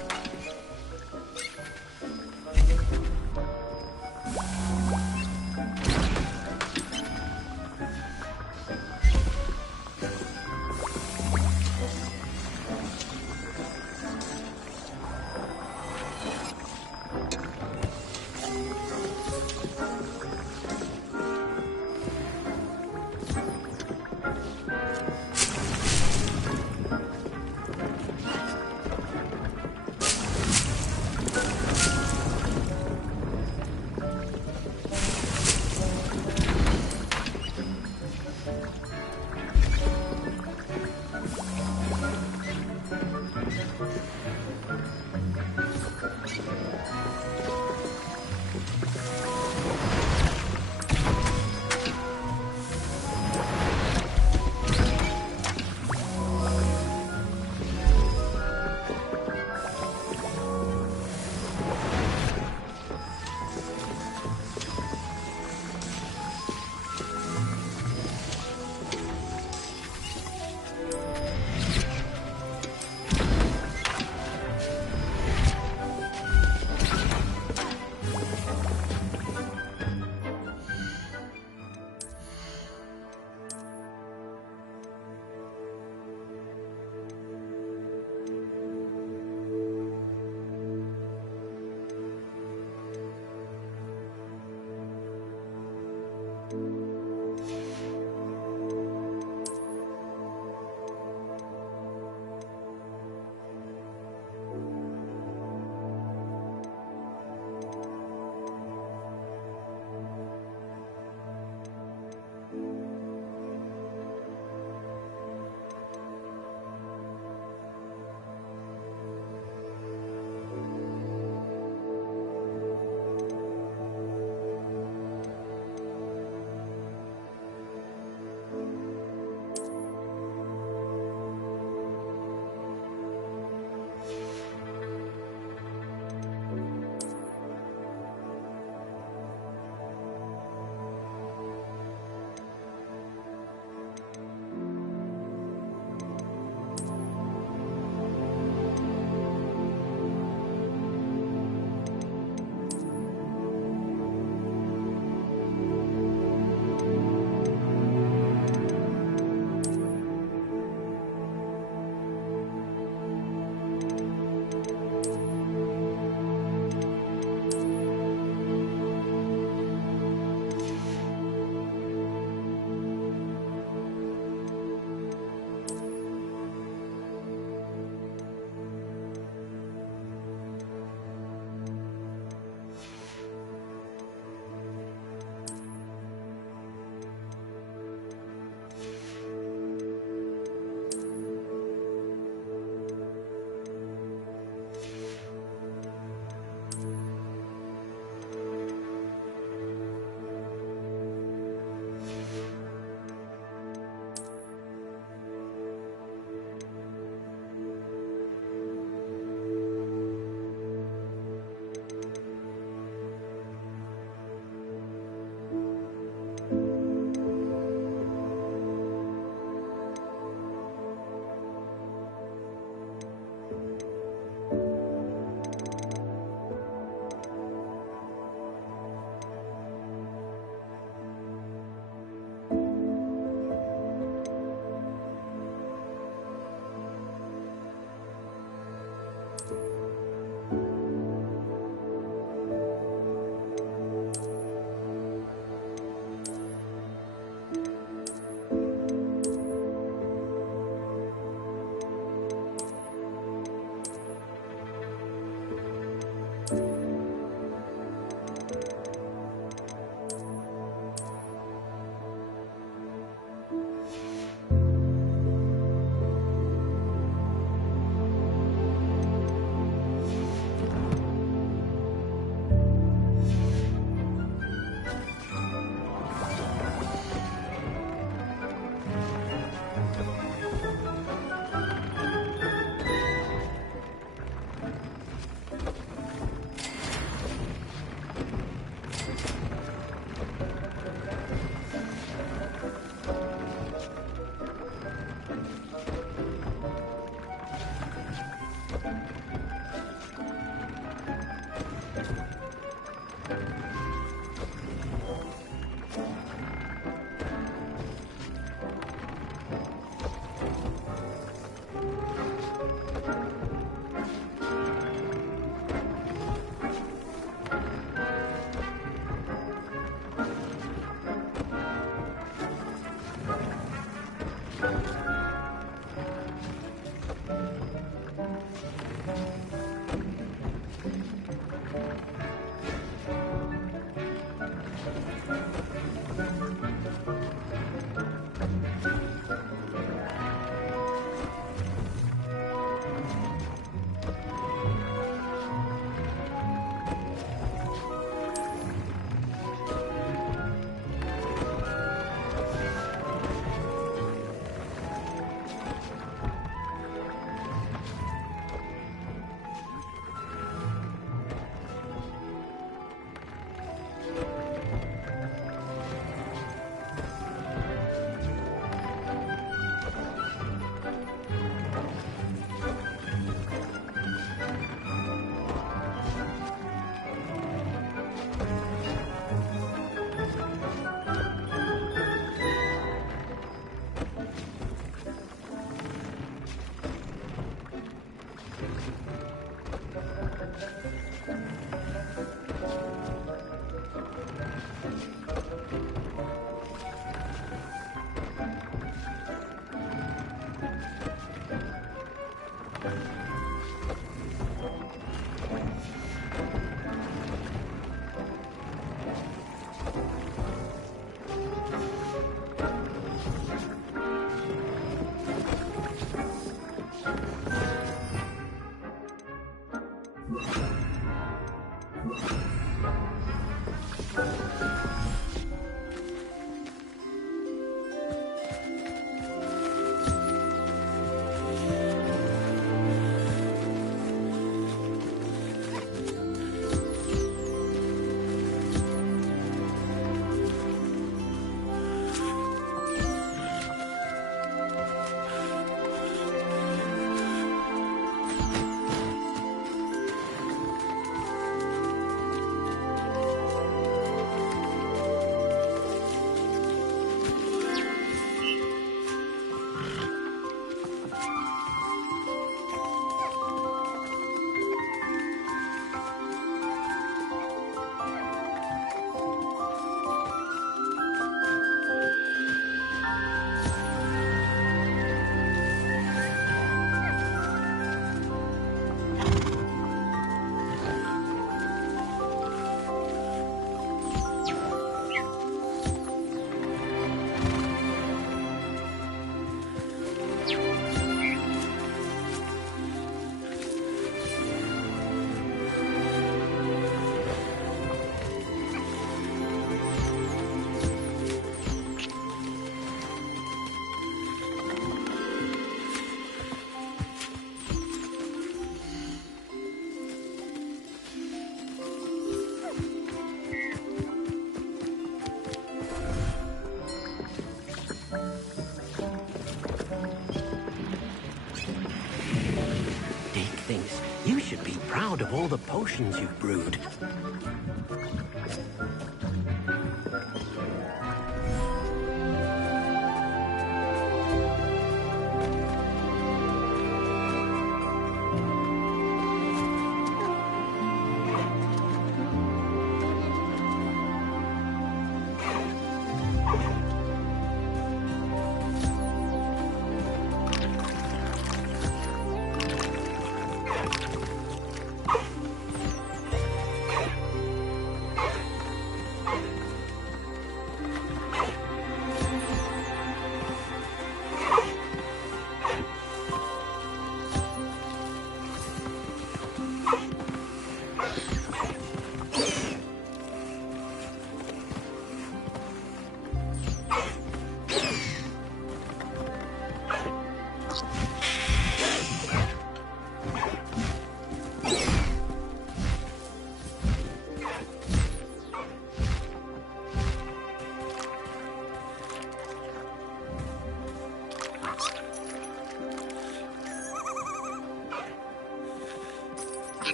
should be proud of all the potions you've brewed.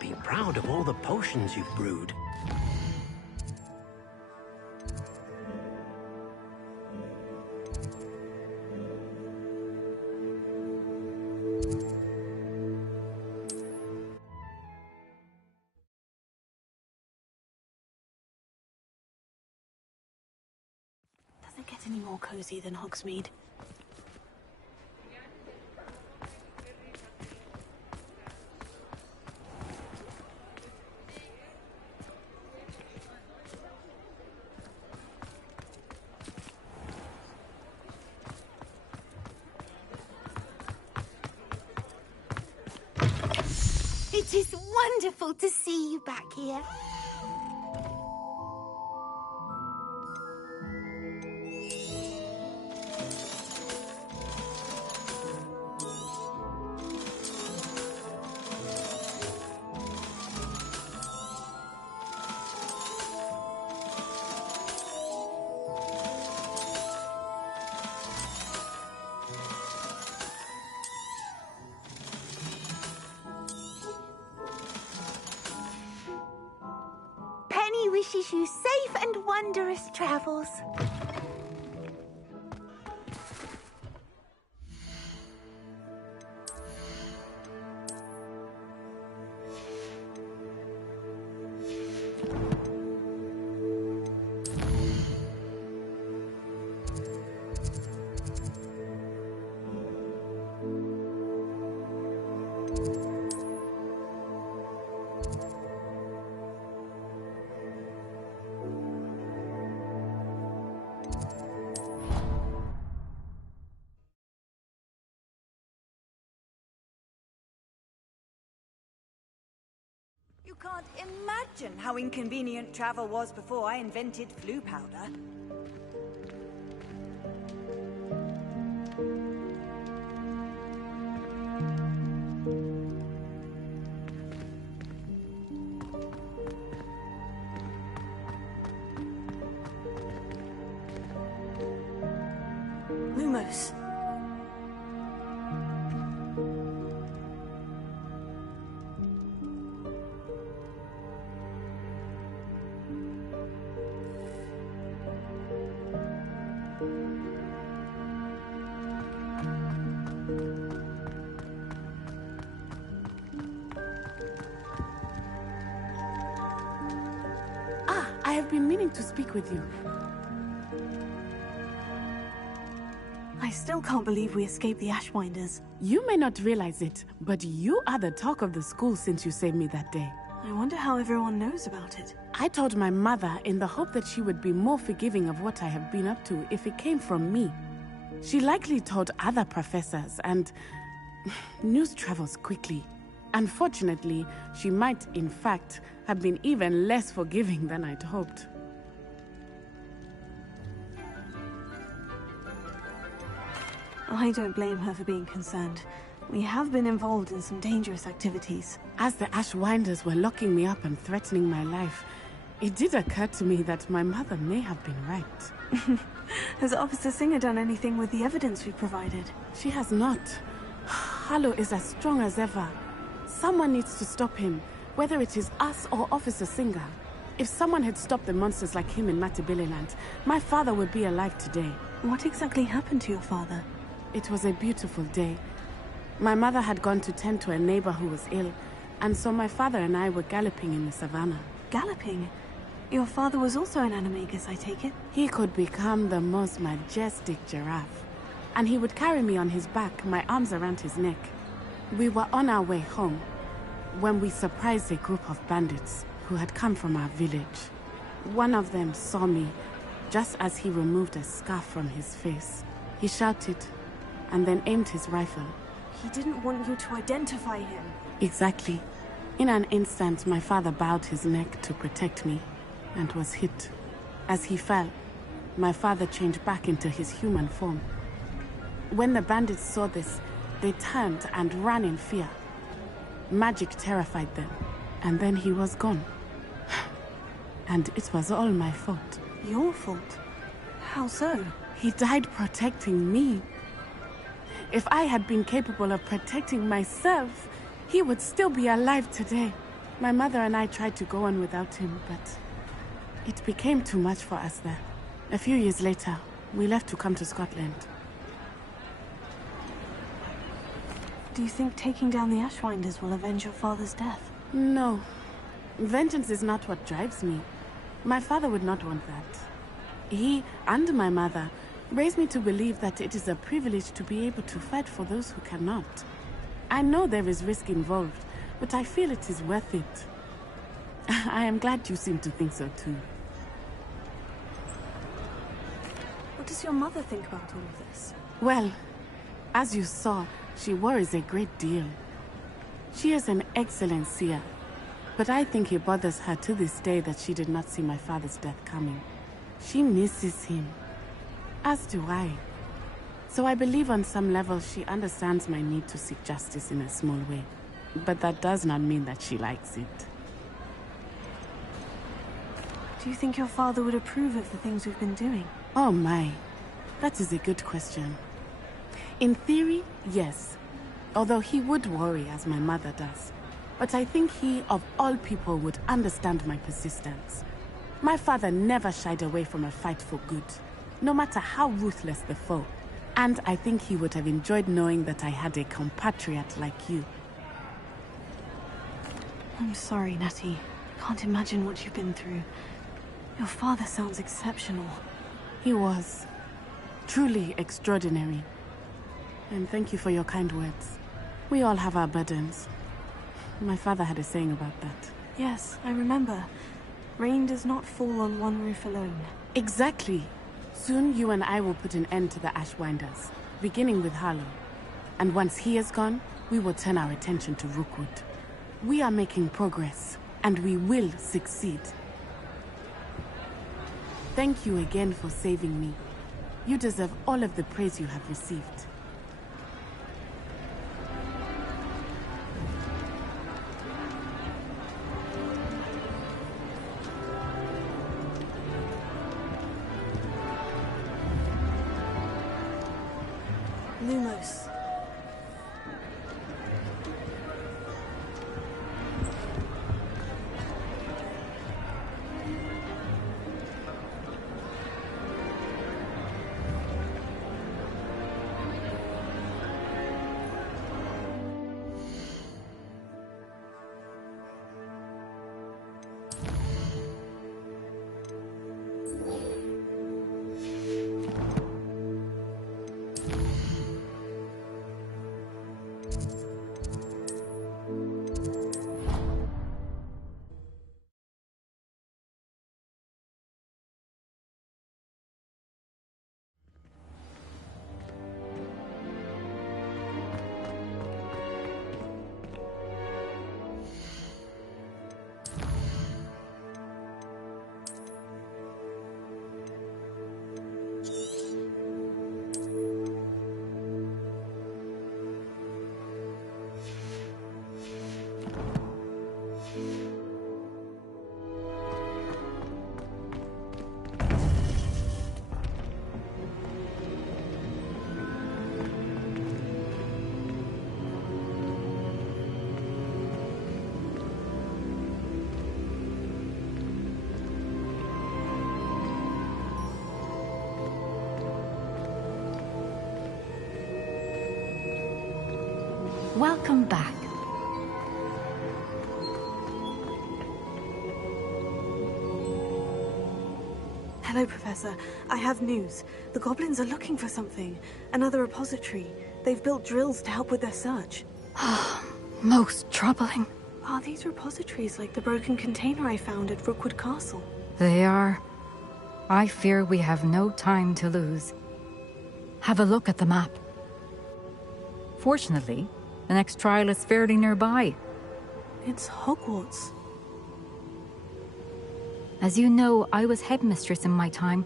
be proud of all the potions you've brewed. Does it get any more cozy than Hogsmeade? It is wonderful to see you back here. Penny wishes you safe and wondrous travels. You can't imagine how inconvenient travel was before I invented flu powder. Lumos. I have been meaning to speak with you. I still can't believe we escaped the Ashwinders. You may not realize it, but you are the talk of the school since you saved me that day. I wonder how everyone knows about it. I told my mother in the hope that she would be more forgiving of what I have been up to if it came from me. She likely told other professors, and news travels quickly. Unfortunately, she might, in fact, have been even less forgiving than I'd hoped. I don't blame her for being concerned. We have been involved in some dangerous activities. As the Ashwinders were locking me up and threatening my life, it did occur to me that my mother may have been right. Has Officer Singer done anything with the evidence we provided? She has not. Harlow is as strong as ever. Someone needs to stop him, whether it is us or Officer Singer. If someone had stopped the monsters like him in Matabeleland, my father would be alive today. What exactly happened to your father? It was a beautiful day. My mother had gone to tend to a neighbor who was ill, and so my father and I were galloping in the savannah. Galloping? Your father was also an animagus, I take it? He could become the most majestic giraffe, and he would carry me on his back, my arms around his neck. We were on our way home when we surprised a group of bandits who had come from our village. One of them saw me just as he removed a scarf from his face. He shouted and then aimed his rifle. He didn't want you to identify him. Exactly. In an instant, my father bowed his neck to protect me and was hit. As he fell, my father changed back into his human form. When the bandits saw this, they turned and ran in fear. Magic terrified them, and then he was gone. And it was all my fault. Your fault? How so? He died protecting me. If I had been capable of protecting myself, he would still be alive today. My mother and I tried to go on without him, but it became too much for us there. A few years later, we left to come to Scotland. Do you think taking down the Ashwinders will avenge your father's death? No. Vengeance is not what drives me. My father would not want that. He and my mother raised me to believe that it is a privilege to be able to fight for those who cannot. I know there is risk involved, but I feel it is worth it. I am glad you seem to think so too. What does your mother think about all of this? Well, as you saw, she worries a great deal. She is an excellent seer, but I think it bothers her to this day that she did not see my father's death coming. She misses him, as do I. So I believe on some level she understands my need to seek justice in a small way. But that does not mean that she likes it. Do you think your father would approve of the things we've been doing? Oh my, that is a good question. In theory, yes. Although he would worry as my mother does. But I think he, of all people, would understand my persistence. My father never shied away from a fight for good, no matter how ruthless the foe. And I think he would have enjoyed knowing that I had a compatriot like you. I'm sorry, Natty. Can't imagine what you've been through. Your father sounds exceptional. He was. Truly extraordinary. And thank you for your kind words. We all have our burdens. My father had a saying about that. Yes, I remember. Rain does not fall on one roof alone. Exactly. Soon you and I will put an end to the Ashwinders, beginning with Harlow. And once he is gone, we will turn our attention to Rookwood. We are making progress, and we will succeed. Thank you again for saving me. You deserve all of the praise you have received. Lumos. Welcome back. Hello, Professor. I have news. The goblins are looking for something. Another repository. They've built drills to help with their search. Most troubling. Are these repositories like the broken container I found at Rookwood Castle? They are. I fear we have no time to lose. Have a look at the map. Fortunately, the next trial is fairly nearby. It's Hogwarts. As you know, I was headmistress in my time.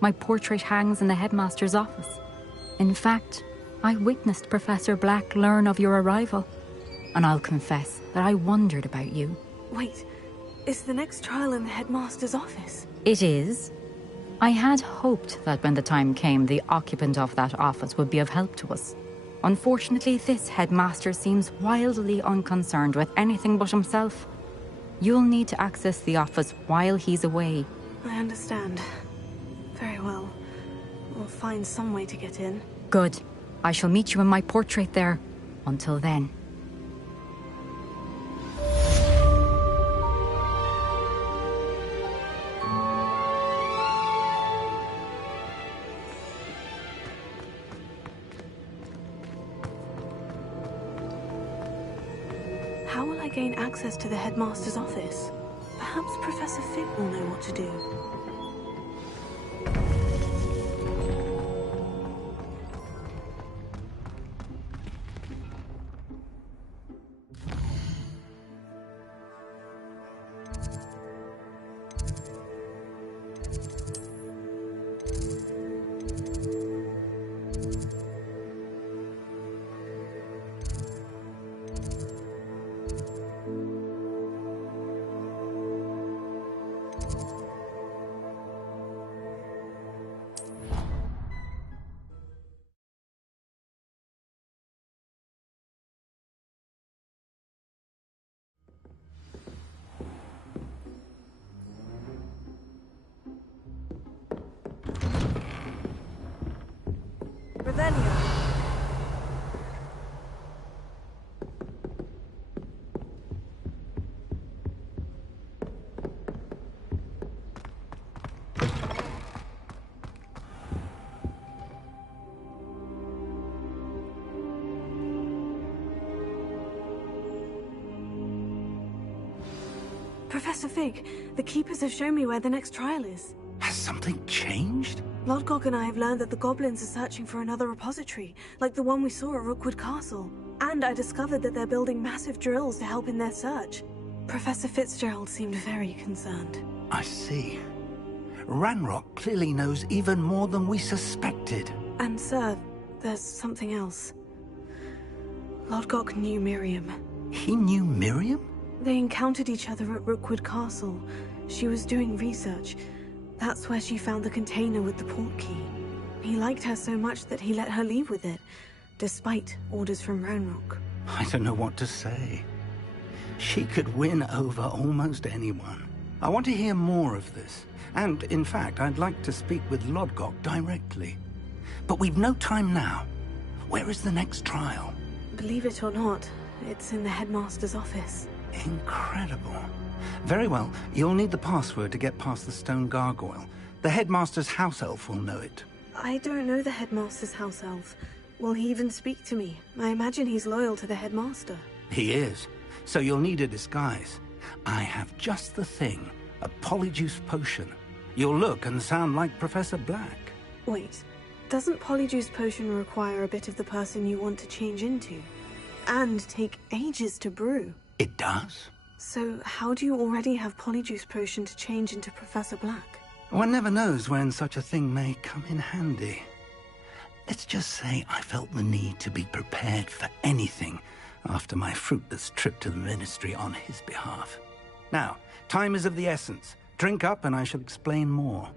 My portrait hangs in the headmaster's office. In fact, I witnessed Professor Black learn of your arrival. And I'll confess that I wondered about you. Wait, is the next trial in the headmaster's office? It is. I had hoped that when the time came, the occupant of that office would be of help to us. Unfortunately, this headmaster seems wildly unconcerned with anything but himself. You'll need to access the office while he's away. I understand. Very well. We'll find some way to get in. Good. I shall meet you in my portrait there. Until then. How will I gain access to the headmaster's office? Perhaps Professor Fig will know what to do. Professor Fig, the Keepers have shown me where the next trial is. Has something changed? Lodgok and I have learned that the goblins are searching for another repository, like the one we saw at Rookwood Castle. And I discovered that they're building massive drills to help in their search. Professor Fitzgerald seemed very concerned. I see. Ranrock clearly knows even more than we suspected. And sir, there's something else. Lodgok knew Miriam. He knew Miriam? They encountered each other at Rookwood Castle. She was doing research. That's where she found the container with the port key. He liked her so much that he let her leave with it, despite orders from Ranrock. I don't know what to say. She could win over almost anyone. I want to hear more of this. And, in fact, I'd like to speak with Lodgok directly. But we've no time now. Where is the next trial? Believe it or not, it's in the headmaster's office. Incredible. Very well, you'll need the password to get past the stone gargoyle. The headmaster's house elf will know it. I don't know the headmaster's house elf. Will he even speak to me? I imagine he's loyal to the headmaster. He is. So you'll need a disguise. I have just the thing. A polyjuice potion. You'll look and sound like Professor Black. Wait, doesn't polyjuice potion require a bit of the person you want to change into? And take ages to brew? It does. So how do you already have polyjuice potion to change into Professor Black? One never knows when such a thing may come in handy. Let's just say I felt the need to be prepared for anything after my fruitless trip to the Ministry on his behalf. Now, time is of the essence. Drink up and I shall explain more.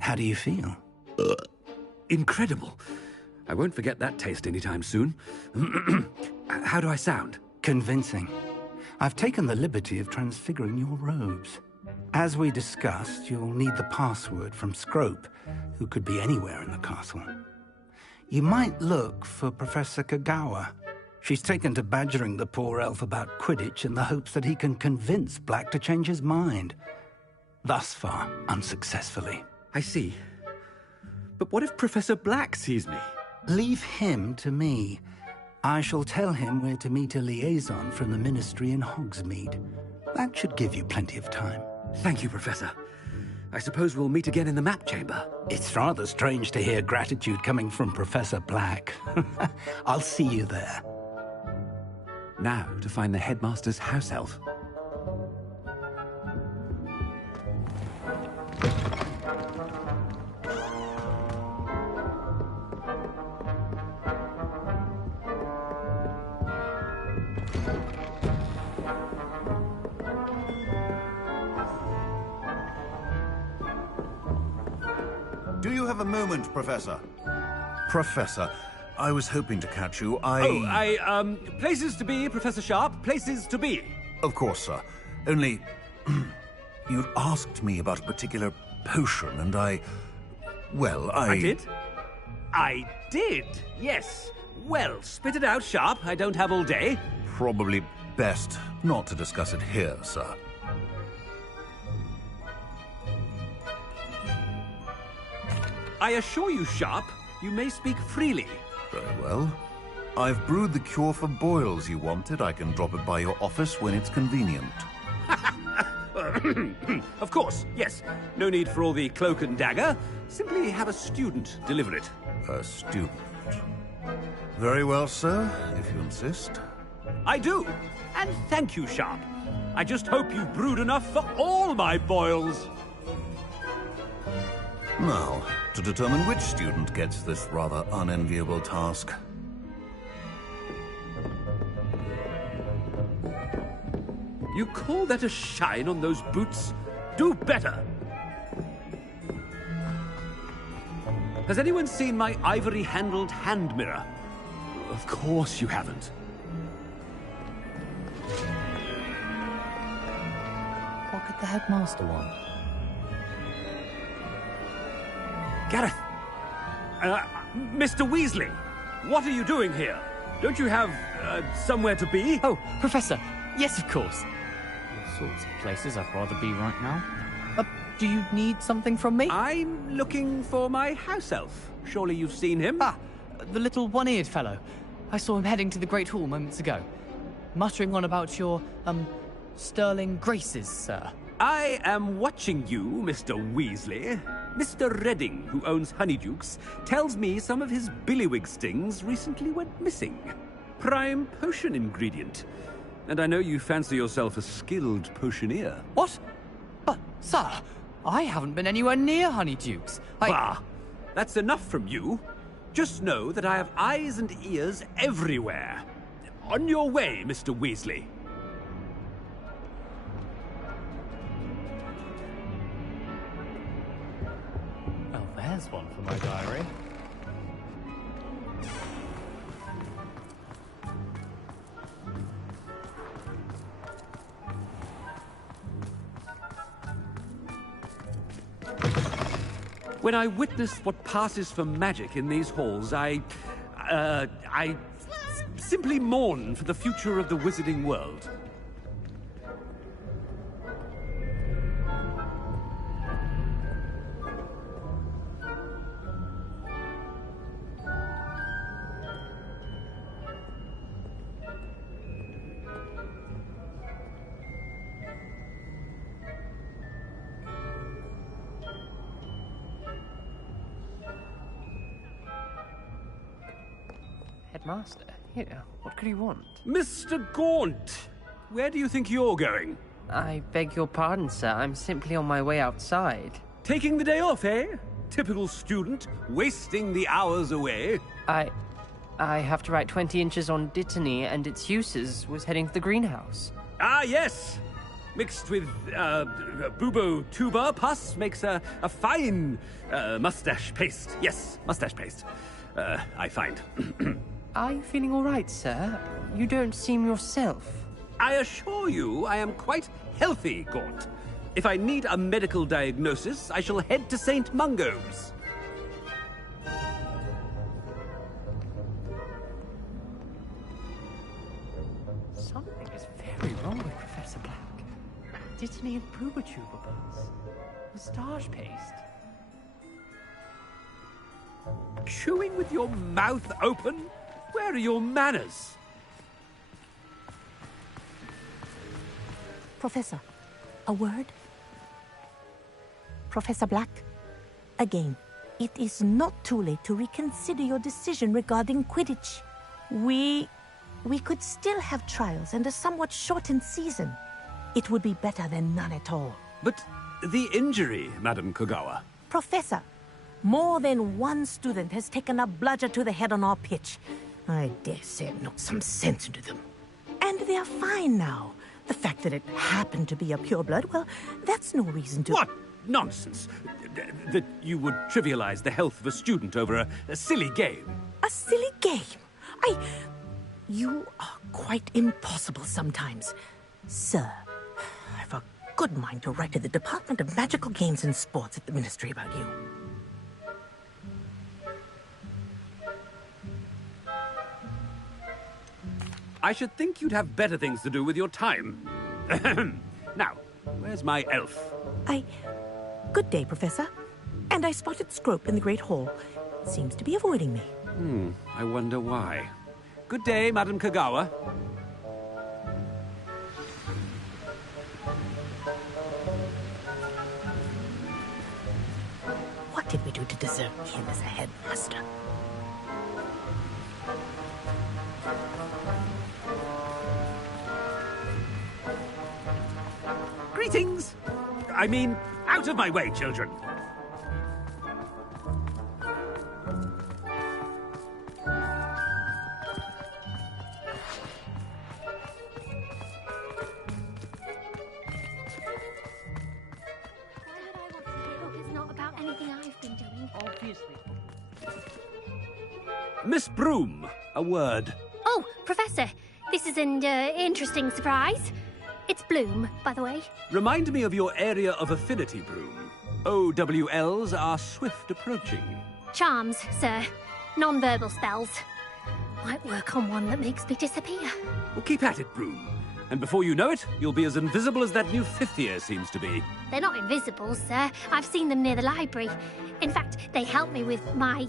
How do you feel? Incredible. I won't forget that taste anytime soon. How do I sound? Convincing. I've taken the liberty of transfiguring your robes. As we discussed, you'll need the password from Scrope, who could be anywhere in the castle. You might look for Professor Kagawa. She's taken to badgering the poor elf about Quidditch in the hopes that he can convince Black to change his mind. Thus far, unsuccessfully. I see. But what if Professor Black sees me? Leave him to me. I shall tell him where to meet a liaison from the Ministry in Hogsmeade. That should give you plenty of time. Thank you, Professor. I suppose we'll meet again in the map chamber. It's rather strange to hear gratitude coming from Professor Black. I'll see you there. Now to find the headmaster's house elf. have a moment, Professor? Professor, I was hoping to catch you. Places to be, Professor Sharp. Places to be. Of course, sir. Only... you'd asked me about a particular potion, and I did? I did, yes. Well, spit it out, Sharp. I don't have all day. Probably best not to discuss it here, sir. I assure you, Sharp, you may speak freely. Very well. I've brewed the cure for boils you wanted. I can drop it by your office when it's convenient. Of course, yes. No need for all the cloak and dagger. Simply have a student deliver it. A student? Very well, sir, if you insist. I do. And thank you, Sharp. I just hope you brewed enough for all my boils. Now, to determine which student gets this rather unenviable task. You call that a shine on those boots? Do better! Has anyone seen my ivory-handled hand mirror? Of course you haven't. What could the headmaster want? Gareth! Mr. Weasley! What are you doing here? Don't you have, somewhere to be? Oh, Professor! Yes, of course. All sorts of places I'd rather be right now. Do you need something from me? I'm looking for my house elf. Surely you've seen him? Ah, the little one-eared fellow. I saw him heading to the Great Hall moments ago. Muttering on about your, sterling graces, sir. I am watching you, Mr. Weasley. Mr. Redding, who owns Honeydukes, tells me some of his billywig stings recently went missing. Prime potion ingredient. And I know you fancy yourself a skilled potioneer. What? But, sir, I haven't been anywhere near Honeydukes. Bah! That's enough from you. Just know that I have eyes and ears everywhere. On your way, Mr. Weasley. Well, there's one for my diary. When I witness what passes for magic in these halls, I simply mourn for the future of the wizarding world. Headmaster, here, what could he want? Mr. Gaunt! Where do you think you're going? I beg your pardon, sir. I'm simply on my way outside. Taking the day off, eh? Typical student, wasting the hours away. I have to write 20 inches on Dittany and its uses. Was heading to the greenhouse. Ah, yes! Mixed with, bubo tuber pus makes a fine, mustache paste. Yes, mustache paste. I find. Are you feeling all right, sir? You don't seem yourself. I assure you I am quite healthy, Gaunt. If I need a medical diagnosis, I shall head to St. Mungo's. Something is very wrong with Professor Black. Dittany and Pubertuber buds. Moustache paste. Chewing with your mouth open? Where are your manners? Professor, a word? Professor Black, again, it is not too late to reconsider your decision regarding Quidditch. We could still have trials and a somewhat shortened season. It would be better than none at all. But the injury, Madam Kogawa. Professor, more than one student has taken a bludger to the head on our pitch. I dare say it knocked some sense into them. And they're fine now. The fact that it happened to be a pureblood, well, that's no reason to... What? nonsense. That you would trivialize the health of a student over a silly game. A silly game? You are quite impossible sometimes. Sir, I've a good mind to write to the Department of Magical Games and Sports at the Ministry about you. I should think you'd have better things to do with your time. Now, where's my elf? Good day, Professor. And I spotted Scrope in the Great Hall. Seems to be avoiding me. I wonder why. Good day, Madam Kagawa. What did we do to deserve him as a headmaster? Greetings! I mean, out of my way, children! Miss Broom, a word. Oh, Professor, this is an interesting surprise. It's Bloom, by the way. Remind me of your area of affinity, Broom. OWLs are swift approaching. Charms, sir. Non-verbal spells. Might work on one that makes me disappear. Well, keep at it, Broom. And before you know it, you'll be as invisible as that new fifth year seems to be. They're not invisible, sir. I've seen them near the library. In fact, they help me with my,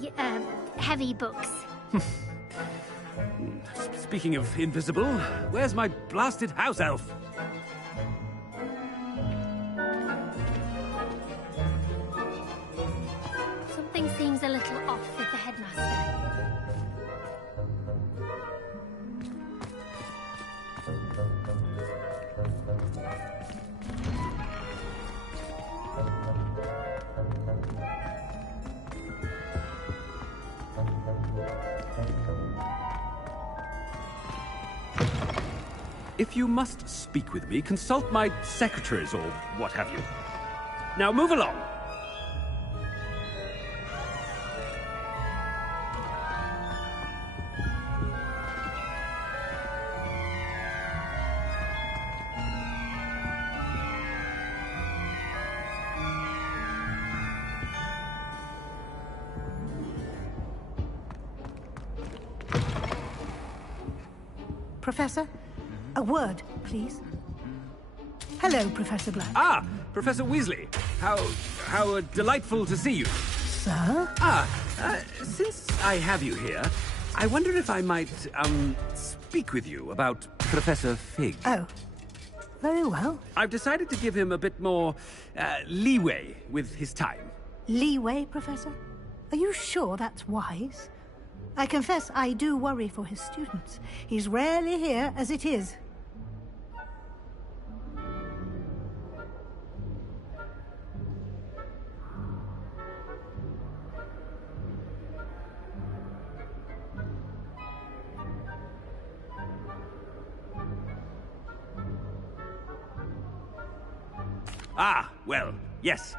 heavy books. Speaking of invisible, where's my blasted house elf? Something seems a little off with the headmaster. If you must speak with me, consult my secretaries or what have you. Now move along. Professor? A word, please. Hello, Professor Black. Ah, Professor Weasley. How delightful to see you. Sir? Since I have you here, I wonder if I might, speak with you about Professor Fig. Oh, very well. I've decided to give him a bit more, leeway with his time. Leeway, Professor? Are you sure that's wise? I confess I do worry for his students. He's rarely here as it is. Ah, well, yes.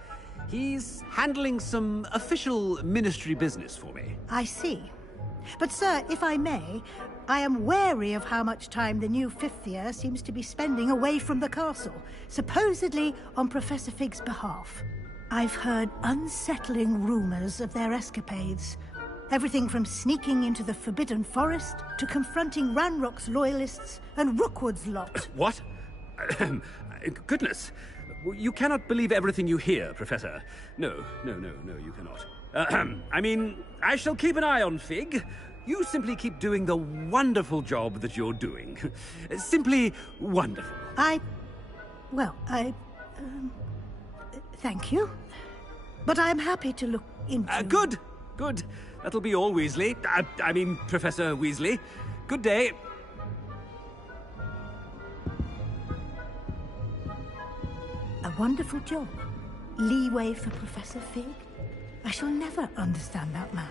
He's handling some official ministry business for me. I see. But, sir, if I may, I am wary of how much time the new fifth year seems to be spending away from the castle, supposedly on Professor Fig's behalf. I've heard unsettling rumors of their escapades. Everything from sneaking into the Forbidden Forest to confronting Ranrock's loyalists and Rookwood's lot. What? Goodness. You cannot believe everything you hear, Professor. No, you cannot. I mean, I shall keep an eye on Fig. You simply keep doing the wonderful job that you're doing. Simply wonderful. Thank you. But I'm happy to look into... Good. That'll be all, Weasley. I mean, Professor Weasley. Good day. A wonderful job. Leeway for Professor Fig. I shall never understand that man.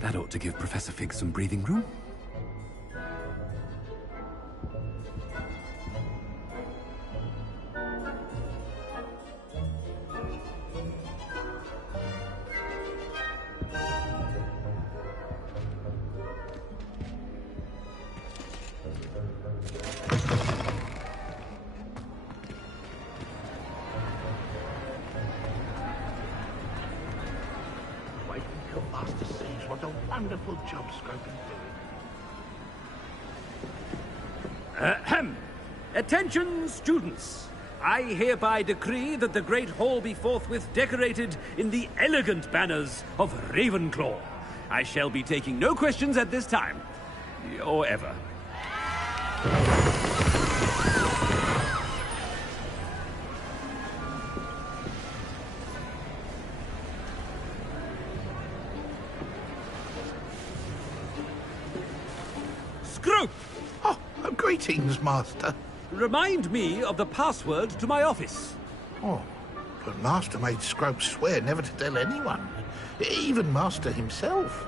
That ought to give Professor Fig some breathing room. hope Master sees what a wonderful job Scrope is doing. Ahem. Attention, students. I hereby decree that the Great Hall be forthwith decorated in the elegant banners of Ravenclaw. I shall be taking no questions at this time. Or ever. Scrope! Oh, greetings, Master. Remind me of the password to my office. Oh, but Master made Scrope swear never to tell anyone. Even Master himself.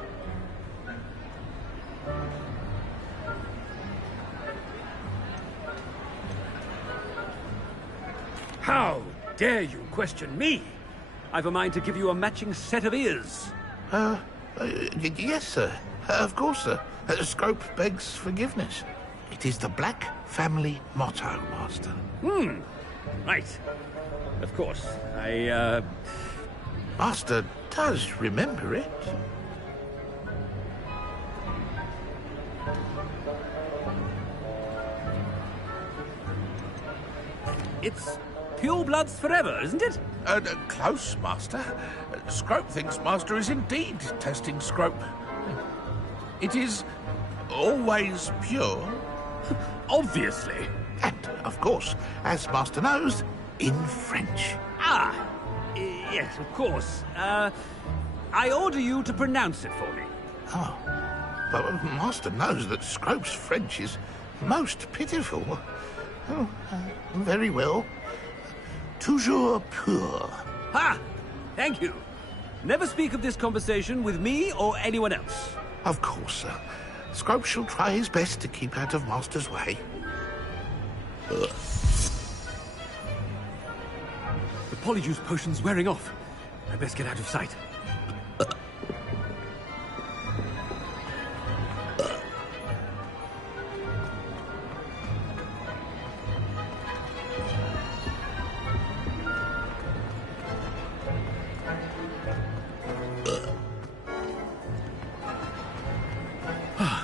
How dare you question me? I've a mind to give you a matching set of ears. Yes, sir. Of course, sir. Scrope begs forgiveness. It is the Black family motto, Master. Right. Of course. Master does remember it. It's pure bloods forever, isn't it? Close, Master. Scrope thinks Master is indeed testing Scrope. It is always pure. Obviously. And, of course, as Master knows, in French. Yes, of course. I order you to pronounce it for me. Oh, but Master knows that Scrope's French is most pitiful. Oh, very well. Toujours pur. Ha! Thank you. Never speak of this conversation with me or anyone else. Of course, sir. Scrope shall try his best to keep out of Master's way. The polyjuice potion's wearing off. I best get out of sight.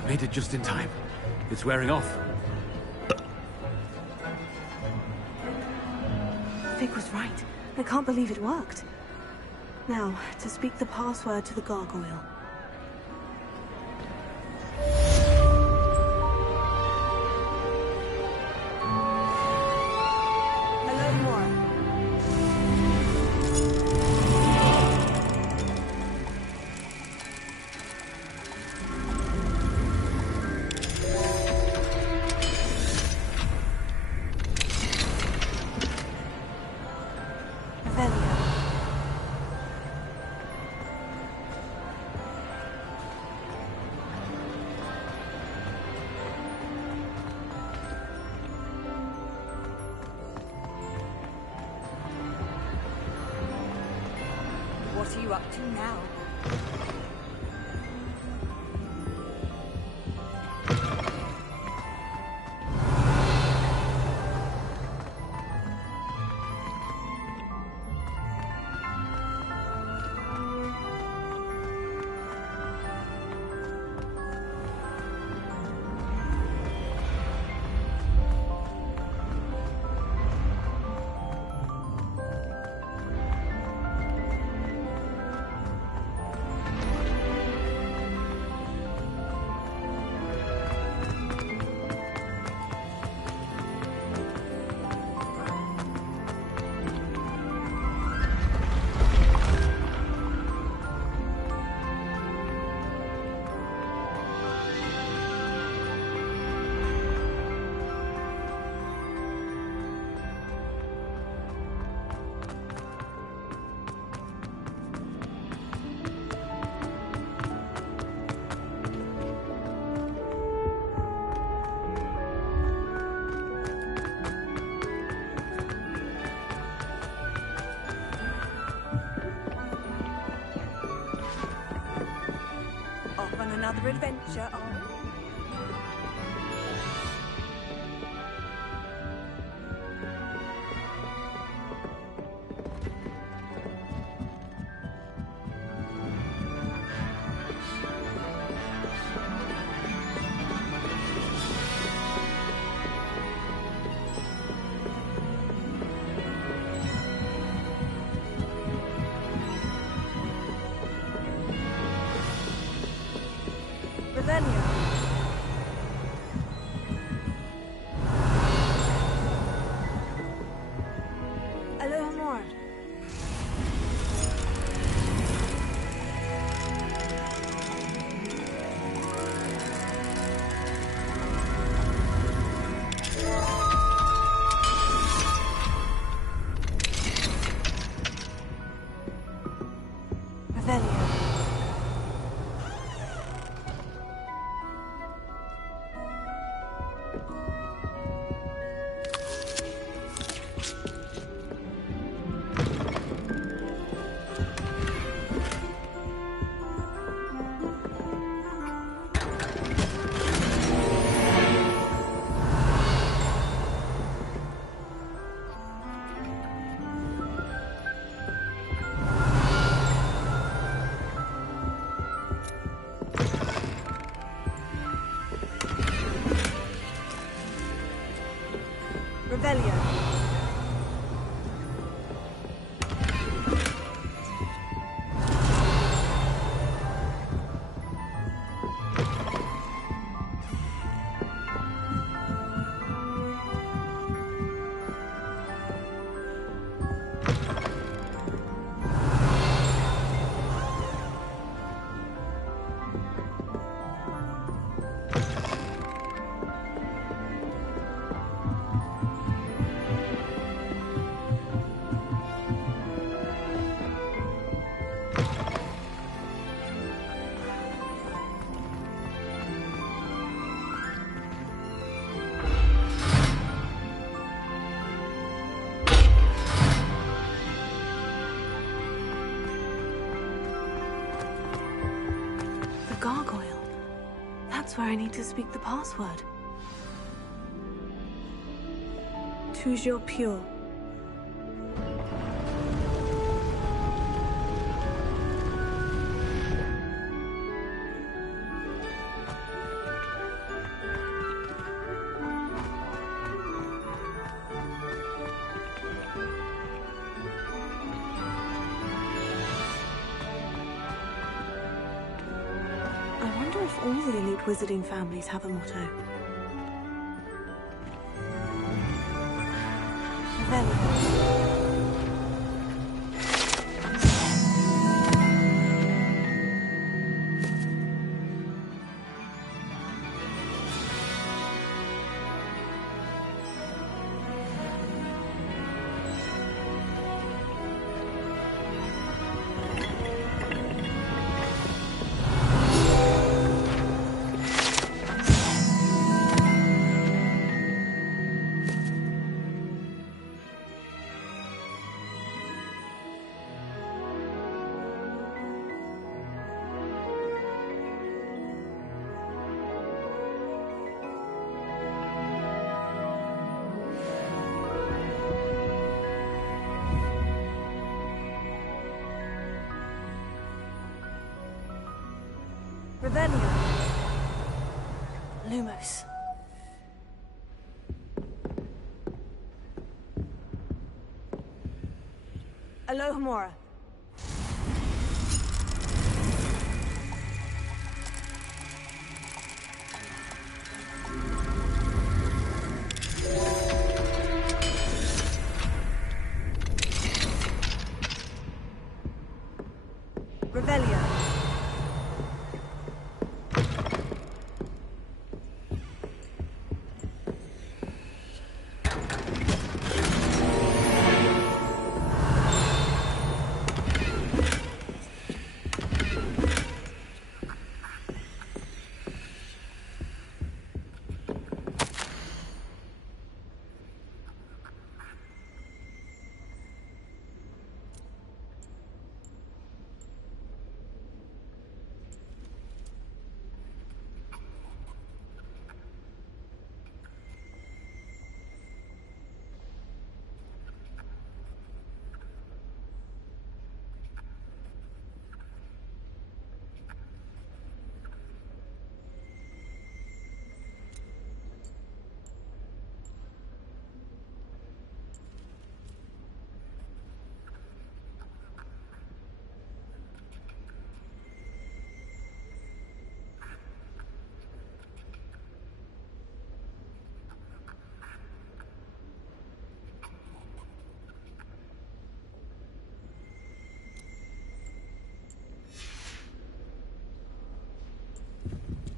Made it just in time. It's wearing off. Fig was right. I can't believe it worked. Now, to speak the password to the gargoyle. Hello, Nora. What are you up to now? Off on another adventure, are we? Alohomora. Revelio. Gargoyle. That's where I need to speak the password. Toujours pure. All the elite wizarding families have a motto. Revelio. Lumos. Alohomora. Revelio.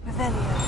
Revelio.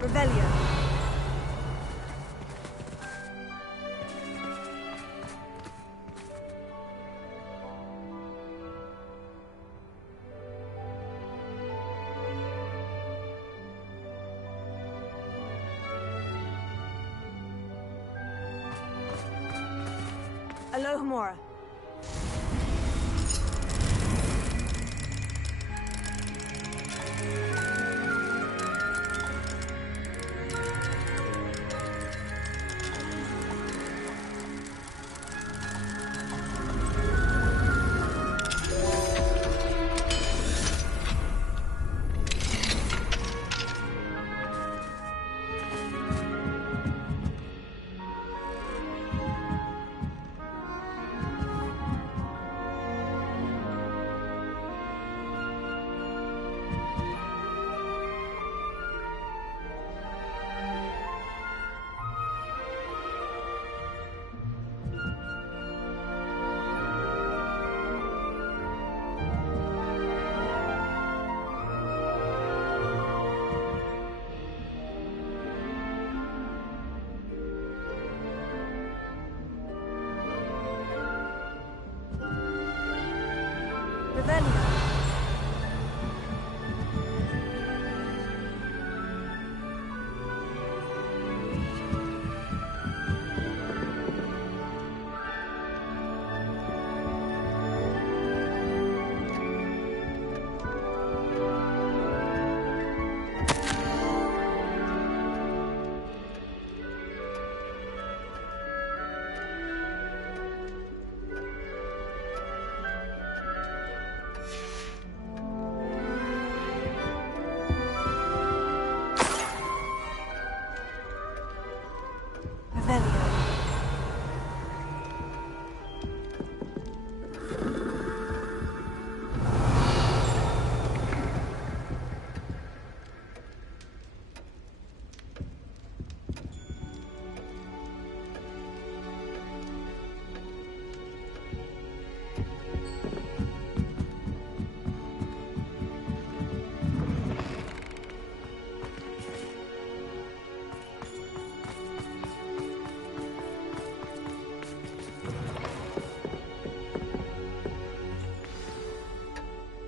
Revelio. Alohomora.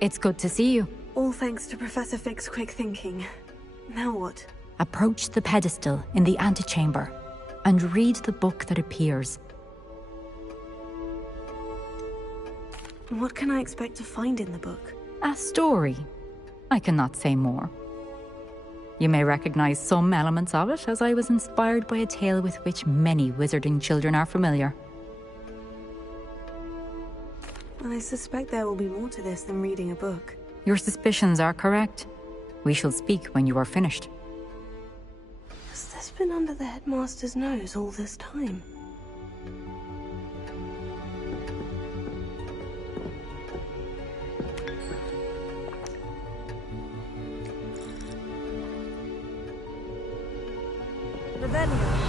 It's good to see you. All thanks to Professor Fig's quick thinking. Now what? Approach the pedestal in the antechamber and read the book that appears. What can I expect to find in the book? A story. I cannot say more. You may recognize some elements of it, as I was inspired by a tale with which many wizarding children are familiar. I suspect there will be more to this than reading a book. Your suspicions are correct. We shall speak when you are finished. Has this been under the headmaster's nose all this time? Revelio.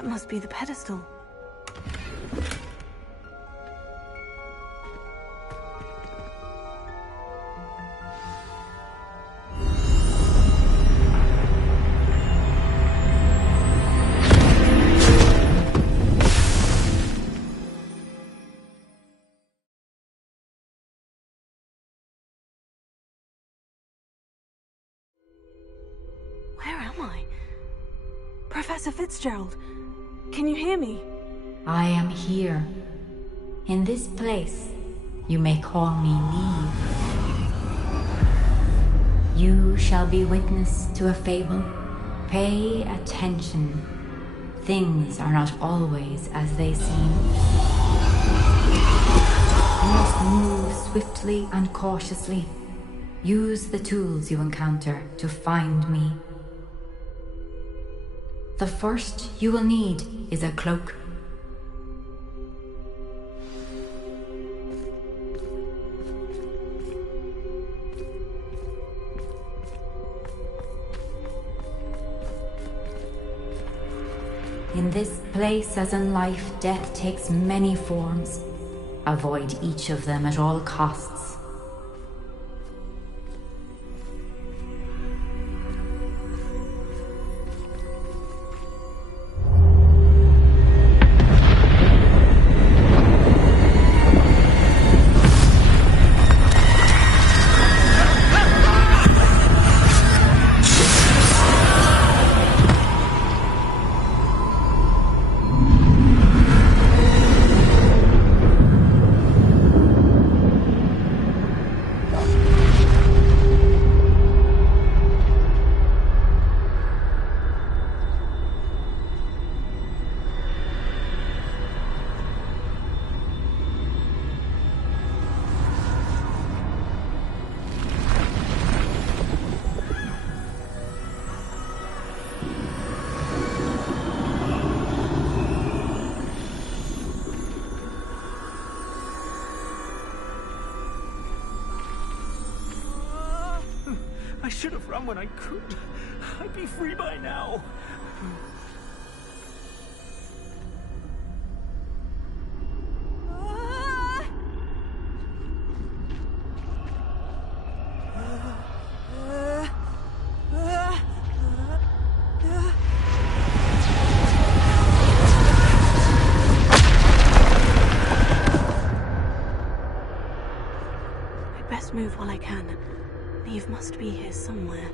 That must be the pedestal. Where am I? Professor Fitzgerald, can you hear me? I am here. In this place, you may call me Neve. You shall be witness to a fable. Pay attention. Things are not always as they seem. You must move swiftly and cautiously. Use the tools you encounter to find me. The first you will need is a cloak. In this place, as in life, death takes many forms. Avoid each of them at all costs. I should have run when I could. I'd be free by now. I'd best move while I can. Neve must be here somewhere.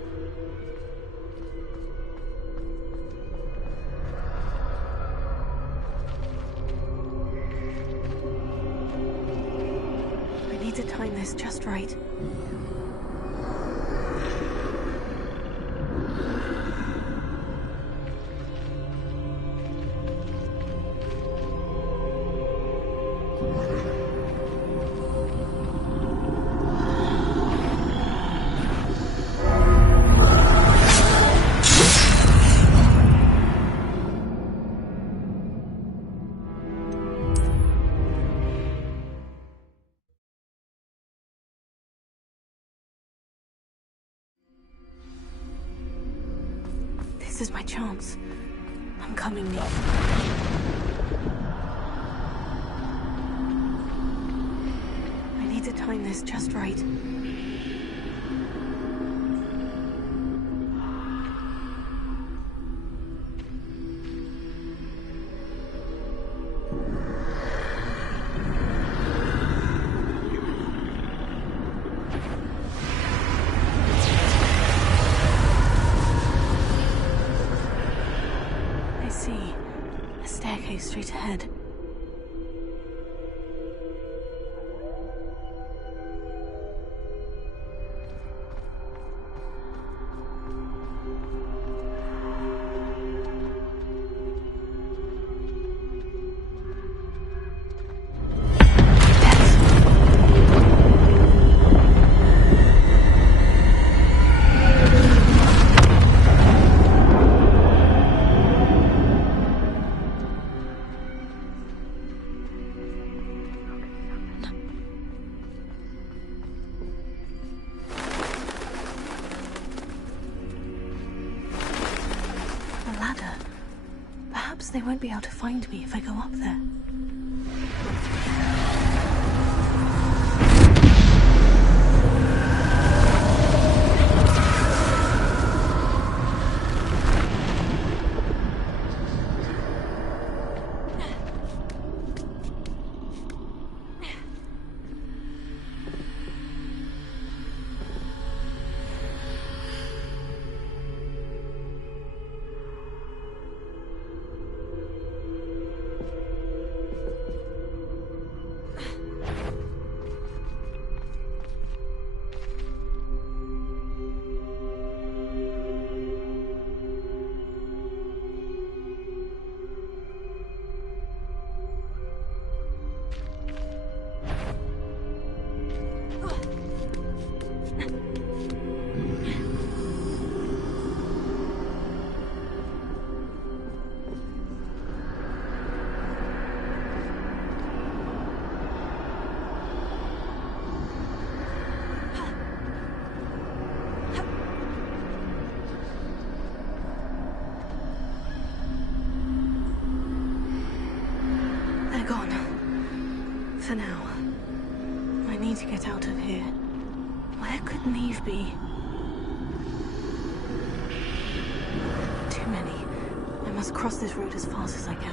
I need to time this just right. This is my chance. I'm coming, Neve. I need to time this just right. Straight ahead. Perhaps they won't be able to find me if I go up there. For now. I need to get out of here. Where could Neve be? Too many. I must cross this road as fast as I can.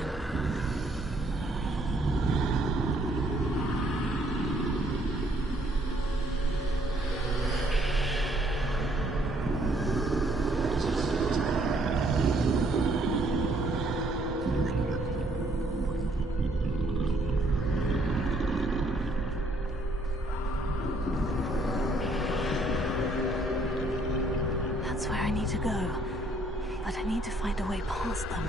That's where I need to go. But I need to find a way past them.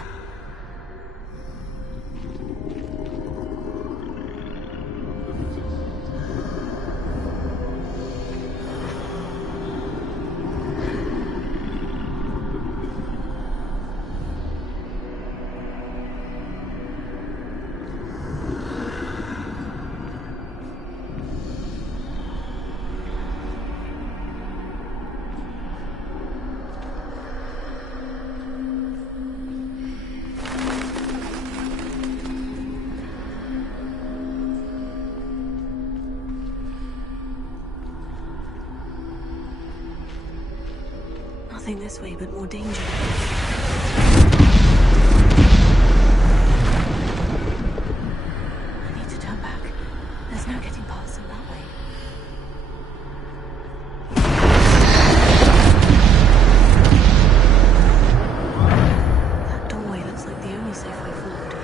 Nothing this way, but more danger. I need to turn back. There's no getting past them that way. That doorway looks like the only safe way forward.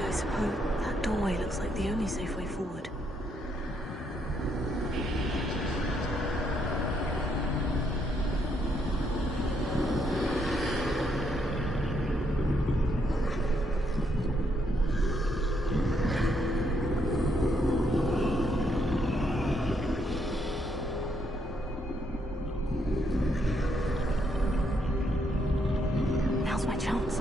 I suppose that doorway looks like the only safe way forward. Now's my chance.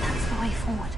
That's the way forward.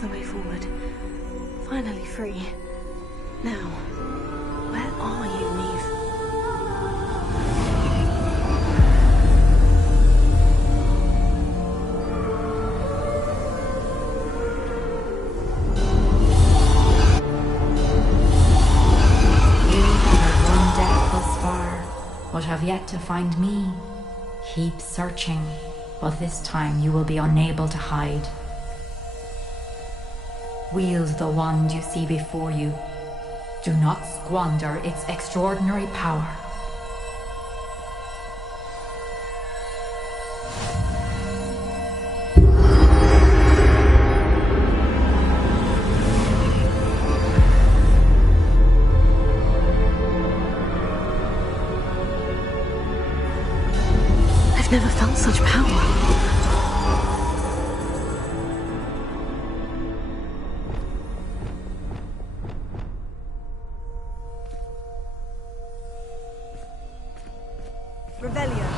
the way forward. Finally free. Now, where are you, Neve? You have run death thus far, but have yet to find me. Keep searching, but this time you will be unable to hide. Wield the wand you see before you. Do not squander its extraordinary power. I've never felt such power. Revelio.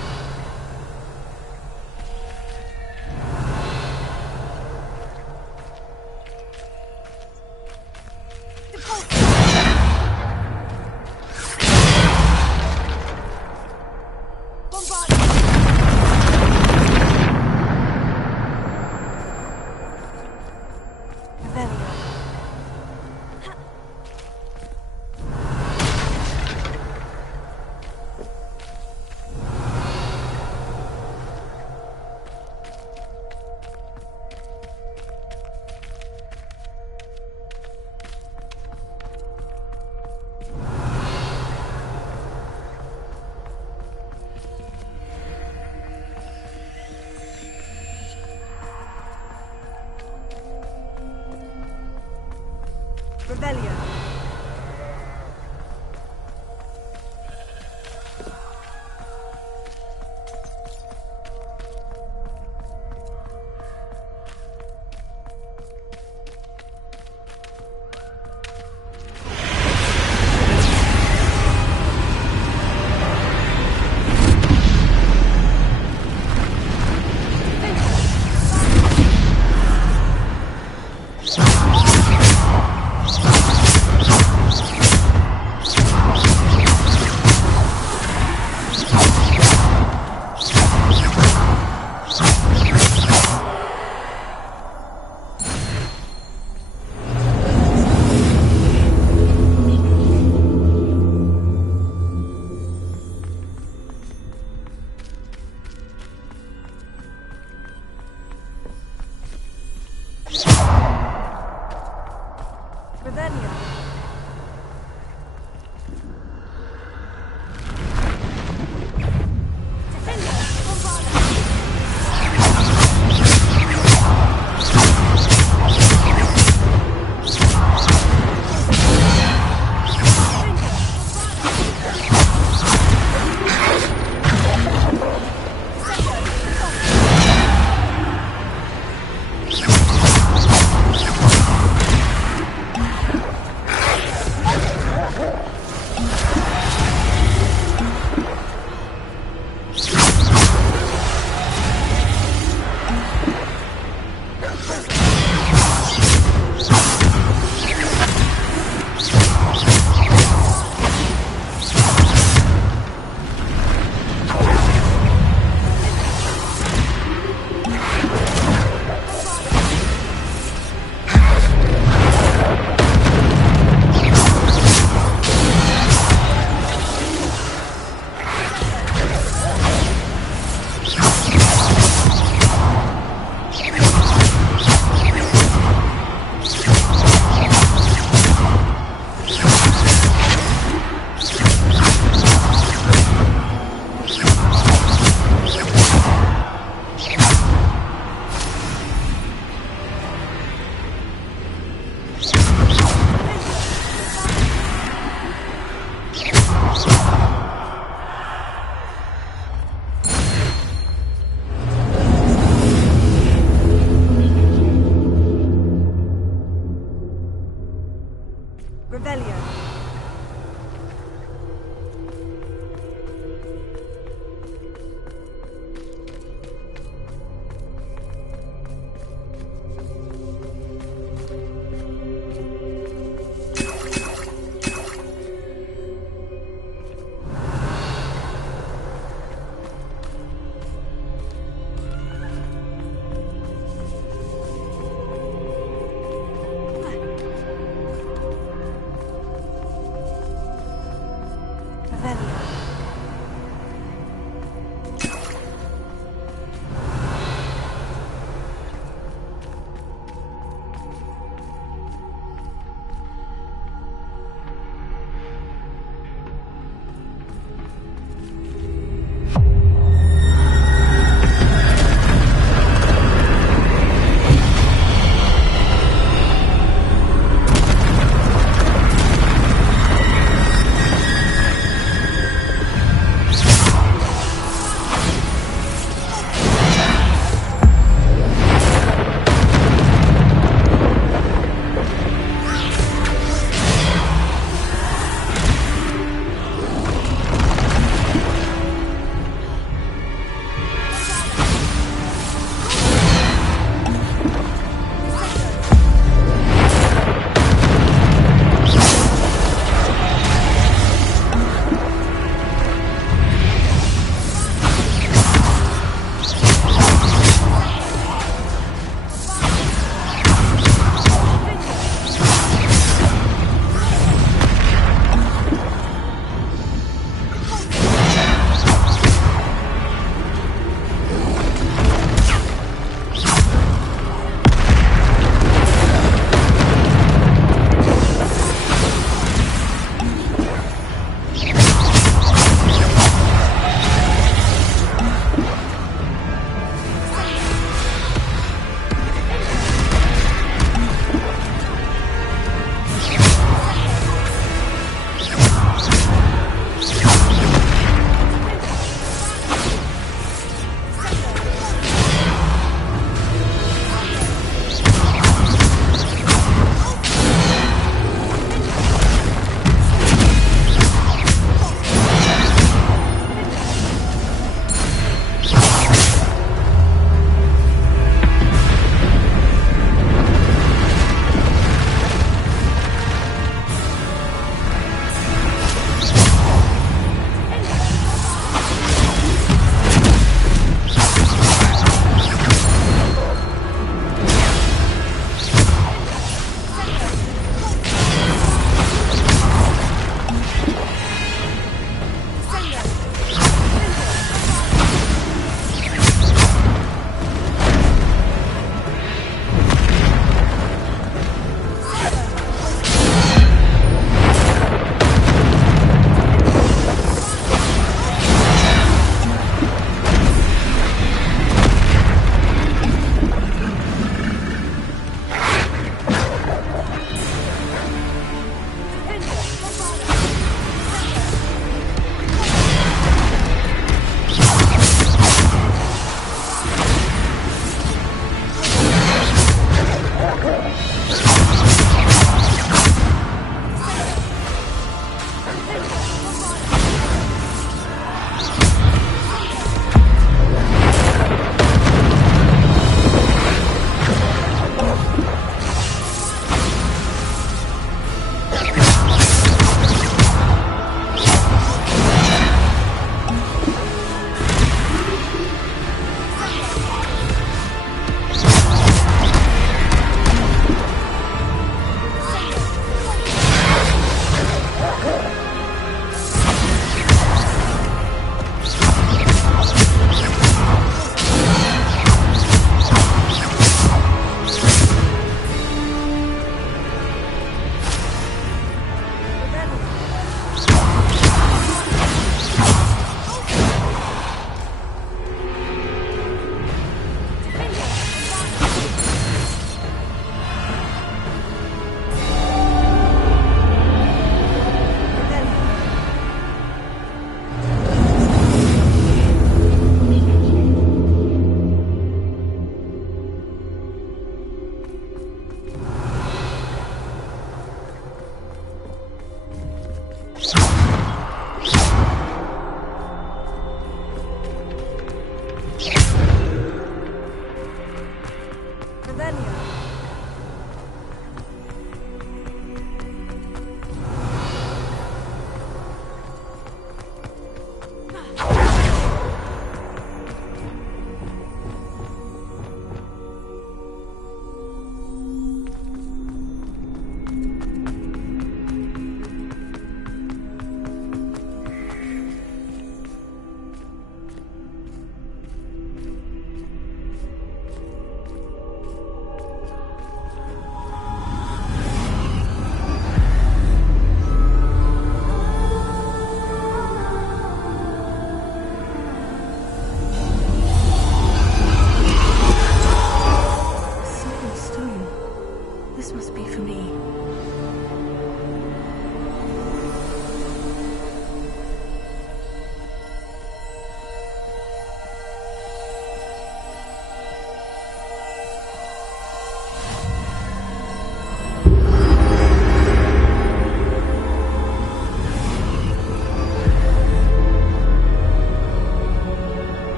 Revelio.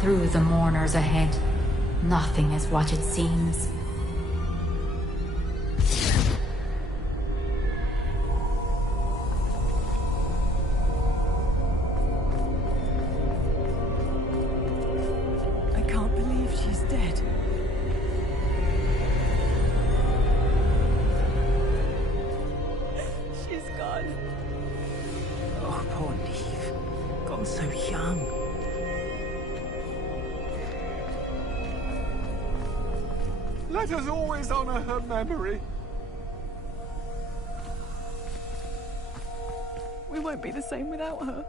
Through the mourners ahead. Nothing is what it seems. I can't believe she's dead. She's gone. Oh, poor Neve. Gone so young. Let us always honor her memory. We won't be the same without her.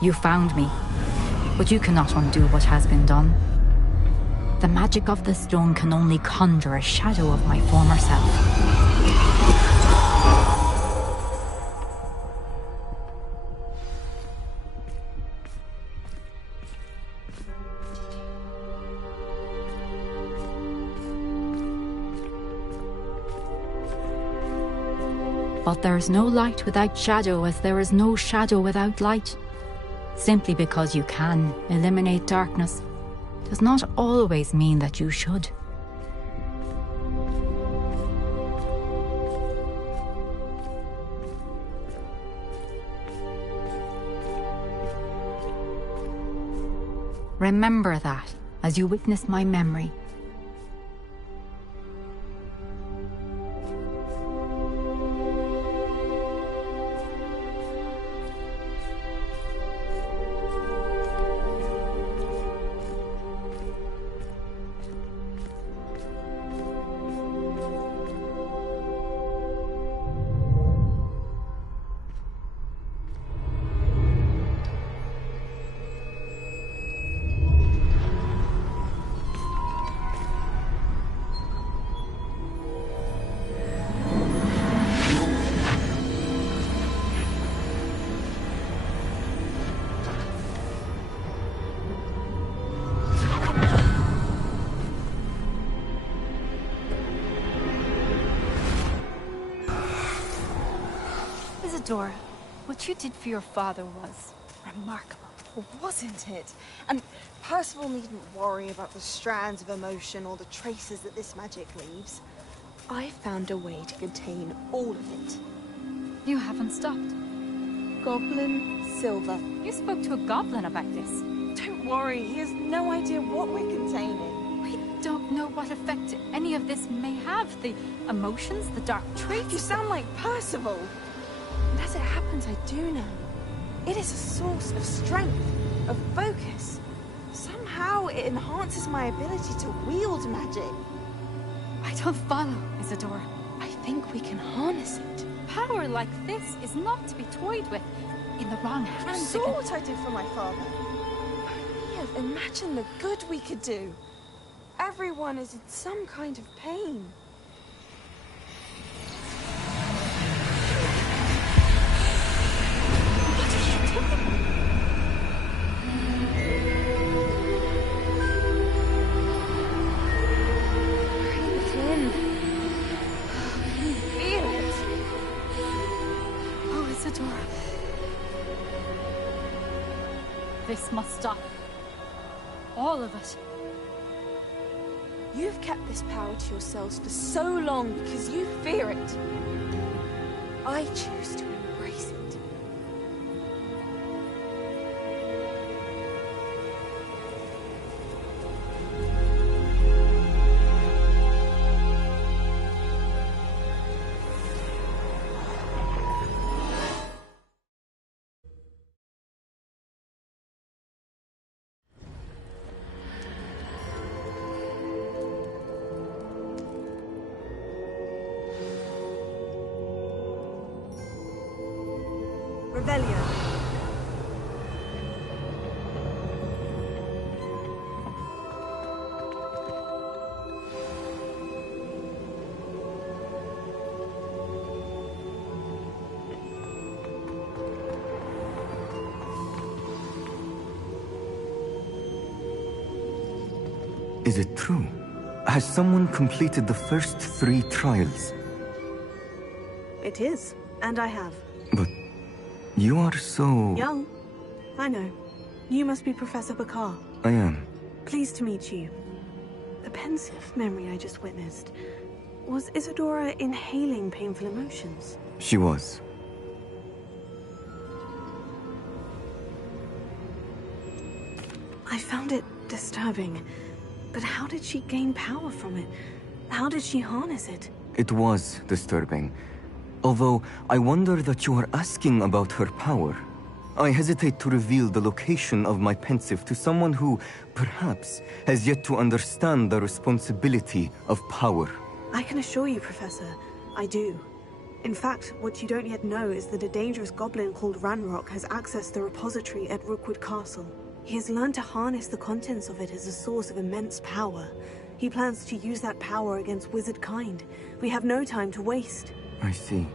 You found me, but you cannot undo what has been done. The magic of the stone can only conjure a shadow of my former self. But there is no light without shadow, as there is no shadow without light. Simply because you can eliminate darkness does not always mean that you should. Remember that as you witness my memory. Dora, what you did for your father was remarkable, wasn't it? And Percival needn't worry about the strands of emotion or the traces that this magic leaves. I found a way to contain all of it. You haven't stopped. Goblin Silver. You spoke to a goblin about this. Don't worry, he has no idea what we're containing. We don't know what effect any of this may have. The emotions, the dark traits. You sound like Percival. And as it happens, I do know. It is a source of strength, of focus. Somehow it enhances my ability to wield magic. I don't follow, Isadora. I think we can harness it. Power like this is not to be toyed with. In the wrong hands. You saw what I did for my father. Imagine the good we could do. Everyone is in some kind of pain. What are you doing? Breathe in. Can you feel it? Oh, Isadora. This must stop. All of it. You've kept this power to yourselves for so long because you fear it. I choose to embrace it. Revelio. Is it true? Has someone completed the first 3 trials? It is, and I have. But you are so... Young. I know. You must be Professor Bakar. I am. Pleased to meet you. The pensive memory I just witnessed. Was Isadora inhaling painful emotions? She was. I found it disturbing. But how did she gain power from it? How did she harness it? It was disturbing. Although, I wonder that you are asking about her power. I hesitate to reveal the location of my pensive to someone who, perhaps, has yet to understand the responsibility of power. I can assure you, Professor, I do. In fact, what you don't yet know is that a dangerous goblin called Ranrock has accessed the repository at Rookwood Castle. He has learned to harness the contents of it as a source of immense power. He plans to use that power against wizard kind. We have no time to waste. I see.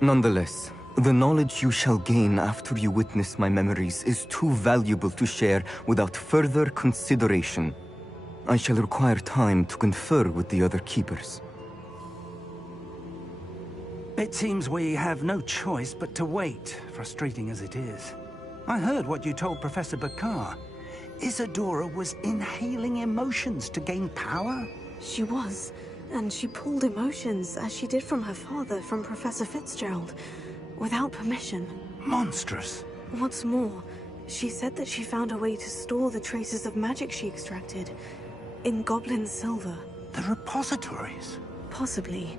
Nonetheless, the knowledge you shall gain after you witness my memories is too valuable to share without further consideration. I shall require time to confer with the other keepers. It seems we have no choice but to wait, frustrating as it is. I heard what you told Professor Bakar. Isadora was inhaling emotions to gain power? She was, and she pulled emotions, as she did from her father, from Professor Fitzgerald, without permission. Monstrous. What's more, she said that she found a way to store the traces of magic she extracted in goblin silver. The repositories? Possibly.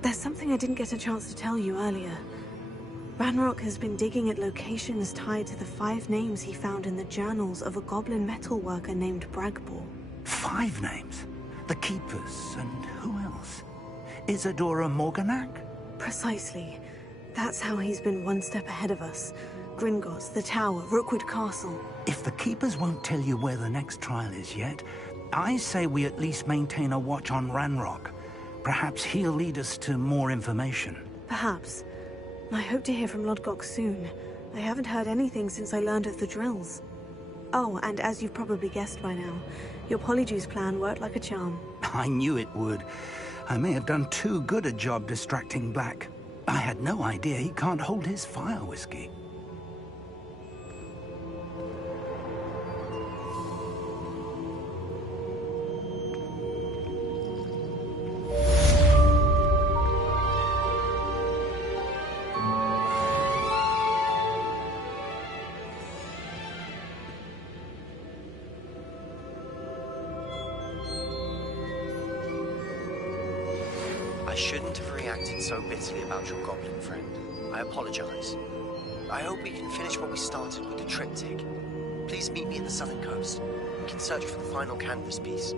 There's something I didn't get a chance to tell you earlier. Ranrock has been digging at locations tied to the 5 names he found in the journals of a goblin metalworker named Bragbor. 5 names? The Keepers, and who else? Isadora Morganac? Precisely. That's how he's been one step ahead of us. Gringotts, the Tower, Rookwood Castle. If the Keepers won't tell you where the next trial is yet, I say we at least maintain a watch on Ranrock. Perhaps he'll lead us to more information. Perhaps. I hope to hear from Lodgok soon. I haven't heard anything since I learned of the drills. Oh, and as you've probably guessed by now, your Polyjuice plan worked like a charm. I knew it would. I may have done too good a job distracting Black. I had no idea he can't hold his fire whiskey. I shouldn't have reacted so bitterly about your goblin friend. I apologize. I hope we can finish what we started with the triptych. Please meet me at the southern coast. We can search for the final canvas piece.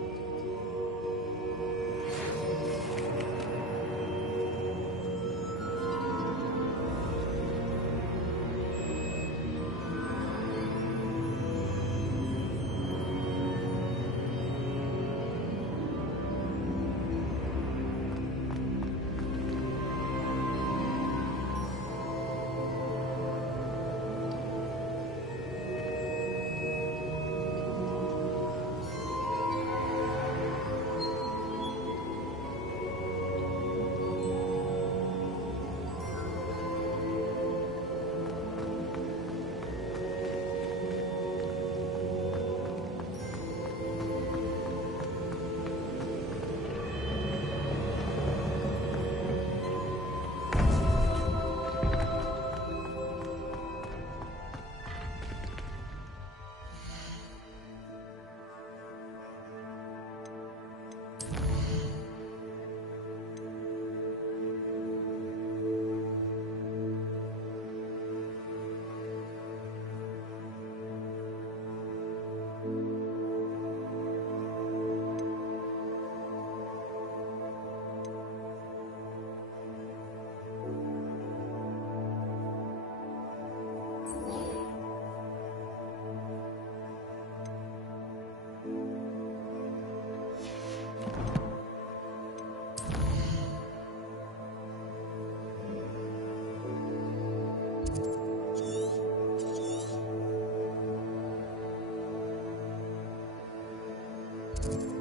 you.